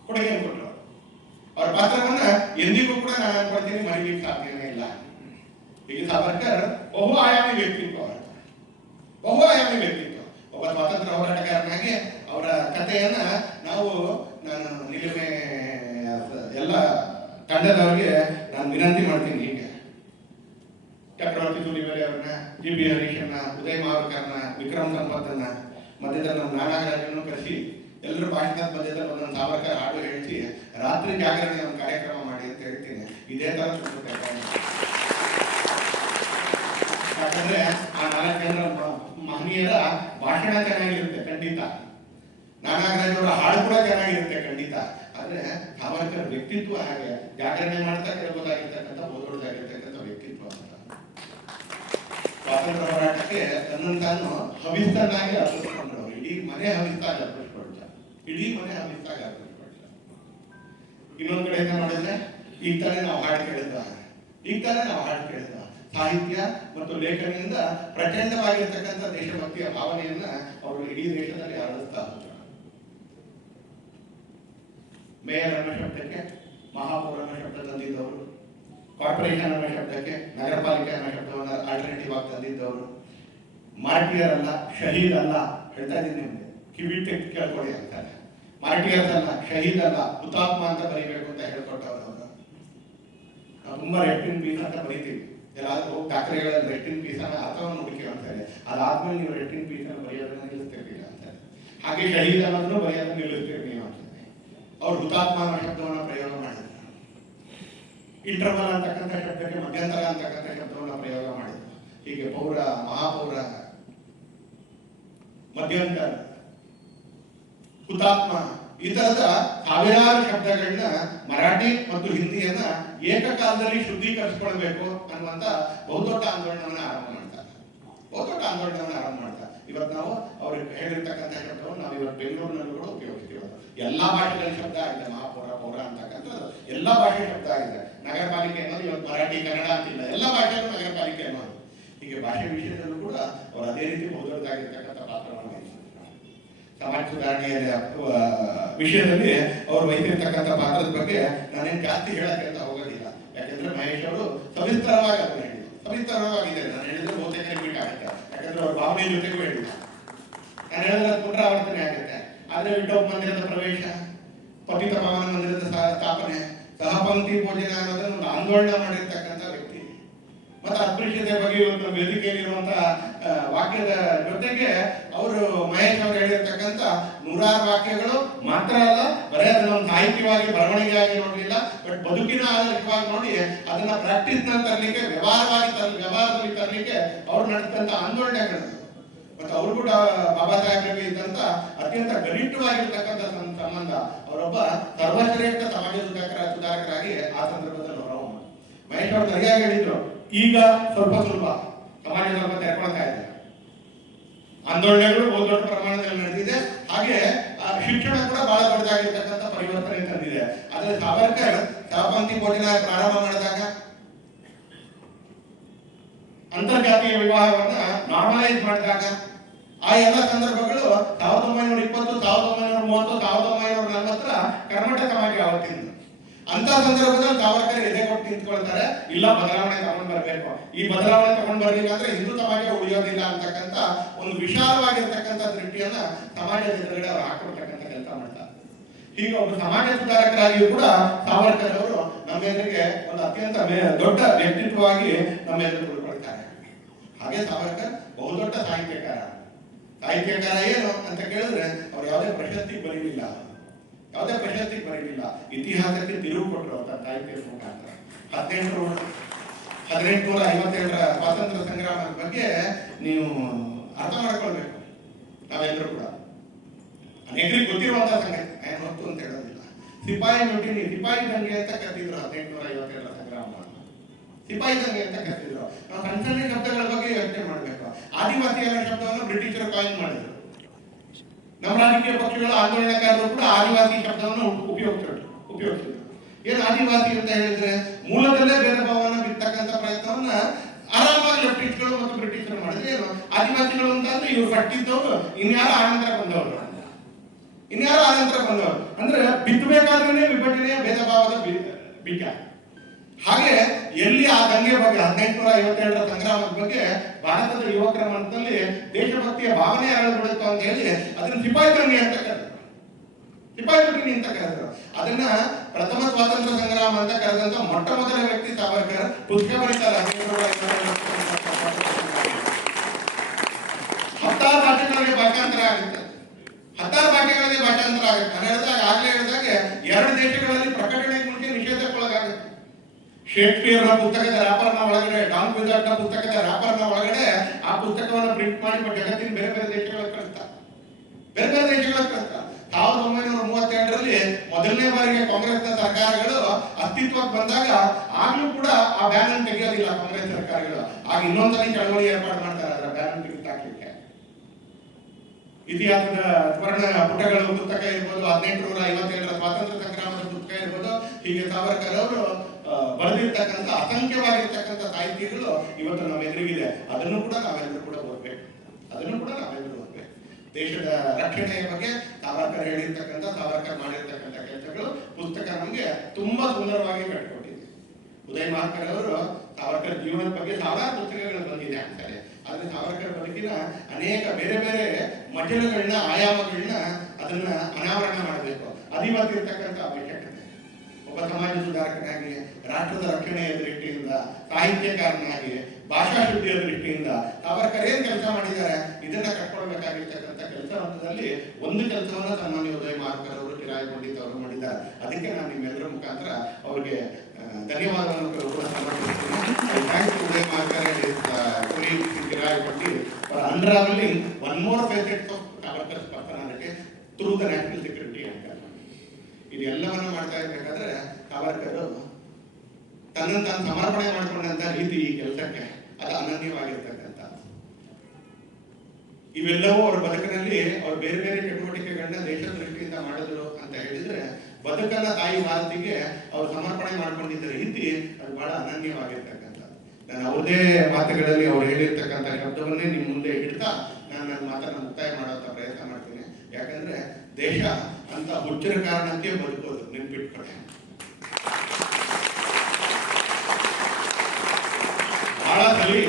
ಕೊಡುಗೆಯನ್ನು ಕೊಟ್ಟರು. ಅವರ ಪಾತ್ರವನ್ನ ಎಂದಿಗೂ ಕೂಡ ನಾನು ಅನ್ಕೊಳ್ತೀನಿ ಮರೀಲಿಕ್ಕೆ ಸಾಧ್ಯವೇ ಇಲ್ಲ. ಈಗ ಸಾವರ್ಕರ್ ಬಹುಆಯಾಮಿ ವ್ಯಕ್ತಿತ್ವ. ಒಬ್ಬ ಸ್ವಾತಂತ್ರ್ಯ ಹೋರಾಟಗಾರನಾಗಿ ಅವರ ಕಥೆಯನ್ನ ನಾನು ನಿಲುಮೆ ಎಲ್ಲ ತಂಡದವರಿಗೆ ನಾನು ವಿನಂತಿ ಮಾಡ್ತೀನಿ. ಹೀಗೆ ಚಕ್ರವರ್ತಿ ಸೂಲಿಬೇರೆ ಅವ್ರನ್ನ, GB ಹರೀಶನ್ನ, ಉದಯ್ ಮಾವಕರ್ನ, ವಿಕ್ರಮ್ ಸಂಪತ್ತನ್ನ, ಮಧ್ಯದಲ್ಲಿ ನಮ್ಮ ನಾನಾಗರಾಜನ್ನು ಕರೆಸಿ ಎಲ್ಲರೂ ಭಾಷಣದ ಮಧ್ಯದಲ್ಲಿ ಒಂದೊಂದು ಸಾವರ್ಕರ್ ಹಾಡು ಹೇಳ್ತಿ ರಾತ್ರಿ ಜಾಗರಣೆ ಒಂದು ಕಾರ್ಯಕ್ರಮ ಮಾಡಿ ಅಂತ ಹೇಳ್ತೀನಿ. ಇದೇ ತರ ಸುತ್ತುತ್ತೆ. ಯಾಕಂದ್ರೆ ಆ 4 ಜನ ಮಹನೀಯರ ಭಾಷಣ ಚೆನ್ನಾಗಿರುತ್ತೆ ಖಂಡಿತ, ನಾನಾಗರಾಜ್ ಅವರ ಹಾಡು ಕೂಡ ಚೆನ್ನಾಗಿರುತ್ತೆ ಖಂಡಿತ. ಆದ್ರೆ ಸಾವರ್ಕರ್ ವ್ಯಕ್ತಿತ್ವ ಹಾಗೆ ಜಾಗರಣೆ ಮಾಡ್ತಾ ಕೇಳ್ಬೋದಾಗಿರ್ತಕ್ಕಂಥ ಓದೋದಾಗಿರ್ತಕ್ಕಂಥ ವ್ಯಕ್ತಿತ್ವ ಅಂತ. ಸ್ವಾತಂತ್ರ್ಯ ಹೋರಾಟಕ್ಕೆ ತನ್ನನ್ನು ತಾನು ಹವಿಸ್ತನ್ನಾಗಿ ಅರ್ಪಿಸ್ಕೊಂಡ್ರು. ಇಡೀ ಮನೆ ಹವಿಸ್ತಾಗಿ ಅರ್ಪಿಸ್ಕೊಳ್ತ, ಇಡೀ ಮನೆ ಹವಿಸ್ತಾಗಿ ಅರ್ಪಿಸ್ಕೊಳ್ತ. ಇನ್ನೊಂದ್ ಕಡೆಯಿಂದ ನೋಡಿದ್ರೆ ಈಗ ತಾನೇ ನಾವು ಹಾಡು ಕೇಳಿದ ಸಾಹಿತ್ಯ ಮತ್ತು ಲೇಖನಿಯಿಂದ ಪ್ರಚಂಡವಾಗಿರ್ತಕ್ಕಂಥ ದೇಶಭಕ್ತಿಯ ಭಾವನೆಯನ್ನ ಅವರು ಇಡೀ ದೇಶದಲ್ಲಿ ಹರಡಿಸ್ತಾ ಹೋದ್ರು. ಮೇಯರ್ ಅನ್ನೋ ಶಬ್ದಕ್ಕೆ ಮಹಾಪೌರ ಅನ್ನೋ ಶಬ್ದ ತಂದಿದ್ದವರು, ಕಾರ್ಪೊರೇಷನ್ ಅನ್ನೋ ಶಬ್ದಕ್ಕೆ ನಗರ ಪಾಲಿಕೆ ಅನ್ನೋ ಶಬ್ದವನ್ನ ಆಲ್ಟರ್ನೇಟಿವ್ ಆಗಿ ತಂದಿದ್ದವರು, ಮಾರ್ಟಿಯರ್ ಅಲ್ಲ ಶಹೀದ್ ಅಲ್ಲ, ಹೇಳ್ತಾ ಇದ್ದೀನಿ ನಿಮ್ಗೆ, ಕಿವಿ ತೆಗೆದು ಕೇಳ್ಕೊಳ್ಳಿ ಅಂತಾರೆ. ಮಾರ್ಟಿಯರ್ಸ್ ಅಲ್ಲ, ಶಹೀದ್ ಅಲ್ಲ, ಹುತಾತ್ಮ ಅಂತ ಬರೀಬೇಕು ಅಂತ ಹೇಳ್ಕೊಟ್ಟವರು ಅವರು. ನಾವು ತುಂಬಾ ರೆಸ್ಟ್ ಇನ್ ಪೀಸ್ ಅಂತ ಬರೀತೀವಿ, ಎಲ್ಲಾದ್ರೂ ದಾಖಲೆಗಳಲ್ಲಿ ರೆಸ್ಟ್ ಇನ್ ಪೀಸ್ ಅನ್ನ ಅರ್ಥವನ್ನು ಹುಡುಕಿ ಅಂತಾರೆ. ಅದಾದ್ಮೇಲೆ ನೀವು ರೆಸ್ಟ್ ಇನ್ ಪೀಸ್ ಅನ್ನು ಬರೆಯೋದನ್ನ ನಿಲ್ಲಿಸ್ತಿರ್ತೀರ ಅಂತಾರೆ. ಹಾಗೆ ಶಹೀದ್ ಅನ್ನೋದನ್ನು ಬರೆಯೋದನ್ನ ನಿಲ್ಲಿಸ್ತೀರಿ ನೀವು ಅಂತಾರೆ. ಅವ್ರು ಹುತಾತ್ಮ ಅನ್ನೋ ಶಬ್ದವನ್ನ ಪ್ರಯೋಗ ಮಾಡಿದ್ರು. ಇಂಟರ್ವಲ್ ಅಂತಕ್ಕಂಥ ಶಬ್ದಕ್ಕೆ ಮಧ್ಯಂತರ ಅಂತಕ್ಕಂಥ ಶಬ್ದವನ್ನ ಪ್ರಯೋಗ ಮಾಡಿದ್ರು. ಹೀಗೆ ಪೌರ, ಮಹಾಪೌರ, ಮಧ್ಯಂತರ, ಹುತಾತ್ಮ, ಈ ತರದ ಸಾವಿರಾರು ಶಬ್ದಗಳನ್ನ ಮರಾಠಿ ಮತ್ತು ಹಿಂದಿಯನ್ನ ಏಕಕಾಲದಲ್ಲಿ ಶುದ್ಧೀಕರಿಸಿಕೊಳ್ಬೇಕು ಅನ್ನುವಂತ ಬಹುದೊಡ್ಡ ಆಂದೋಲನವನ್ನ ಆರಂಭ ಮಾಡ್ತಾರೆ. ಇವತ್ತು ನಾವು ಅವ್ರಿಗೆ ಹೇಳಿರ್ತಕ್ಕಂಥ ಶಬ್ದವನ್ನು ನಾವು ಇವತ್ತು ಬೆಂಗಳೂರಿನಲ್ಲೂ ಕೂಡ ಉಪಯೋಗಿಸ್ತೀವಿ. ಎಲ್ಲಾ ಭಾಷೆಗಳ ಶಬ್ದ ಆಗಿದೆ, ಮಹಾಪೌರ, ಪೌರ ಅಂತಕ್ಕಂಥದ್ದು ಎಲ್ಲಾ ಭಾಷೆ ಶಬ್ದ ಆಗಿದೆ. ನಗರ ಪಾಲಿಕೆ ಅನ್ನೋದು ಇವತ್ತು ಮರಾಠಿ, ಕನ್ನಡ ಅಂತಿಲ್ಲ, ಎಲ್ಲ ಭಾಷೆಯಲ್ಲೂ ನಗರ ಪಾಲಿಕೆ ಅನ್ನೋದು. ಹೀಗೆ ಭಾಷೆ ವಿಷಯದಲ್ಲೂ ಕೂಡ ಅವರು ಅದೇ ರೀತಿ ಬಹುದೊಡ್ಡದಾಗಿರ್ತಕ್ಕಂಥ ಪಾತ್ರವನ್ನು ವಹಿಸಿದ್ರು. ಸಮಾಜ ಸುಧಾರಣೆಯ ವಿಷಯದಲ್ಲಿ ಅವರು ವಹಿಸಿರ್ತಕ್ಕಂಥ ಪಾತ್ರದ ಬಗ್ಗೆ ನಾನೇನು ಜಾಸ್ತಿ ಹೇಳಕ್ಕೆ ಅಂತ ಹೋಗೋದಿಲ್ಲ. ಯಾಕಂದ್ರೆ ಮಹೇಶ್ ಅವರು ಸವಿಸ್ತರವಾಗಿ ಅದನ್ನು ಹೇಳಿದ್ರು. ಸವಿಸ್ತರವಾಗಿದೆ, ನಾನು ಹೇಳಿದ್ರೆ ಬಹುತೇಕ ರಿಪೀಟ್ ಆಗುತ್ತೆ. ಯಾಕಂದ್ರೆ ಅವ್ರ ಭಾವನೆ ಜೊತೆಗೂ ಹೇಳಿಲ್ಲ, ನಾನು ಹೇಳಿದ್ರೆ ಪುನರಾವರ್ತನೆ ಆಗುತ್ತೆ. ಆದ್ರೆ ವಿಠೋಬ್ ಮಂದಿರದ ಪ್ರವೇಶ, ಪತಿತ ಪಾವನ ಮಂದಿರದ ಸ್ಥಾಪನೆ, ಸಹಪಂಕ್ತಿ ಭೋಜನ ಅನ್ನೋದನ್ನ ಒಂದು ಆಂದೋಲನ ಮಾಡಿರ್ತಕ್ಕಂಥ ವ್ಯಕ್ತಿ. ಮತ್ತೆ ಅಸ್ಪೃಶ್ಯತೆ ಬಗ್ಗೆ ಇವತ್ತು ವೇದಿಕೆಯಲ್ಲಿರುವಂತಹ ವಾಕ್ಯದ ಜೊತೆಗೆ ಅವರು ಮಹೇಶ್ ಅವರು ಹೇಳಿರ್ತಕ್ಕಂಥ 100 ವಾಕ್ಯಗಳು ಮಾತ್ರ ಅಲ್ಲ, ಬರೀ ಅದನ್ನ ಒಂದು ಸಾಹಿತ್ಯವಾಗಿ ಬರವಣಿಗೆಯಾಗಿ ನೋಡಲಿಲ್ಲ, ಬಟ್ ಬದುಕಿನ ಆಧಾರಿತವಾಗಿ ನೋಡಿ ಅದನ್ನ ಪ್ರಾಕ್ಟೀಸ್ ನಲ್ಲಿ ತರಲಿಕ್ಕೆ, ವ್ಯವಹಾರದಲ್ಲಿ ತರಲಿಕ್ಕೆ ಅವ್ರು ನಡೆಸಿದಂತ ಆಂದೋಲನಗಳು. ಮತ್ತೆ ಅವರು ಕೂಡ ಬಾಬಾ ಸಾಹೇಬರಿಗೆ ಇದ್ದಂತ ಅತ್ಯಂತ ಗರಿಷ್ಠವಾಗಿರ್ತಕ್ಕಂಥ ಸಂಬಂಧ. ಅವರೊಬ್ಬ ಸರ್ವಶ್ರೇಷ್ಠ ಸಮಾಜ ಸುಧಾರಕರಾಗಿ ಆ ಸಂದರ್ಭದಲ್ಲಿ ಹೊರಹೊಮ್ಮ. ಮಹೇಶ್ ಅವರು ಸರಿಯಾಗಿ ಹೇಳಿದ್ರು, ಈಗ ಸ್ವಲ್ಪ ಸಮಾಜ ಸ್ವಲ್ಪ ತೆರ್ಕೊಳ್ತಾ ಇದೆ, ಆಂದೋಲನಗಳು ಬಹು ದೊಡ್ಡ ಪ್ರಮಾಣದಲ್ಲಿ ನಡೆದಿದೆ. ಹಾಗೆ ಶಿಕ್ಷಣ ಕೂಡ ಬಹಳ ದೊಡ್ಡದಾಗಿರ್ತಕ್ಕಂಥ ಪರಿವರ್ತನೆ ತಂದಿದೆ. ಆದ್ರೆ ಸಾವರ್ಕರ್ ಸಹಪಂಕ್ತಿ ಭೋಜನ ಪ್ರಾರಂಭ ಮಾಡಿದಾಗ, ಅಂತರ್ಜಾತೀಯ ವಿವಾಹವನ್ನ ನಾರ್ಮಲೈಸ್ ಮಾಡಿದಾಗ, ಆ ಎಲ್ಲ ಸಂದರ್ಭಗಳು 1920, 1930, 1940 ಕರ್ನಾಟಕ ಸಮಾಜ ಅವತ್ತಿಂದ. ಅಂತ ಸಂದರ್ಭದಲ್ಲಿ ಸಾವರ್ಕರ್ ಎದೆ ಕೊಟ್ಟು ನಿಂತ್ಕೊಳ್ತಾರೆ, ಇಲ್ಲ ಬದಲಾವಣೆ ತಗೊಂಡ್ ಬರ್ಬೇಕು, ಈ ಬದಲಾವಣೆ ತಗೊಂಡ್ ಬರ್ಲಿಲ್ಲ ಅಂದ್ರೆ ಹಿಂದೂ ಸಮಾಜ ಉಳಿಯೋದಿಲ್ಲ ಅಂತಕ್ಕಂಥ ಒಂದು ವಿಶಾಲವಾಗಿರ್ತಕ್ಕಂಥ ದೃಷ್ಟಿಯನ್ನ ಸಮಾಜದ ಎದುರುಗಡೆ ಅವರು ಹಾಕೊಳ್ತಕ್ಕಂಥ ಕೆಲಸ ಮಾಡ್ತಾರೆ. ಹೀಗೆ ಒಬ್ಬ ಸಮಾಜ ಸುಧಾರಕರಾಗಿಯೂ ಕೂಡ ಸಾವರ್ಕರ್ ಅವರು ನಮ್ಮ ಎದುರಿಗೆ ಒಂದು ಅತ್ಯಂತ ದೊಡ್ಡ ವ್ಯಕ್ತಿತ್ವವಾಗಿ ನಮ್ಮ ಎದುರು ಉಳ್ಕೊಳ್ತಾರೆ. ಹಾಗೆ ಸಾವರ್ಕರ್ ಬಹುದೊಡ್ಡ ಸಾಹಿತ್ಯಕಾರ ಏನು ಅಂತ ಕೇಳಿದ್ರೆ ಅವ್ರು ಯಾವುದೇ ಪ್ರಶಸ್ತಿಗೆ ಬರೀಲಿಲ್ಲ, ಇತಿಹಾಸಕ್ಕೆ ತಿರುವು ಕೊಟ್ಟರು ಅಂತ ಸಾಹಿತ್ಯದ ಮುಖಾಂತರ. 1857ರ ಸ್ವಾತಂತ್ರ್ಯ ಸಂಗ್ರಾಮದ ಬಗ್ಗೆ ನೀವು ಅರ್ಥ ಮಾಡ್ಕೊಳ್ಬೇಕು. ನಾವೆಲ್ಲರೂ ಕೂಡ ಅನೇಕರಿಗೆ ಗೊತ್ತಿರುವಂತಹ ಸಂಗತಿ, ಏನು ಹೊತ್ತು ಅಂತ ಹೇಳೋದಿಲ್ಲ. ಸಿಪಾಯಿ ದಂಗೆ ಅಂತ ಕರೆದಿದ್ರು 1857ರ ಸಂಗ್ರಾಮ. ಸಿಪಾಯಿ ದಂಗೆ ಅಂತ ಕರೆದಿದ್ರು. ನಾವು ಸಣ್ಣ ಶಬ್ದಗಳ ಬಗ್ಗೆ ಯೋಚನೆ ಮಾಡಬೇಕು. ಆದಿವಾಸಿ ಅನ್ನೋ ಶಬ್ದವನ್ನು ಬ್ರಿಟಿಷರು ಕಾಯಿನ್ ಮಾಡಿದ್ರು. ನಮ್ಮ ರಾಜಕೀಯ ಪಕ್ಷಗಳ ಆಂದೋಲನಕಾರರು ಕೂಡ ಆದಿವಾಸಿ ಶಬ್ದವನ್ನು ಉಪಯೋಗಿಸಿದ್ರು. ಏನು ಆದಿವಾಸಿ ಅಂತ ಹೇಳಿದ್ರೆ ಮೂಲದಲ್ಲೇ ಭೇದ ಭಾವನ ಬಿತ್ತಕ್ಕಂಥ ಪ್ರಯತ್ನವನ್ನ ಆರಾಮಾಗಿ ಲೆಫ್ಟಿಸ್ಟ್ಗಳು ಮತ್ತು ಬ್ರಿಟಿಷರು ಮಾಡಿದ್ರೆ, ಏನು ಆದಿವಾಸಿಗಳು ಅಂತಂದ್ರೆ ಇವ್ರು ಕಟ್ಟಿದ್ದವರು, ಇನ್ಯಾರು ಆನಂತರ ಬಂದವರು ಅಂದ್ರೆ ಬಿತ್ತಬೇಕಾದ್ರೆ ವಿಭಜನೆಯ ಭೇದ ಭಾವದ ಬೀಜ. ಹಾಗೆ ಎಲ್ಲಿ ಆ ದಂಗೆ ಬಗ್ಗೆ 1857ರ ಸಂಗ್ರಾಮದ ಬಗ್ಗೆ ಭಾರತದ ಯುವಕರ ಮನಸ್ಸಿನಲ್ಲಿ ದೇಶಭಕ್ತಿಯ ಭಾವನೆ ಅರಳಿಬಿಡುತ್ತೆ ಅಂತ ಹೇಳಿ ಅದನ್ನ ಸಿಪಾಯಿ ದಂಗೆ ಅಂತ ಕರೆದ್ರು. ಅದನ್ನ ಪ್ರಥಮ ಸ್ವಾತಂತ್ರ್ಯ ಸಂಗ್ರಾಮ ಅಂತ ಕರೆದಂತ ಮೊಟ್ಟ ಮೊದಲ ವ್ಯಕ್ತಿ ಸಾವರ್ಕರ್. ಪುಸ್ತಕ ಬರೀತಾರೆ, ಹತ್ತಾರು ಭಾಷೆಗಳಿಗೆ ಭಾಷಾಂತರ ಆಗುತ್ತೆ, ಹತ್ತಾರು ಭಾಷೆಗಳಿಗೆ ಭಾಷಾಂತರ ಆಗುತ್ತೆ. ನಾನು ಹೇಳಿದಾಗ ಆಗ್ಲೇ ಹೇಳಿದಾಗ 2 ದೇಶಗಳಲ್ಲಿ ಪ್ರಕಟಣೆ ಮುಂಚೆ ನಿಷೇಧಕ್ಕೊಳಗಾಗುತ್ತೆ. ಶೇಕ್ಸ್ಪಿಯರ್ನ ಪುಸ್ತಕದ ರ್ಯಾಪರ್ನ ಒಳಗಡೆ, ಡಾನ್ ಕ್ವಿಜಾರ್ಟ್ನ ಪುಸ್ತಕದ ರ್ಯಾಪರ್ನ ಒಳಗಡೆ ಆ ಪುಸ್ತಕವನ್ನು ಪ್ರಿಂಟ್ ಮಾಡಿ ಜಗತ್ತಿನ ಬೇರೆ ಬೇರೆ ದೇಶಗಳಿಗೆ ಕಳಿಸ್ತಾರೆ, ಬೇರೆ ಬೇರೆ ದೇಶಗಳಿಗೆ ಕಳಿಸ್ತಾರೆ. 1932ರಲ್ಲಿ ಮೊದಲನೇ ಬಾರಿಗೆ ಕಾಂಗ್ರೆಸ್ನ ಸರ್ಕಾರಗಳು ಅಸ್ತಿತ್ವಕ್ಕೆ ಬಂದಾಗ ಆಗ್ಲೂ ಕೂಡ ಆ ಬ್ಯಾನ್ ಅನ್ನು ತೆಗೆಯೋದಿಲ್ಲ ಕಾಂಗ್ರೆಸ್ ಸರ್ಕಾರಗಳು. ಆಗ ಇನ್ನೊಂದ್ಸಲಿ ಚಳವಳಿ ಏರ್ಪಾಡು ಮಾಡ್ತಾರೆ ಅದರ ಬ್ಯಾನ್ ಅನ್ನು ತೆಗೆದಾಕ್ಲಿಕ್ಕೆ. ಇತಿಹಾಸದ ಸ್ವರ್ಣ ಪುಟಗಳು ಪುಸ್ತಕ ಇರ್ಬೋದು, 1857ರ ಸ್ವಾತಂತ್ರ್ಯ ಸಂಗ್ರಾಮದ ಪುಸ್ತಕ ಇರ್ಬೋದು, ಹೀಗೆ ಸಾವರ್ಕರ್ ಅವರು ಬರೆದಿರ್ತಕ್ಕಂಥ ಅಸಂಖ್ಯವಾಗಿರ್ತಕ್ಕಂಥ ಸಾಹಿತ್ಯಗಳು ಇವತ್ತು ನಮ್ಮ ಎದುರಿಗಿದೆ. ಅದನ್ನು ಕೂಡ ನಾವೆಲ್ಲರೂ ಕೂಡ ಓದ್ಬೇಕು, ಅದನ್ನು ಕೂಡ ನಾವೆಲ್ಲರೂ ಓದ್ಬೇಕು. ದೇಶದ ರಕ್ಷಣೆಯ ಬಗ್ಗೆ ಸಾವರ್ಕರ್ ಹೇಳಿರ್ತಕ್ಕಂಥ, ಸಾವರ್ಕರ್ ಮಾಡಿರ್ತಕ್ಕಂಥ ಕೆಲಸಗಳು ಪುಸ್ತಕ ನಮಗೆ ತುಂಬಾ ಸುಂದರವಾಗಿ ಕಟ್ಕೊಟ್ಟಿದೆ. ಉದಯ್ ಮಾರ್ಕರ್ ಅವರು ಸಾವರ್ಕರ್ ಜೀವನದ ಬಗ್ಗೆ ಸಾವಿರಾರು ಪುಸ್ತಕಗಳು ಬಂದಿದೆ ಅಂತಾರೆ. ಆದ್ರೆ ಸಾವರ್ಕರ್ ಬದುಕಿನ ಅನೇಕ ಬೇರೆ ಬೇರೆ ಮಜಲುಗಳನ್ನ, ಆಯಾಮಗಳನ್ನ ಅದನ್ನ ಅನಾವರಣ ಮಾಡಬೇಕು. ಅದಿವತ್ತಿರ್ತಕ್ಕಂಥ ಅವಶ್ಯಕತೆ. ಒಬ್ಬ ಸಮಾಜ ಸುಧಾರಕನಾಗಿ, ರಾಷ್ಟ್ರದ ರಕ್ಷಣೆಯ ದೃಷ್ಟಿಯಿಂದ, ಸಾಹಿತ್ಯಕಾರನಾಗಿ, ಭಾಷಾ ಶುದ್ಧಿಯ ದೃಷ್ಟಿಯಿಂದ ಸಾವರ್ಕರ್ ಏನ್ ಕೆಲಸ ಮಾಡಿದ್ದಾರೆ ಇದನ್ನ ಕಟ್ಕೊಳ್ಬೇಕಾಗಿರ್ತಕ್ಕಂಥ ಕೆಲಸ ಹಂತದಲ್ಲಿ ಒಂದು ಕೆಲಸವನ್ನ ಸನ್ಮಾನ್ಯ ಉದಯ್ ಮಾರ್ಕರ್ ಅವರು ಚಿರಾಯಪಂಡಿತ್ ಅವರು ಮಾಡಿದ್ದಾರೆ. ಅದಕ್ಕೆ ನಾನು ನಿಮ್ಮೆಲ್ಲರ ಮುಖಾಂತರ ಅವರಿಗೆ ಧನ್ಯವಾದವನ್ನು ಕೂಡ ಸಮರ್ಪಿಸ್ತೀನಿ. Thanks Uday Mahurkar Chirayu Pandit for unraveling one more facet of Savarkar's personality through the national security angle. ಇದೆಲ್ಲವನ್ನ ಮಾಡ್ತಾ ಇರ್ಬೇಕಾದ್ರೆ ಸಾವರ್ಕರ್ ತನ್ನನ್ನು ತಾನು ಸಮರ್ಪಣೆ ಮಾಡಿಕೊಂಡಂತ ರೀತಿ ಈ ಕೆಲಸಕ್ಕೆ ಅದು ಅನನ್ಯವಾಗಿರ್ತಕ್ಕಂಥ. ಇವೆಲ್ಲವೂ ಅವರ ಬದುಕಿನಲ್ಲಿ ಅವರು ಬೇರೆ ಬೇರೆ ಚಟುವಟಿಕೆಗಳನ್ನ ದೇಶದ ದೃಷ್ಟಿಯಿಂದ ಮಾಡಿದ್ರು ಅಂತ ಹೇಳಿದ್ರೆ, ಬದುಕನ್ನ ತಾಯಿ ಭಾರತಿಗೆ ಅವರು ಸಮರ್ಪಣೆ ಮಾಡ್ಕೊಂಡಿದ್ದ ರೀತಿ ಅದು ಬಹಳ ಅನನ್ಯವಾಗಿರ್ತಕ್ಕಂಥ. ನಾನು ಅವ್ರದೇ ಮಾತುಗಳಲ್ಲಿ ಅವ್ರು ಹೇಳಿರ್ತಕ್ಕಂಥ ಶಬ್ದವನ್ನೇ ನಿಮ್ಮ ಮುಂದೆ ಇಡ್ತಾ ನಾನು ನನ್ನ ಮಾತನ್ನ ಮುಕ್ತಾಯ ಮಾಡುವಂತ ಪ್ರಯತ್ನ ಮಾಡ್ತೀನಿ. ಯಾಕಂದ್ರೆ ದೇಶ ಅಂತ ಹುಚ್ಚರ ಕಾರಣಕ್ಕೆ ಬದುಕೋದು ನೆನ್ಪಿಟ್ಕೊಳ್ಳಿ. ಬಹಳ ಸಲಿ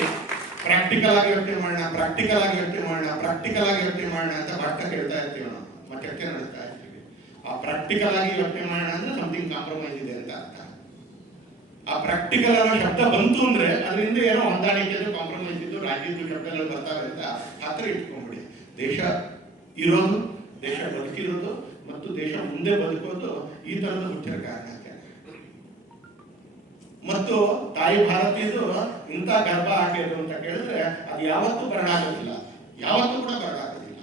ಪ್ರಾಕ್ಟಿಕಲ್ ಆಗಿ ಯೋಚನೆ ಮಾಡೋಣ, ಪ್ರಾಕ್ಟಿಕಲ್ ಆಗಿ ಯೋಚನೆ ಮಾಡೋಣ, ಪ್ರಾಕ್ಟಿಕಲ್ ಆಗಿ ಯೋಚನೆ ಮಾಡೋಣ ಅಂತ ಭಾಷಣ ಕೇಳ್ತಾ ಇರ್ತೀವಿ ನಾವು, ಚರ್ಚೆ ನಡೆಸ್ತಾ ಇರ್ತೀವಿ. ಆ ಪ್ರಾಕ್ಟಿಕಲ್ ಆಗಿ ಯೋಚನೆ ಮಾಡೋಣ ಅಂದ್ರೆ ಸಮಥಿಂಗ್ ಕಾಂಪ್ರಮೈಸ್ ಇದೆ ಅಂತ ಅರ್ಥ. ಆ ಪ್ರಾಕ್ಟಿಕಲ್ ಅನ್ನೋ ಶಬ್ದ ಬಂತು ಅಂದ್ರೆ ಅದರಿಂದ ಏನೋ ಹೊಂದಾಣಿಕೆ, ಕಾಂಪ್ರಮೈಸ್ ಇದ್ದು, ರಾಜ್ಯದ ಶಬ್ದಗಳು ಬರ್ತಾವೆ ಅಂತ ಖಾತ್ರಿ ಇಟ್ಕೊಂಡ್ಬಿಡಿ. ದೇಶ ಇರೋದು, ದೇಶ ಬದುಕಿರೋದು ಮತ್ತು ದೇಶ ಮುಂದೆ ಬದುಕೋದು ಈ ತರದ ಹುಚ್ಚರ ಕಾರಣಕ್ಕೆ. ಮತ್ತು ತಾಯಿ ಭಾರತೀಯದು ಇಂಥ ಗರ್ಭ ಹಾಕಿದ್ರು ಅಂತ ಕೇಳಿದ್ರೆ ಅದು ಯಾವತ್ತೂ ಬರಡಾಗೋದಿಲ್ಲ, ಯಾವತ್ತೂ ಕೂಡ ಬರಡಾಗೋದಿಲ್ಲ.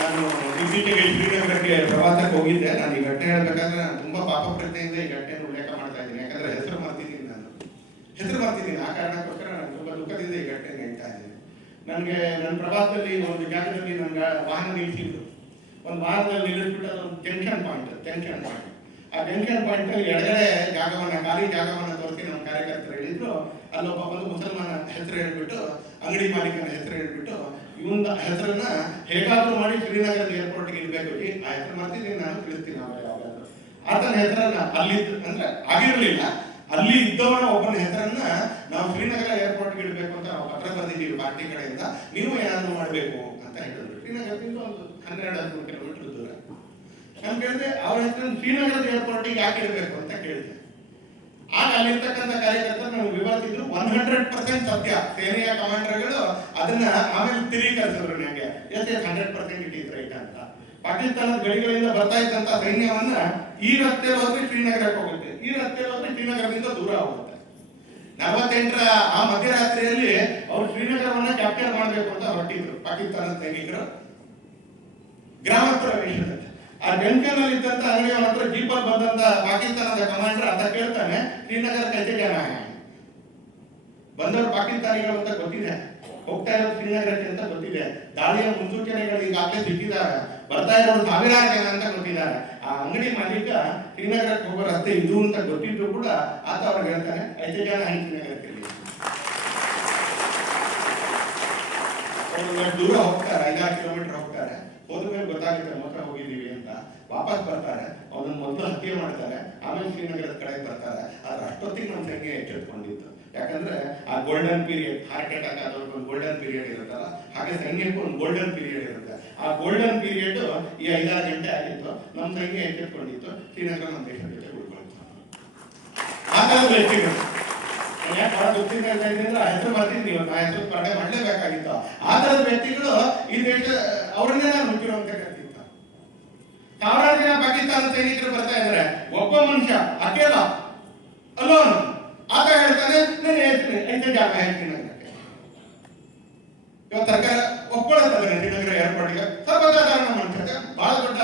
ನಾನು ಇತ್ತೀಚೆಗೆ ಶ್ರೀನಗರಕ್ಕೆ ಪ್ರವಾಸಕ್ಕೆ ಹೋಗಿದ್ದೆ. ನಾನು ಈ ಘಟನೆ ಹೇಳ್ಬೇಕಾದ್ರೆ ನಾನು ತುಂಬಾ ಪಾಪ ಪ್ರಜ್ಞೆಯಿಂದ ಈ ಘಟನೆಯನ್ನು ಉಲ್ಲೇಖ ಮಾಡ್ತಾ ಇದ್ದೀನಿ. ಯಾಕಂದ್ರೆ ಹೆಸರು ಮರ್ತಿದ್ದೀನಿ, ಆ ಕಾರಣಕ್ಕೋಸ್ಕರ ನಾನು ತುಂಬಾ ದುಃಖದಿಂದ ಈ ಘಟನೆ ಹೇಳ್ತಾ ಇದ್ದೀನಿ. ನನಗೆ ನನ್ನ ಪ್ರವಾಸದಲ್ಲಿ ಒಂದು ಜಾಗದಲ್ಲಿ ನನ್ಗೆ ವಾಹನ ನಿಲ್ಲಿಸಿದ್ರು. ಒಂದು ವಾಹನದಲ್ಲಿ ನಿಲ್ಲಿಸ್ಬಿಟ್ಟು ಅದೊಂದು ಜಂಕ್ಷನ್ ಪಾಯಿಂಟ್. ಆ ಜಂಕ್ಷನ್ ಪಾಯಿಂಟ್ ಅಲ್ಲಿ ಎಡಗಡೆ ಜಾಗವನ್ನ, ಖಾಲಿ ಜಾಗವನ್ನ ತೋರಿಸಿ ನಮ್ಮ ಕಾರ್ಯಕರ್ತರು ಹೇಳಿದ್ರು. ಅಲ್ಲೊಬ್ಬ ಒಂದು ಮುಸಲ್ಮಾನ ಹೆಸರು ಹೇಳ್ಬಿಟ್ಟು, ಅಂಗಡಿ ಮಾಲೀಕನ ಹೆಸರು ಹೇಳ್ಬಿಟ್ಟು, ಇವನ ಹೆಸರನ್ನ ಹೇಗಾದ್ರೂ ಮಾಡಿ ಶ್ರೀನಗರದ ಏರ್ಪೋರ್ಟ್ಗೆ ಇರ್ಬೇಕು. ಆ ಹೆಸರು ಮಾಡ್ತೀನಿ, ನಾನು ತಿಳಿಸ್ತೀನಿ ಆಮೇಲೆ ಯಾವಾಗಾದ್ರೂ. ಆತನ ಹೆಸರನ್ನ ಅಲ್ಲಿ ಅಂದ್ರೆ ಆಗಿರ್ಲಿಲ್ಲ, ಅಲ್ಲಿ ಇದ್ದವನ ಒಬ್ಬನ ಹೆಸರನ್ನ ನಾವು ಶ್ರೀನಗರ ಏರ್ಪೋರ್ಟ್ಗೆ ಇಡಬೇಕು ಅಂತ ನಾವು ಪತ್ರ ಬರೆದಿದ್ದೀವಿ ಪಾರ್ಟಿ ಕಡೆಯಿಂದ, ನೀವು ಏನಾದ್ರು ಮಾಡಬೇಕು ಅಂತ ಹೇಳಿದ್ರು. ಶ್ರೀನಗರದಿಂದ ಒಂದು 12-13 ಕಿಲೋಮೀಟರ್ ದೂರ. ನಾನು ಕೇಳಿದೆ ಅವ್ರ ಹೆಸರನ್ನು ಶ್ರೀನಗರದ ಏರ್ಪೋರ್ಟಿಗೆ ಯಾಕೆ ಇಡಬೇಕು ಅಂತ ಕೇಳಿದೆ. ಆಗ ಅಲ್ಲಿರ್ತಕ್ಕಂಥ ಕಾರ್ಯಕರ್ತರು ನಮ್ಗೆ ವಿವರಿಸಿದ್ರು. 100% ಸತ್ಯ. ಸೇನೆಯ ಕಮಾಂಡರ್ಗಳು ಅದನ್ನ ಆಮೇಲೆ ಸ್ಥಿರೀಕರಿಸಿದ್ರು ನನಗೆ. 100% ಇಟ್ ಈಸ್ ರೈಟ್ ಅಂತ. ಪಾಕಿಸ್ತಾನದ ಗಡಿಗಳಿಂದ ಬರ್ತಾ ಇದ್ದಂತ ಸೈನ್ಯವನ್ನ ಈ ರಸ್ತೆ ಹೋದ್ರೆ ಶ್ರೀನಗರಕ್ಕೆ ಹೋಗುತ್ತೆ, ಈ ರಸ್ತೆ ಹೋದ್ರೆ ಶ್ರೀನಗರದಿಂದ ದೂರ ಹೋಗುತ್ತೆ. 48ರ ಆ ಮಧ್ಯರಾತ್ರಿಯಲ್ಲಿ ಅವರು ಶ್ರೀನಗರವನ್ನ ಕ್ಯಾಪ್ಚರ್ ಮಾಡಬೇಕು ಅಂತ ಹೊರಟಿದ್ರು ಪಾಕಿಸ್ತಾನದ ಸೈನಿಕರು ಗ್ರಾಮಾಂತರ ವೇಷದಲ್ಲಿ. ಆ ಜಂಕ್ಷನ್ ಅಲ್ಲಿ ಇದ್ದಂತ ಅಂಗಡಿಯವನ ಹತ್ರ ಜೀಪಲ್ಲಿ ಬಂದಂತ ಪಾಕಿಸ್ತಾನದ ಕಮಾಂಡರ್ ಅಂತ ಕೇಳ್ತಾನೆ, ಶ್ರೀನಗರ ಕೈತೆ ಜನ ಬಂದವರು ಪಾಕಿಸ್ತಾನಿಗಳು ಅಂತ ಗೊತ್ತಿದೆ, ಹೋಗ್ತಾ ಇರೋದು ಶ್ರೀನಗರಕ್ಕೆ ಅಂತ ಗೊತ್ತಿದೆ, ದಾಳಿಯ ಮುನ್ಸೂಚನೆಗಳು ಈಗಾಗಲೇ ಸಿಕ್ಕಿದ್ದಾವೆ, ಬರ್ತಾ ಇರೋದು ಸಾವಿರಾರು ಜನ ಅಂತ ಗೊತ್ತಿದ್ದಾರೆ. ಆ ಅಂಗಡಿ ಮಾಲೀಕ ಶ್ರೀನಗರಕ್ಕೆ ಹೋಗೋ ರಸ್ತೆ ಇದು ಅಂತ ಗೊತ್ತಿದ್ರು ಕೂಡ ಆತ ಅವ್ರಿಗೆ ಹೇಳ್ತಾನೆ, 5 ಜನ ಶ್ರೀನಗರಕ್ಕೆ ದೂರ ಹೋಗ್ತಾರೆ, 5-6 ಕಿಲೋಮೀಟರ್ ಹೋಗ್ತಾರೆ. ಹೋದ ಮೇಲೆ ಗೊತ್ತಾಗುತ್ತೆ ಮೋಸ ಹೋಗಿದ್ದೀವಿ ಅಂತ. ವಾಪಸ್ ಬರ್ತಾರೆ, ಅವನನ್ನು ಮೊದಲು ಹತ್ಯೆ ಮಾಡ್ತಾರೆ, ಆಮೇಲೆ ಶ್ರೀನಗರದ ಕಡೆಗೆ ಬರ್ತಾರೆ. ಆದ್ರೆ ಅಷ್ಟೊತ್ತಿಗೆ ನಮ್ಮ ಸೈನ್ಯ ಎಚ್ಚೆತ್ಕೊಂಡಿತ್ತು. ಯಾಕಂದ್ರೆ ಆ ಗೋಲ್ಡನ್ ಪೀರಿಯಡ್, ಹಾರ್ಟ್ ಅಟ್ಯಾಕ್ ಆದವ್ರಿಗೆ ಒಂದು ಗೋಲ್ಡನ್ ಪೀರಿಯಡ್ ಇರುತ್ತಲ್ಲ, ಹಾಗೆ ಸೈನ್ಯಕ್ಕೂ ಒಂದು ಗೋಲ್ಡನ್ ಪೀರಿಯಡ್ ಇರುತ್ತೆ. ಆ ಗೋಲ್ಡನ್ ಪೀರಿಯಡ್ ಈ 5-6 ಗಂಟೆ ಆಗಿತ್ತು. ನಮ್ಮ ಸೈನ್ಯ ಎಚ್ಚೆತ್ಕೊಂಡಿತ್ತು, ಶ್ರೀನಗರ ನಮ್ಮ ದೇಶದ ಜೊತೆ ಉಳ್ಕೊಳ್ತು. ಆ ಥರದ ವ್ಯಕ್ತಿಗಳು ಯಾಕೆ ಬಹಳ ದುಃಖದಿಂದ ಹೇಳ್ತಾ ಇದ್ದೀನಿ ಅಂದ್ರೆ ಹೆಸರು ಬರ್ತಿದ್ವಿ, ಆ ಹೆಸರು ಸ್ಮರಣೆ ಮಾಡಲೇಬೇಕಾಗಿತ್ತು. ಆ ಥರದ ವ್ಯಕ್ತಿಗಳು ಈ ದೇಶ ಅವ್ರನ್ನೇ ನಾನು ಮುಚ್ಚಿರುವಂತ ಕರ್ತಿತ್ತು. ಸಾವಿರಾರು ಜನ ಪಾಕಿಸ್ತಾನ ಸೈನಿಕರು ಬರ್ತಾ ಇದ್ದಾರೆ, ಒಬ್ಬ ಮನುಷ್ಯ ಅಕೇಲ ಅಲೋನ್ ಆತ ಹೇಳ್ತಾನೆ ನಾನು ಐತೆ ಜಾಗ ಹೇಳ್ತೀನಿ ಅನ್ನಕ್ಕೆ. ಇವತ್ತು ಸರ್ಕಾರ ಒಪ್ಕೊಳ್ಳುತ್ತದೆ ಶ್ರೀನಗರ ಏರ್ಪೋರ್ಟ್ಗೆ ಸರ್ವಸಾಧಾರಣ ಮನುಷ್ಯ, ಬಹಳ ದೊಡ್ಡ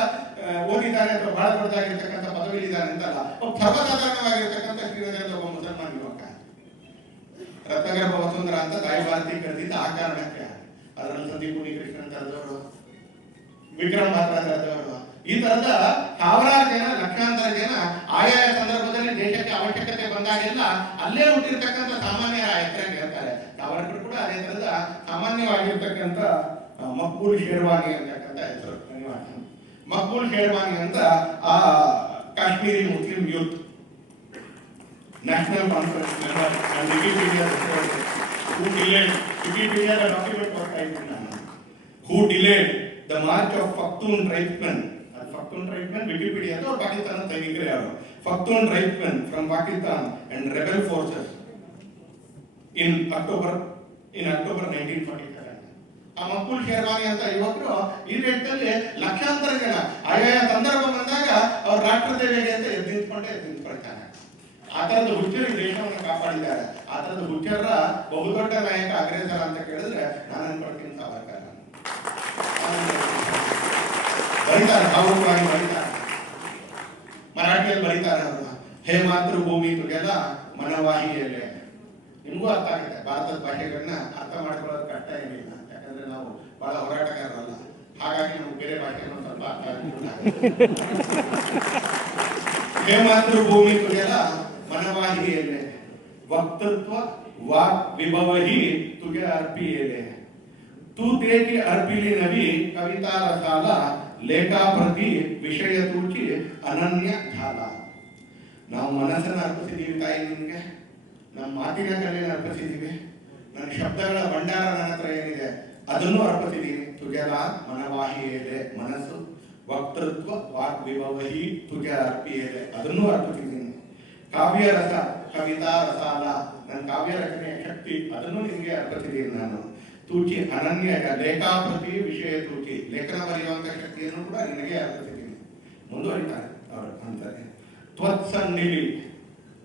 ಓದಿದ್ದಾನೆ ಅಥವಾ ಬಹಳ ದೊಡ್ಡದಾಗಿರ್ತಕ್ಕಂಥ ಪದವಿ ಇದ್ದಾನೆ ಅಂತಲ್ಲ, ಸರ್ವಸಾಧಾರಣವಾಗಿರ್ತಕ್ಕಂಥ ಶ್ರೀನಗರದ ಒಬ್ಬ ಮುಸಲ್ಮಾನ್ ಯುವಕ ರತ್ನಗರ್ಭ ವಸುಂಧರ ಅಂತ ತಾಯಿ ಭಾರತಿ ಕರೆದಿದ್ದ ಆ ಕಾರಣಕ್ಕೆ. ಅದರಲ್ಲಿ ಸಂದೀಪ್ ಉನ್ನಿಕೃಷ್ಣನ್ ಕರೆದವರು, ವಿಕ್ರಮ್ ಬಾತ್ರಾ ಕರೆದವರು, ಈ ತರದ ಸಾವಿರಾರು ಜನ, ಲಕ್ಷಾಂತರ ಜನ ಆಯಾ ಸಂದರ್ಭದಲ್ಲಿ ದೇಶಕ್ಕೆ ಅವಶ್ಯಕತೆ ಬಂದಾಗೆಲ್ಲ ಅಲ್ಲೇ ಹುಟ್ಟಿರ್ತಕ್ಕಂಥ ಸಾಮಾನ್ಯರ ಹೆಸರಾಗಿ ಹೇಳ್ತಾರೆ. ಸಾವರ್ಕರ್ ಕೂಡ ಅದೇ ತರದ ಸಾಮಾನ್ಯವಾಗಿರ್ತಕ್ಕಂಥ ಮಕ್ಬೂಲ್ ಶೇರ್ವಾನಿ ಅಂತಕ್ಕಂಥ ಹೆಸರು. ಮಕ್ಬೂಲ್ ಶೇರ್ವಾನಿ ಅಂತ ಆ Kashmiri Muslim youth National Conference member. ನಾನು ವಿಕಿಪೀಡಿಯಾದ ಡಾಕ್ಯುಮೆಂಟ್ ಕೊಡ್ತಾ ಇದ್ದೀನಿ ನಾನು. Who delayed the march of Pakhtun tribesmen. Pakhtun tribesmen ವಿಕಿಪೀಡಿಯಾದ ಪಾಕಿಸ್ತಾನ ಸೈನಿಕರು ಯಾರು. Pakhtun tribesmen from Pakistan and rebel forces in October 1947. ಆ ಮಕ್ಬೂಲ್ ಶೇರ್ವಾನಿ ಅಂತ ಯುವಕರು ಈ ದೇಶದಲ್ಲಿ ಲಕ್ಷಾಂತರ ಜನ ಆಯಾ ಸಂದರ್ಭ ಬಂದಾಗ ಅವ್ರ ರಾಷ್ಟ್ರ ಸೇವೆಗೆ ಅಂತ ಎದ್ದು ನಿಂತ್ಕೊಳ್ತಾರೆ. ಆ ತರದ ಹುಚ್ಚರು ದೇಶವನ್ನು ಕಾಪಾಡಿದ್ದಾರೆ. ಆ ತರದ ಹುಚ್ಚರ ಬಹುದೊಡ್ಡ ನಾಯಕ ಅಗ್ರೇಸರ ಅಂತ ಕೇಳಿದ್ರೆ ನಾನು ಅನ್ಕೊಳ್ತೀನಿ ಸಾವರ್ಕರ್. ಬರೀತಾರೆ, ಭಾವುಕವಾಗಿ ಬರೀತಾರೆ, ಮರಾಠಿಯಲ್ಲಿ ಬರೀತಾರೆ ಅವರು. ಹೇ ಮಾತೃಭೂಮಿ ತುಗೆಲ್ಲ ಮನವಾಹಿಯಲ್ಲೇ. ನಿಮಗೂ ಅರ್ಥ ಆಗುತ್ತೆ, ಭಾರತದ ಭಾಷೆಗಳನ್ನ ಅರ್ಥ ಮಾಡ್ಕೊಳ್ಳೋದು ಕಷ್ಟ ಏನಿಲ್ಲ, ಯಾಕಂದ್ರೆ ನಾವು ಬಹಳ ಹೋರಾಟಗಾರರಲ್ಲ, ಹಾಗಾಗಿ ನಮ್ಗೆ ಬೇರೆ ಭಾಷೆಗಳು ಸ್ವಲ್ಪ ಅರ್ಥ ಆಗುತ್ತೆ. ಹೇ ಮಾತೃಭೂಮಿ ತುಗೆಲ್ಲ ಮನವಾಹಿಯಲ್ಲೇ, ವಕ್ತೃತ್ವ ವಾಕ್ ವಿಭವಹಿ ತುಗೆ ಅರ್ಪಿಯೇಲೆ. ತೂ ತೇಗಿ ಅರ್ಪಿಲಿ ನವಿ ಕವಿತಾ ರಸಾಲ, ಲೇಖಾ ಪ್ರತಿ ವಿಷಯ ತೂಚಿ ಅನನ್ಯ ಝಾಲ. ನಾವು ಮನಸ್ಸನ್ನು ಅರ್ಪಿಸಿದ್ದೀವಿ ತಾಯಿ ನಿಮಗೆ, ನಮ್ಮ ಮಾತಿನ ಕಲೆಯನ್ನು ಅರ್ಪಿಸಿದ್ದೀವಿ, ನನ್ನ ಶಬ್ದಗಳ ಭಂಡಾರ ನನ್ನ ಹತ್ರ ಏನಿದೆ ಅದನ್ನು ಅರ್ಪಿಸಿದ್ದೀನಿ. ತುಗೆಲ ಮನವಾಹಿಯೇಲೆ, ಮನಸ್ಸು, ವಕ್ತೃತ್ವ ವಾಕ್ ವಿಭವಹಿ ತುಗೆ ಅರ್ಪಿಯೇಲೆ, ಅದನ್ನು ಅರ್ಪಿಸಿದ್ದೀನಿ. ಕಾವ್ಯ ರಸ ಕವಿತಾ ರಸಾಲ, ನನ್ನ ಕಾವ್ಯ ರಚನೆಯ ಶಕ್ತಿ ಅದನ್ನು ನಿಮಗೆ ಅರ್ಪಿಸಿದ್ದೀನಿ ನಾನು. ತೂಚಿ ಅನನ್ಯ ಲೇಖಾ ಪ್ರತಿ ವಿಷಯ ತೂಚಿ, ಲೇಖನ ಬರೆಯುವಂತಹ ಶಕ್ತಿಯನ್ನು ಕೂಡ ನಿನಗೆ ಅರ್ಪಿಸಿದ್ದೀನಿ. ಮುಂದುವರಿತಾರೆ ಅವರು ಅಂತಾರೆ.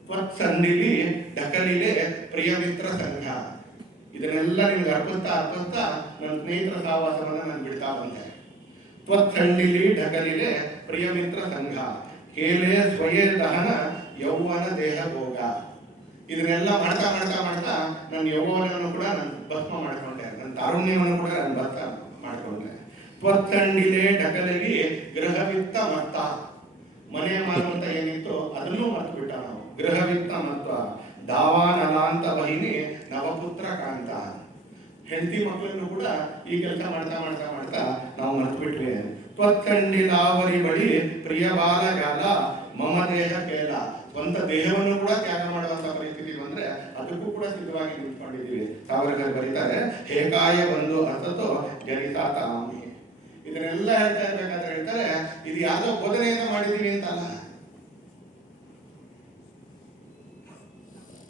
ತ್ವತ್ಸನ್ನಿಲಿ ಢಕಲಿಲೆ ಪ್ರಿಯ ಮಿತ್ರ ಸಂಘ. ಇದನ್ನೆಲ್ಲ ನಿಮ್ಗೆ ಅರ್ಪಿಸ್ತಾ ನನ್ನ ಸ್ನೇಹಿತರ ಸಹವಾಸವನ್ನ ನಾನು ಬಿಡ್ತಾ ಬಂದೆ. ತ್ವತ್ಸನ್ನಿಲಿ ಢಕಲಿಲೆ ಪ್ರಿಯ ಮಿತ್ರ ಸಂಘ, ಕೇಲೆ ಸ್ವಯೇ ದಹನ ಯೌವನ ದೇಹ ಭೋಗ. ಇದನ್ನೆಲ್ಲ ಮಾಡ್ತಾ ನನ್ನ ಯೌವನವನ್ನು ಕೂಡ ನಾನು ಭಸ್ಮ ಮಾಡ್ಕೊಂಡೆ, ನನ್ನ ತಾರುಣ್ಯವನ್ನು ಕೂಡ ನಾನು ಭಸ್ಮ ಮಾಡ್ಕೊಂಡೆ. ತ್ವತ್ಸಂಡಿಲೆ ಢಕಲಗಿ ಗೃಹವಿತ್ತ ಮತ್ತ, ಮನೆ ಮಾರುವಂತ ಏನಿತ್ತು ಅದನ್ನೂ ಮರ್ತು ಬಿಟ್ಟ ನಾವು. ಗೃಹವಿತ್ತ ಮತ್ತ ದಾವಾನಲಾಂತ ವಹಿನಿ ನವಪುತ್ರ ಕಾಂತ. ಹೆಂಡತಿ ಮಕ್ಕಳನ್ನು ಕೂಡ ಈ ಕೆಲಸ ಮಾಡ್ತಾ ನಾವು ಮರ್ತು ಬಿಟ್ವಿ. ತ್ವತ್ಸಂಡಿಲಾವರಿ ಬಳಿ ಪ್ರಿಯ ಬಾಲಗಾಲ ಮಮ ದೇಹ ಕೇಲ. ಸ್ವಂತ ದೇಹವನ್ನು ಕೂಡ ತ್ಯಾಗ ಮಾಡುವಂತ ಪರಿಸ್ಥಿತಿ ಬಂದ್ರೆ ಅದಕ್ಕೂ ಕೂಡ ಸಿದ್ಧವಾಗಿ ನಿಂತ್ಕೊಂಡಿದ್ದೀವಿ. ಸಾವರ್ಕರ್ ಬರೀತಾರೆ, ಹೇಕಾಯ ಒಂದು ಅರ್ಥತೋ ಜನಿತಾ ತಾಮಿ. ಇದನ್ನೆಲ್ಲ ಹೇಳ್ತಾ ಇರ್ಬೇಕಾದ್ರೆ ಹೇಳ್ತಾರೆ, ಇದು ಯಾವ್ದೋ ಬೋಧನೆಯಿಂದ ಮಾಡಿದೀವಿ ಅಂತಲ್ಲ,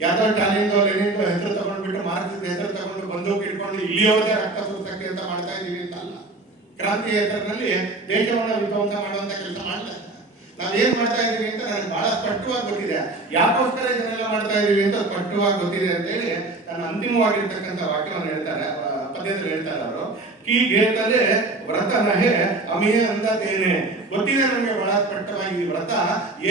ಯಾವ್ದೋ ಟಾಲಿಂದೋ ಲೆನಿಂದೋ ಹೆಸರು ತಗೊಂಡ್ಬಿಟ್ಟು ಮಾರ್ಕ್ಸಿಸ್ಟ್ ಹೆಸರು ತಗೊಂಡು ಬಂದೂಕು ಇಟ್ಕೊಂಡು ಇಲ್ಲಿಯವರೆಗೆ ರಕ್ತ ಸುರಿಸಕ್ಕೆ ಅಂತ ಮಾಡ್ತಾ ಇದೀವಿ ಅಂತಲ್ಲ. ಕ್ರಾಂತಿ ಹೆಸರಿನಲ್ಲಿ ದೇಶವನ್ನು ವಿಧ್ವಂಸ ಮಾಡುವಂತ ಕೆಲಸ ಮಾಡಲ್ಲ. ನಾವೇನ್ ಮಾಡ್ತಾ ಇದೀವಿ ಅಂತ ನನಗೆ ಬಹಳ ಸ್ಪಷ್ಟವಾಗಿ ಗೊತ್ತಿದೆ. ಯಾಕೋಸ್ಕರ ಇದನ್ನೆಲ್ಲ ಮಾಡ್ತಾ ಇದೀವಿ ಅಂತ ಸ್ಪಷ್ಟವಾಗಿ ಗೊತ್ತಿದೆ ಅಂತ ಹೇಳಿ ನನ್ನ ಅಂತಿಮವಾಗಿರ್ತಕ್ಕಂಥ ವಾಕ್ಯವನ್ನು ಹೇಳ್ತಾರೆ, ಪದ್ಯದಲ್ಲಿ ಹೇಳ್ತಾರೆ ಅವರು. ಕೀ ಗೇತಲೆ ವ್ರತ ನಹೆ ಅಮಿಯ ಅಂದೇನೆ. ಗೊತ್ತಿದೆ ನಮಗೆ ಬಹಳ ಸ್ಪಷ್ಟವಾಗಿ ವ್ರತ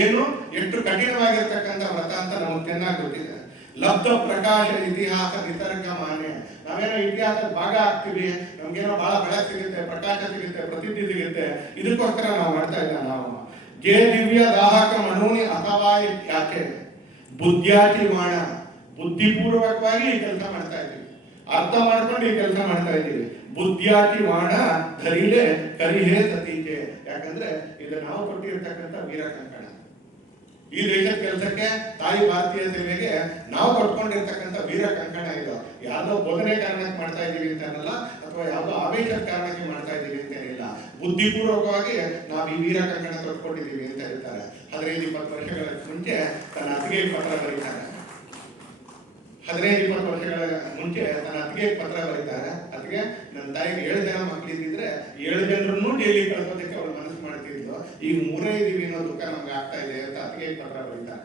ಏನು, ಎಷ್ಟು ಕಠಿಣವಾಗಿರ್ತಕ್ಕಂಥ ವ್ರತ ಅಂತ ನಮಗೆ ಚೆನ್ನಾಗಿ ಗೊತ್ತಿದೆ. ಲಬ್ಧ ಪ್ರಕಾಶ ಇತಿಹಾಸ ನಿಸರ್ಗ ಮಾನ್ಯ. ನಾವೇನೋ ಇತಿಹಾಸದ ಭಾಗ ಆಗ್ತೀವಿ, ನಮ್ಗೇನೋ ಬಹಳ ಬೆಳಕು ಸಿಗುತ್ತೆ, ಪ್ರಕಾಶ ಸಿಗುತ್ತೆ, ಪ್ರಸಿದ್ಧಿ ಸಿಗುತ್ತೆ, ಇದಕ್ಕೋಸ್ಕರ ನಾವು ಮಾಡ್ತಾ ಇದ್ದ ನಾವು. ಜೇ ದಿವ್ಯ ದಾಹಕ ಮನೋನಿ ಅಥವಾ ಯಾಕೆ ಬುದ್ಧಿಯಾತಿ ಮಾಡ, ಬುದ್ಧಿಪೂರ್ವಕವಾಗಿ ಈ ಕೆಲಸ ಮಾಡ್ತಾ ಇದ್ದೀವಿ. ಅರ್ಥ ಮಾಡ್ಕೊಂಡು ಈ ಕೆಲಸ ಮಾಡ್ತಾ ಇದ್ದೀವಿ. ಬುದ್ಧಿಯಾಟಿ ವಾಣ ಧರಿಲೆ ಕರಿಹೇ ಸತೀಕೆ. ಯಾಕಂದ್ರೆ ಇದು ನಾವು ಕೊಟ್ಟಿರ್ತಕ್ಕಂಥ ವೀರ ಕಂಕಣ. ಈ ದೇಶದ ಕೆಲಸಕ್ಕೆ, ತಾಯಿ ಭಾರತೀಯ ಸೇವೆಗೆ ನಾವು ಕೊಟ್ಕೊಂಡಿರ್ತಕ್ಕಂಥ ವೀರ ಕಂಕಣ ಇದು. ಯಾವ್ದೋ ಬೋಧನೆ ಕಾರಣಕ್ಕೆ ಮಾಡ್ತಾ ಇದೀವಿ ಅಂತ ಅನ್ನಲ್ಲ, ಅಥವಾ ಯಾವ್ದೋ ಆವೇಶದ ಕಾರಣಕ್ಕೆ ಮಾಡ್ತಾ ಇದೀವಿ ಅಂತ ಏನಿಲ್ಲ. ಬುದ್ಧಿಪೂರ್ವಕವಾಗಿ ನಾವು ಈ ವೀರ ಕಂಕಣ ತೊಟ್ಕೊಂಡಿದೀವಿ ಅಂತ ಹೇಳ್ತಾರೆ. 15-20 ವರ್ಷಗಳ ಮುಂಚೆ ತನ್ನ ಅತ್ತಿಗೆ ಪತ್ರ ಬರೀತಾರೆ. 15-20 ವರ್ಷಗಳ ಮುಂಚೆ ತನ್ನ ಅತ್ತಿಗೆ ಪತ್ರ ಬರೀತಾರೆ. ಅದಕ್ಕೆ ನನ್ನ ತಾಯಿಗೆ 7 ಜನ ಮಕ್ಕಳಿದ್ದಿದ್ರೆ 7 ಜನರನ್ನು ಡೈಲಿ ಕಳ್ಸೋದಕ್ಕೆ ಅವ್ರು ಮನಸ್ಸು ಮಾಡ್ತಿದ್ರು. ಈಗ 3 ಇದೀವಿ ಅನ್ನೋ ದುಃಖ ನಮ್ಗೆ ಆಗ್ತಾ ಇದೆ ಅಂತ ಅತ್ತಿಗೆ ಪತ್ರ ಬರೀತಾರೆ.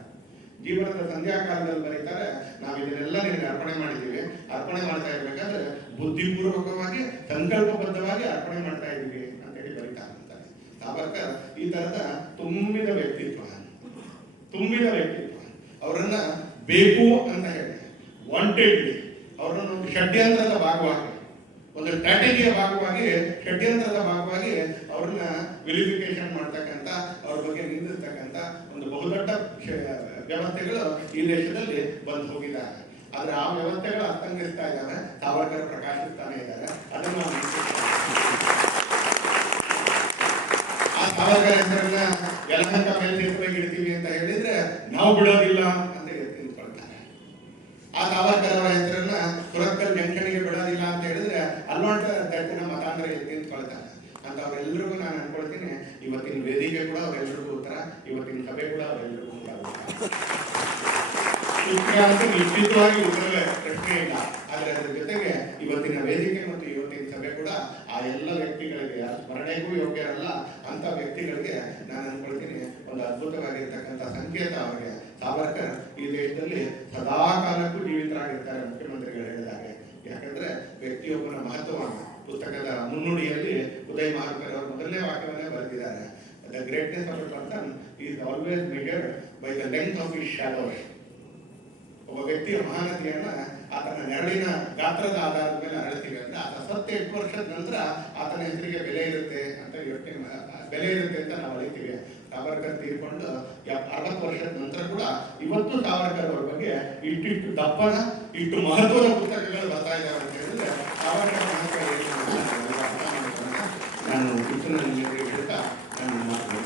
ಜೀವನದ ಸಂಧ್ಯಾ ಕಾಲದಲ್ಲಿ ಬರೀತಾರೆ, ನಾವು ಇದನ್ನೆಲ್ಲ ನಿನಗೆ ಅರ್ಪಣೆ ಮಾಡಿದ್ದೀವಿ. ಅರ್ಪಣೆ ಮಾಡ್ತಾ ಇರ್ಬೇಕಾದ್ರೆ ಬುದ್ಧಿಪೂರ್ವಕವಾಗಿ ಸಂಕಲ್ಪಬದ್ಧವಾಗಿ ಅರ್ಪಣೆ ಮಾಡ್ತಾ ಇದ್ದೀವಿ ಅಂತ ಹೇಳಿ ಬರೀತಾರೆ. ಸಾವರ್ಕರ್ ಈ ತರದ ತುಂಬಿದ ವ್ಯಕ್ತಿತ್ವ. ಅವರನ್ನ ಬೇಕು ಅಂತ ಹೇಳಿ ವಾಂಟೆಡ್, ಅವರನ್ನು ಒಂದು ಷಡ್ಯಂತ್ರದ ಭಾಗವಾಗಿ, ಒಂದು ಸ್ಟ್ರಾಟಜಿಯ ಭಾಗವಾಗಿ, ಷಡ್ಯಂತ್ರದ ಭಾಗವಾಗಿ ಅವ್ರನ್ನ ವಿಲಿಫಿಕೇಶನ್ ಮಾಡ್ತಕ್ಕಂಥ, ಅವ್ರ ಬಗ್ಗೆ ನಿಂದಿರ್ತಕ್ಕಂಥ ಒಂದು ಬಹುದೊಡ್ಡ ವ್ಯವಸ್ಥೆಗಳು ಈ ದೇಶದಲ್ಲಿ ಬಂದು ಹೋಗಿದ್ದಾರೆ. ಆದ್ರೆ ಆ ವ್ಯವಸ್ಥೆಗಳು ಅಸ್ತಂಗಿಸ್ತಾ ಇದ್ದಾವೆ, ಸಾವರ್ಕರ್ ಪ್ರಕಾಶಿಸ್ತಾನೆ ಇದ್ದಾರೆ. ಅದನ್ನು ನಾವು ಆ ಸಾವರ್ಕರ್ ಹೆಸರನ್ನ ಯಲಹಂಕ ಮೇಲ್ಸೇತುವೆಗೆ ಇಡ್ತೀವಿ ಅಂತ ಹೇಳಿದ್ರೆ ನಾವು ಬಿಡೋದಿಲ್ಲ ಅಂತ ನಿಂತ್ಕೊಳ್ತಾರೆ. ಆ ಸಾವರ್ಕರ್ ಅವರ ಹೆಸರನ್ನ ಸುರತ್ಕಲ್ ಜಂಕ್ಷನ್ಗೆ ಬಿಡೋದಿಲ್ಲ ಅಂತ ಹೇಳಿದ್ರೆ ಅಲ್ವಾಂಟ ದಟ್ಟಿನ ಮತಾಂತರ ನಿಂತ್ಕೊಳ್ತಾರೆ ಅಂತ. ಅವರೆಲ್ಲರಿಗೂ ನಾನು ಅನ್ಕೊಳ್ತೀನಿ, ಇವತ್ತಿನ ವೇದಿಕೆ ಕೂಡ ಅವರೆಲ್ಲರಿಗೂ ಉತ್ತರ, ಇವತ್ತಿನ ಸಭೆ ಕೂಡ ಅವರೆಲ್ಲರಿಗೂ ಕೂಡ ನಿಶ್ಚಿತವಾಗಿ ಉತ್ತರವೇ ಪ್ರಶ್ನೆ ಇಲ್ಲ. ಆದ್ರೆ ಅದ್ರ ಜೊತೆಗೆ ಇವತ್ತಿನ ವೇದಿಕೆ ಮತ್ತು ಇವತ್ತಿನ ಸಭೆ ಕೂಡ ಆ ಎಲ್ಲ ವ್ಯಕ್ತಿಗಳಿಗೆ, ಸ್ಮರಣೆಗೂ ಯೋಗ್ಯರಲ್ಲ ಅಂತ ವ್ಯಕ್ತಿಗಳಿಗೆ ನಾನು ಅನ್ಕೊಳ್ತೀನಿ ಒಂದು ಅದ್ಭುತವಾಗಿರ್ತಕ್ಕಂಥ ಸಂಕೇತ ಅವರಿಗೆ. ಸಾವರ್ಕರ್ ಈ ದೇಶದಲ್ಲಿ ಸದಾ ಕಾಲಕ್ಕೂ ಜೀವಿತರಾಗಿರ್ತಾರೆ, ಮುಖ್ಯಮಂತ್ರಿಗಳು ಹೇಳಿದಾಗ. ಯಾಕಂದ್ರೆ ವ್ಯಕ್ತಿಯೊಬ್ಬನ ಮಹತ್ವವನ್ನು ಪುಸ್ತಕದ ಮುನ್ನುಡಿಯಲ್ಲಿ ಉದಯ್ ಮಾರ್ಕರ್ ಅವರು ಮೊದಲನೇ ವಾಕ್ಯವನ್ನೇ ಬರೆದಿದ್ದಾರೆ. The greatness of A person is always measured by the length of his shadows. ಒಬ್ಬ ವ್ಯಕ್ತಿಯ ಮಹಾನತೆಯನ್ನ ಆತನ ನೆರಳಿನ ಗಾತ್ರದ ಆಧಾರದ ಮೇಲೆ ಅರಳ್ತೀವಿ. ಅಂದ್ರೆ ಆತ ಸತ್ತ 8 ವರ್ಷದ ನಂತರ ಆತನ ಹೆಸರಿಗೆ ಬೆಲೆ ಇರುತ್ತೆ ಅಂತ ನಾವು ಅಳಿತೀವಿ. ಸಾವರ್ಕರ್ ತೀರ್ಕೊಂಡು 60 ವರ್ಷದ ನಂತರ ಕೂಡ ಇವತ್ತು ಸಾವರ್ಕರ್ ಅವ್ರ ಬಗ್ಗೆ ಇಟ್ಟಿಟ್ಟು ದಪ್ಪನ, ಇಟ್ಟು ಮಹತ್ವದ ಪುಸ್ತಕಗಳು ಬರ್ತಾ ಇದ್ದಾವೆ ಅಂತ ಹೇಳಿದ್ರೆ ಸಾವರ್ಕರ್ ಮಹತ್ವ ಏನು ನಾನು ಹೇಳ್ತಾ ನಾನು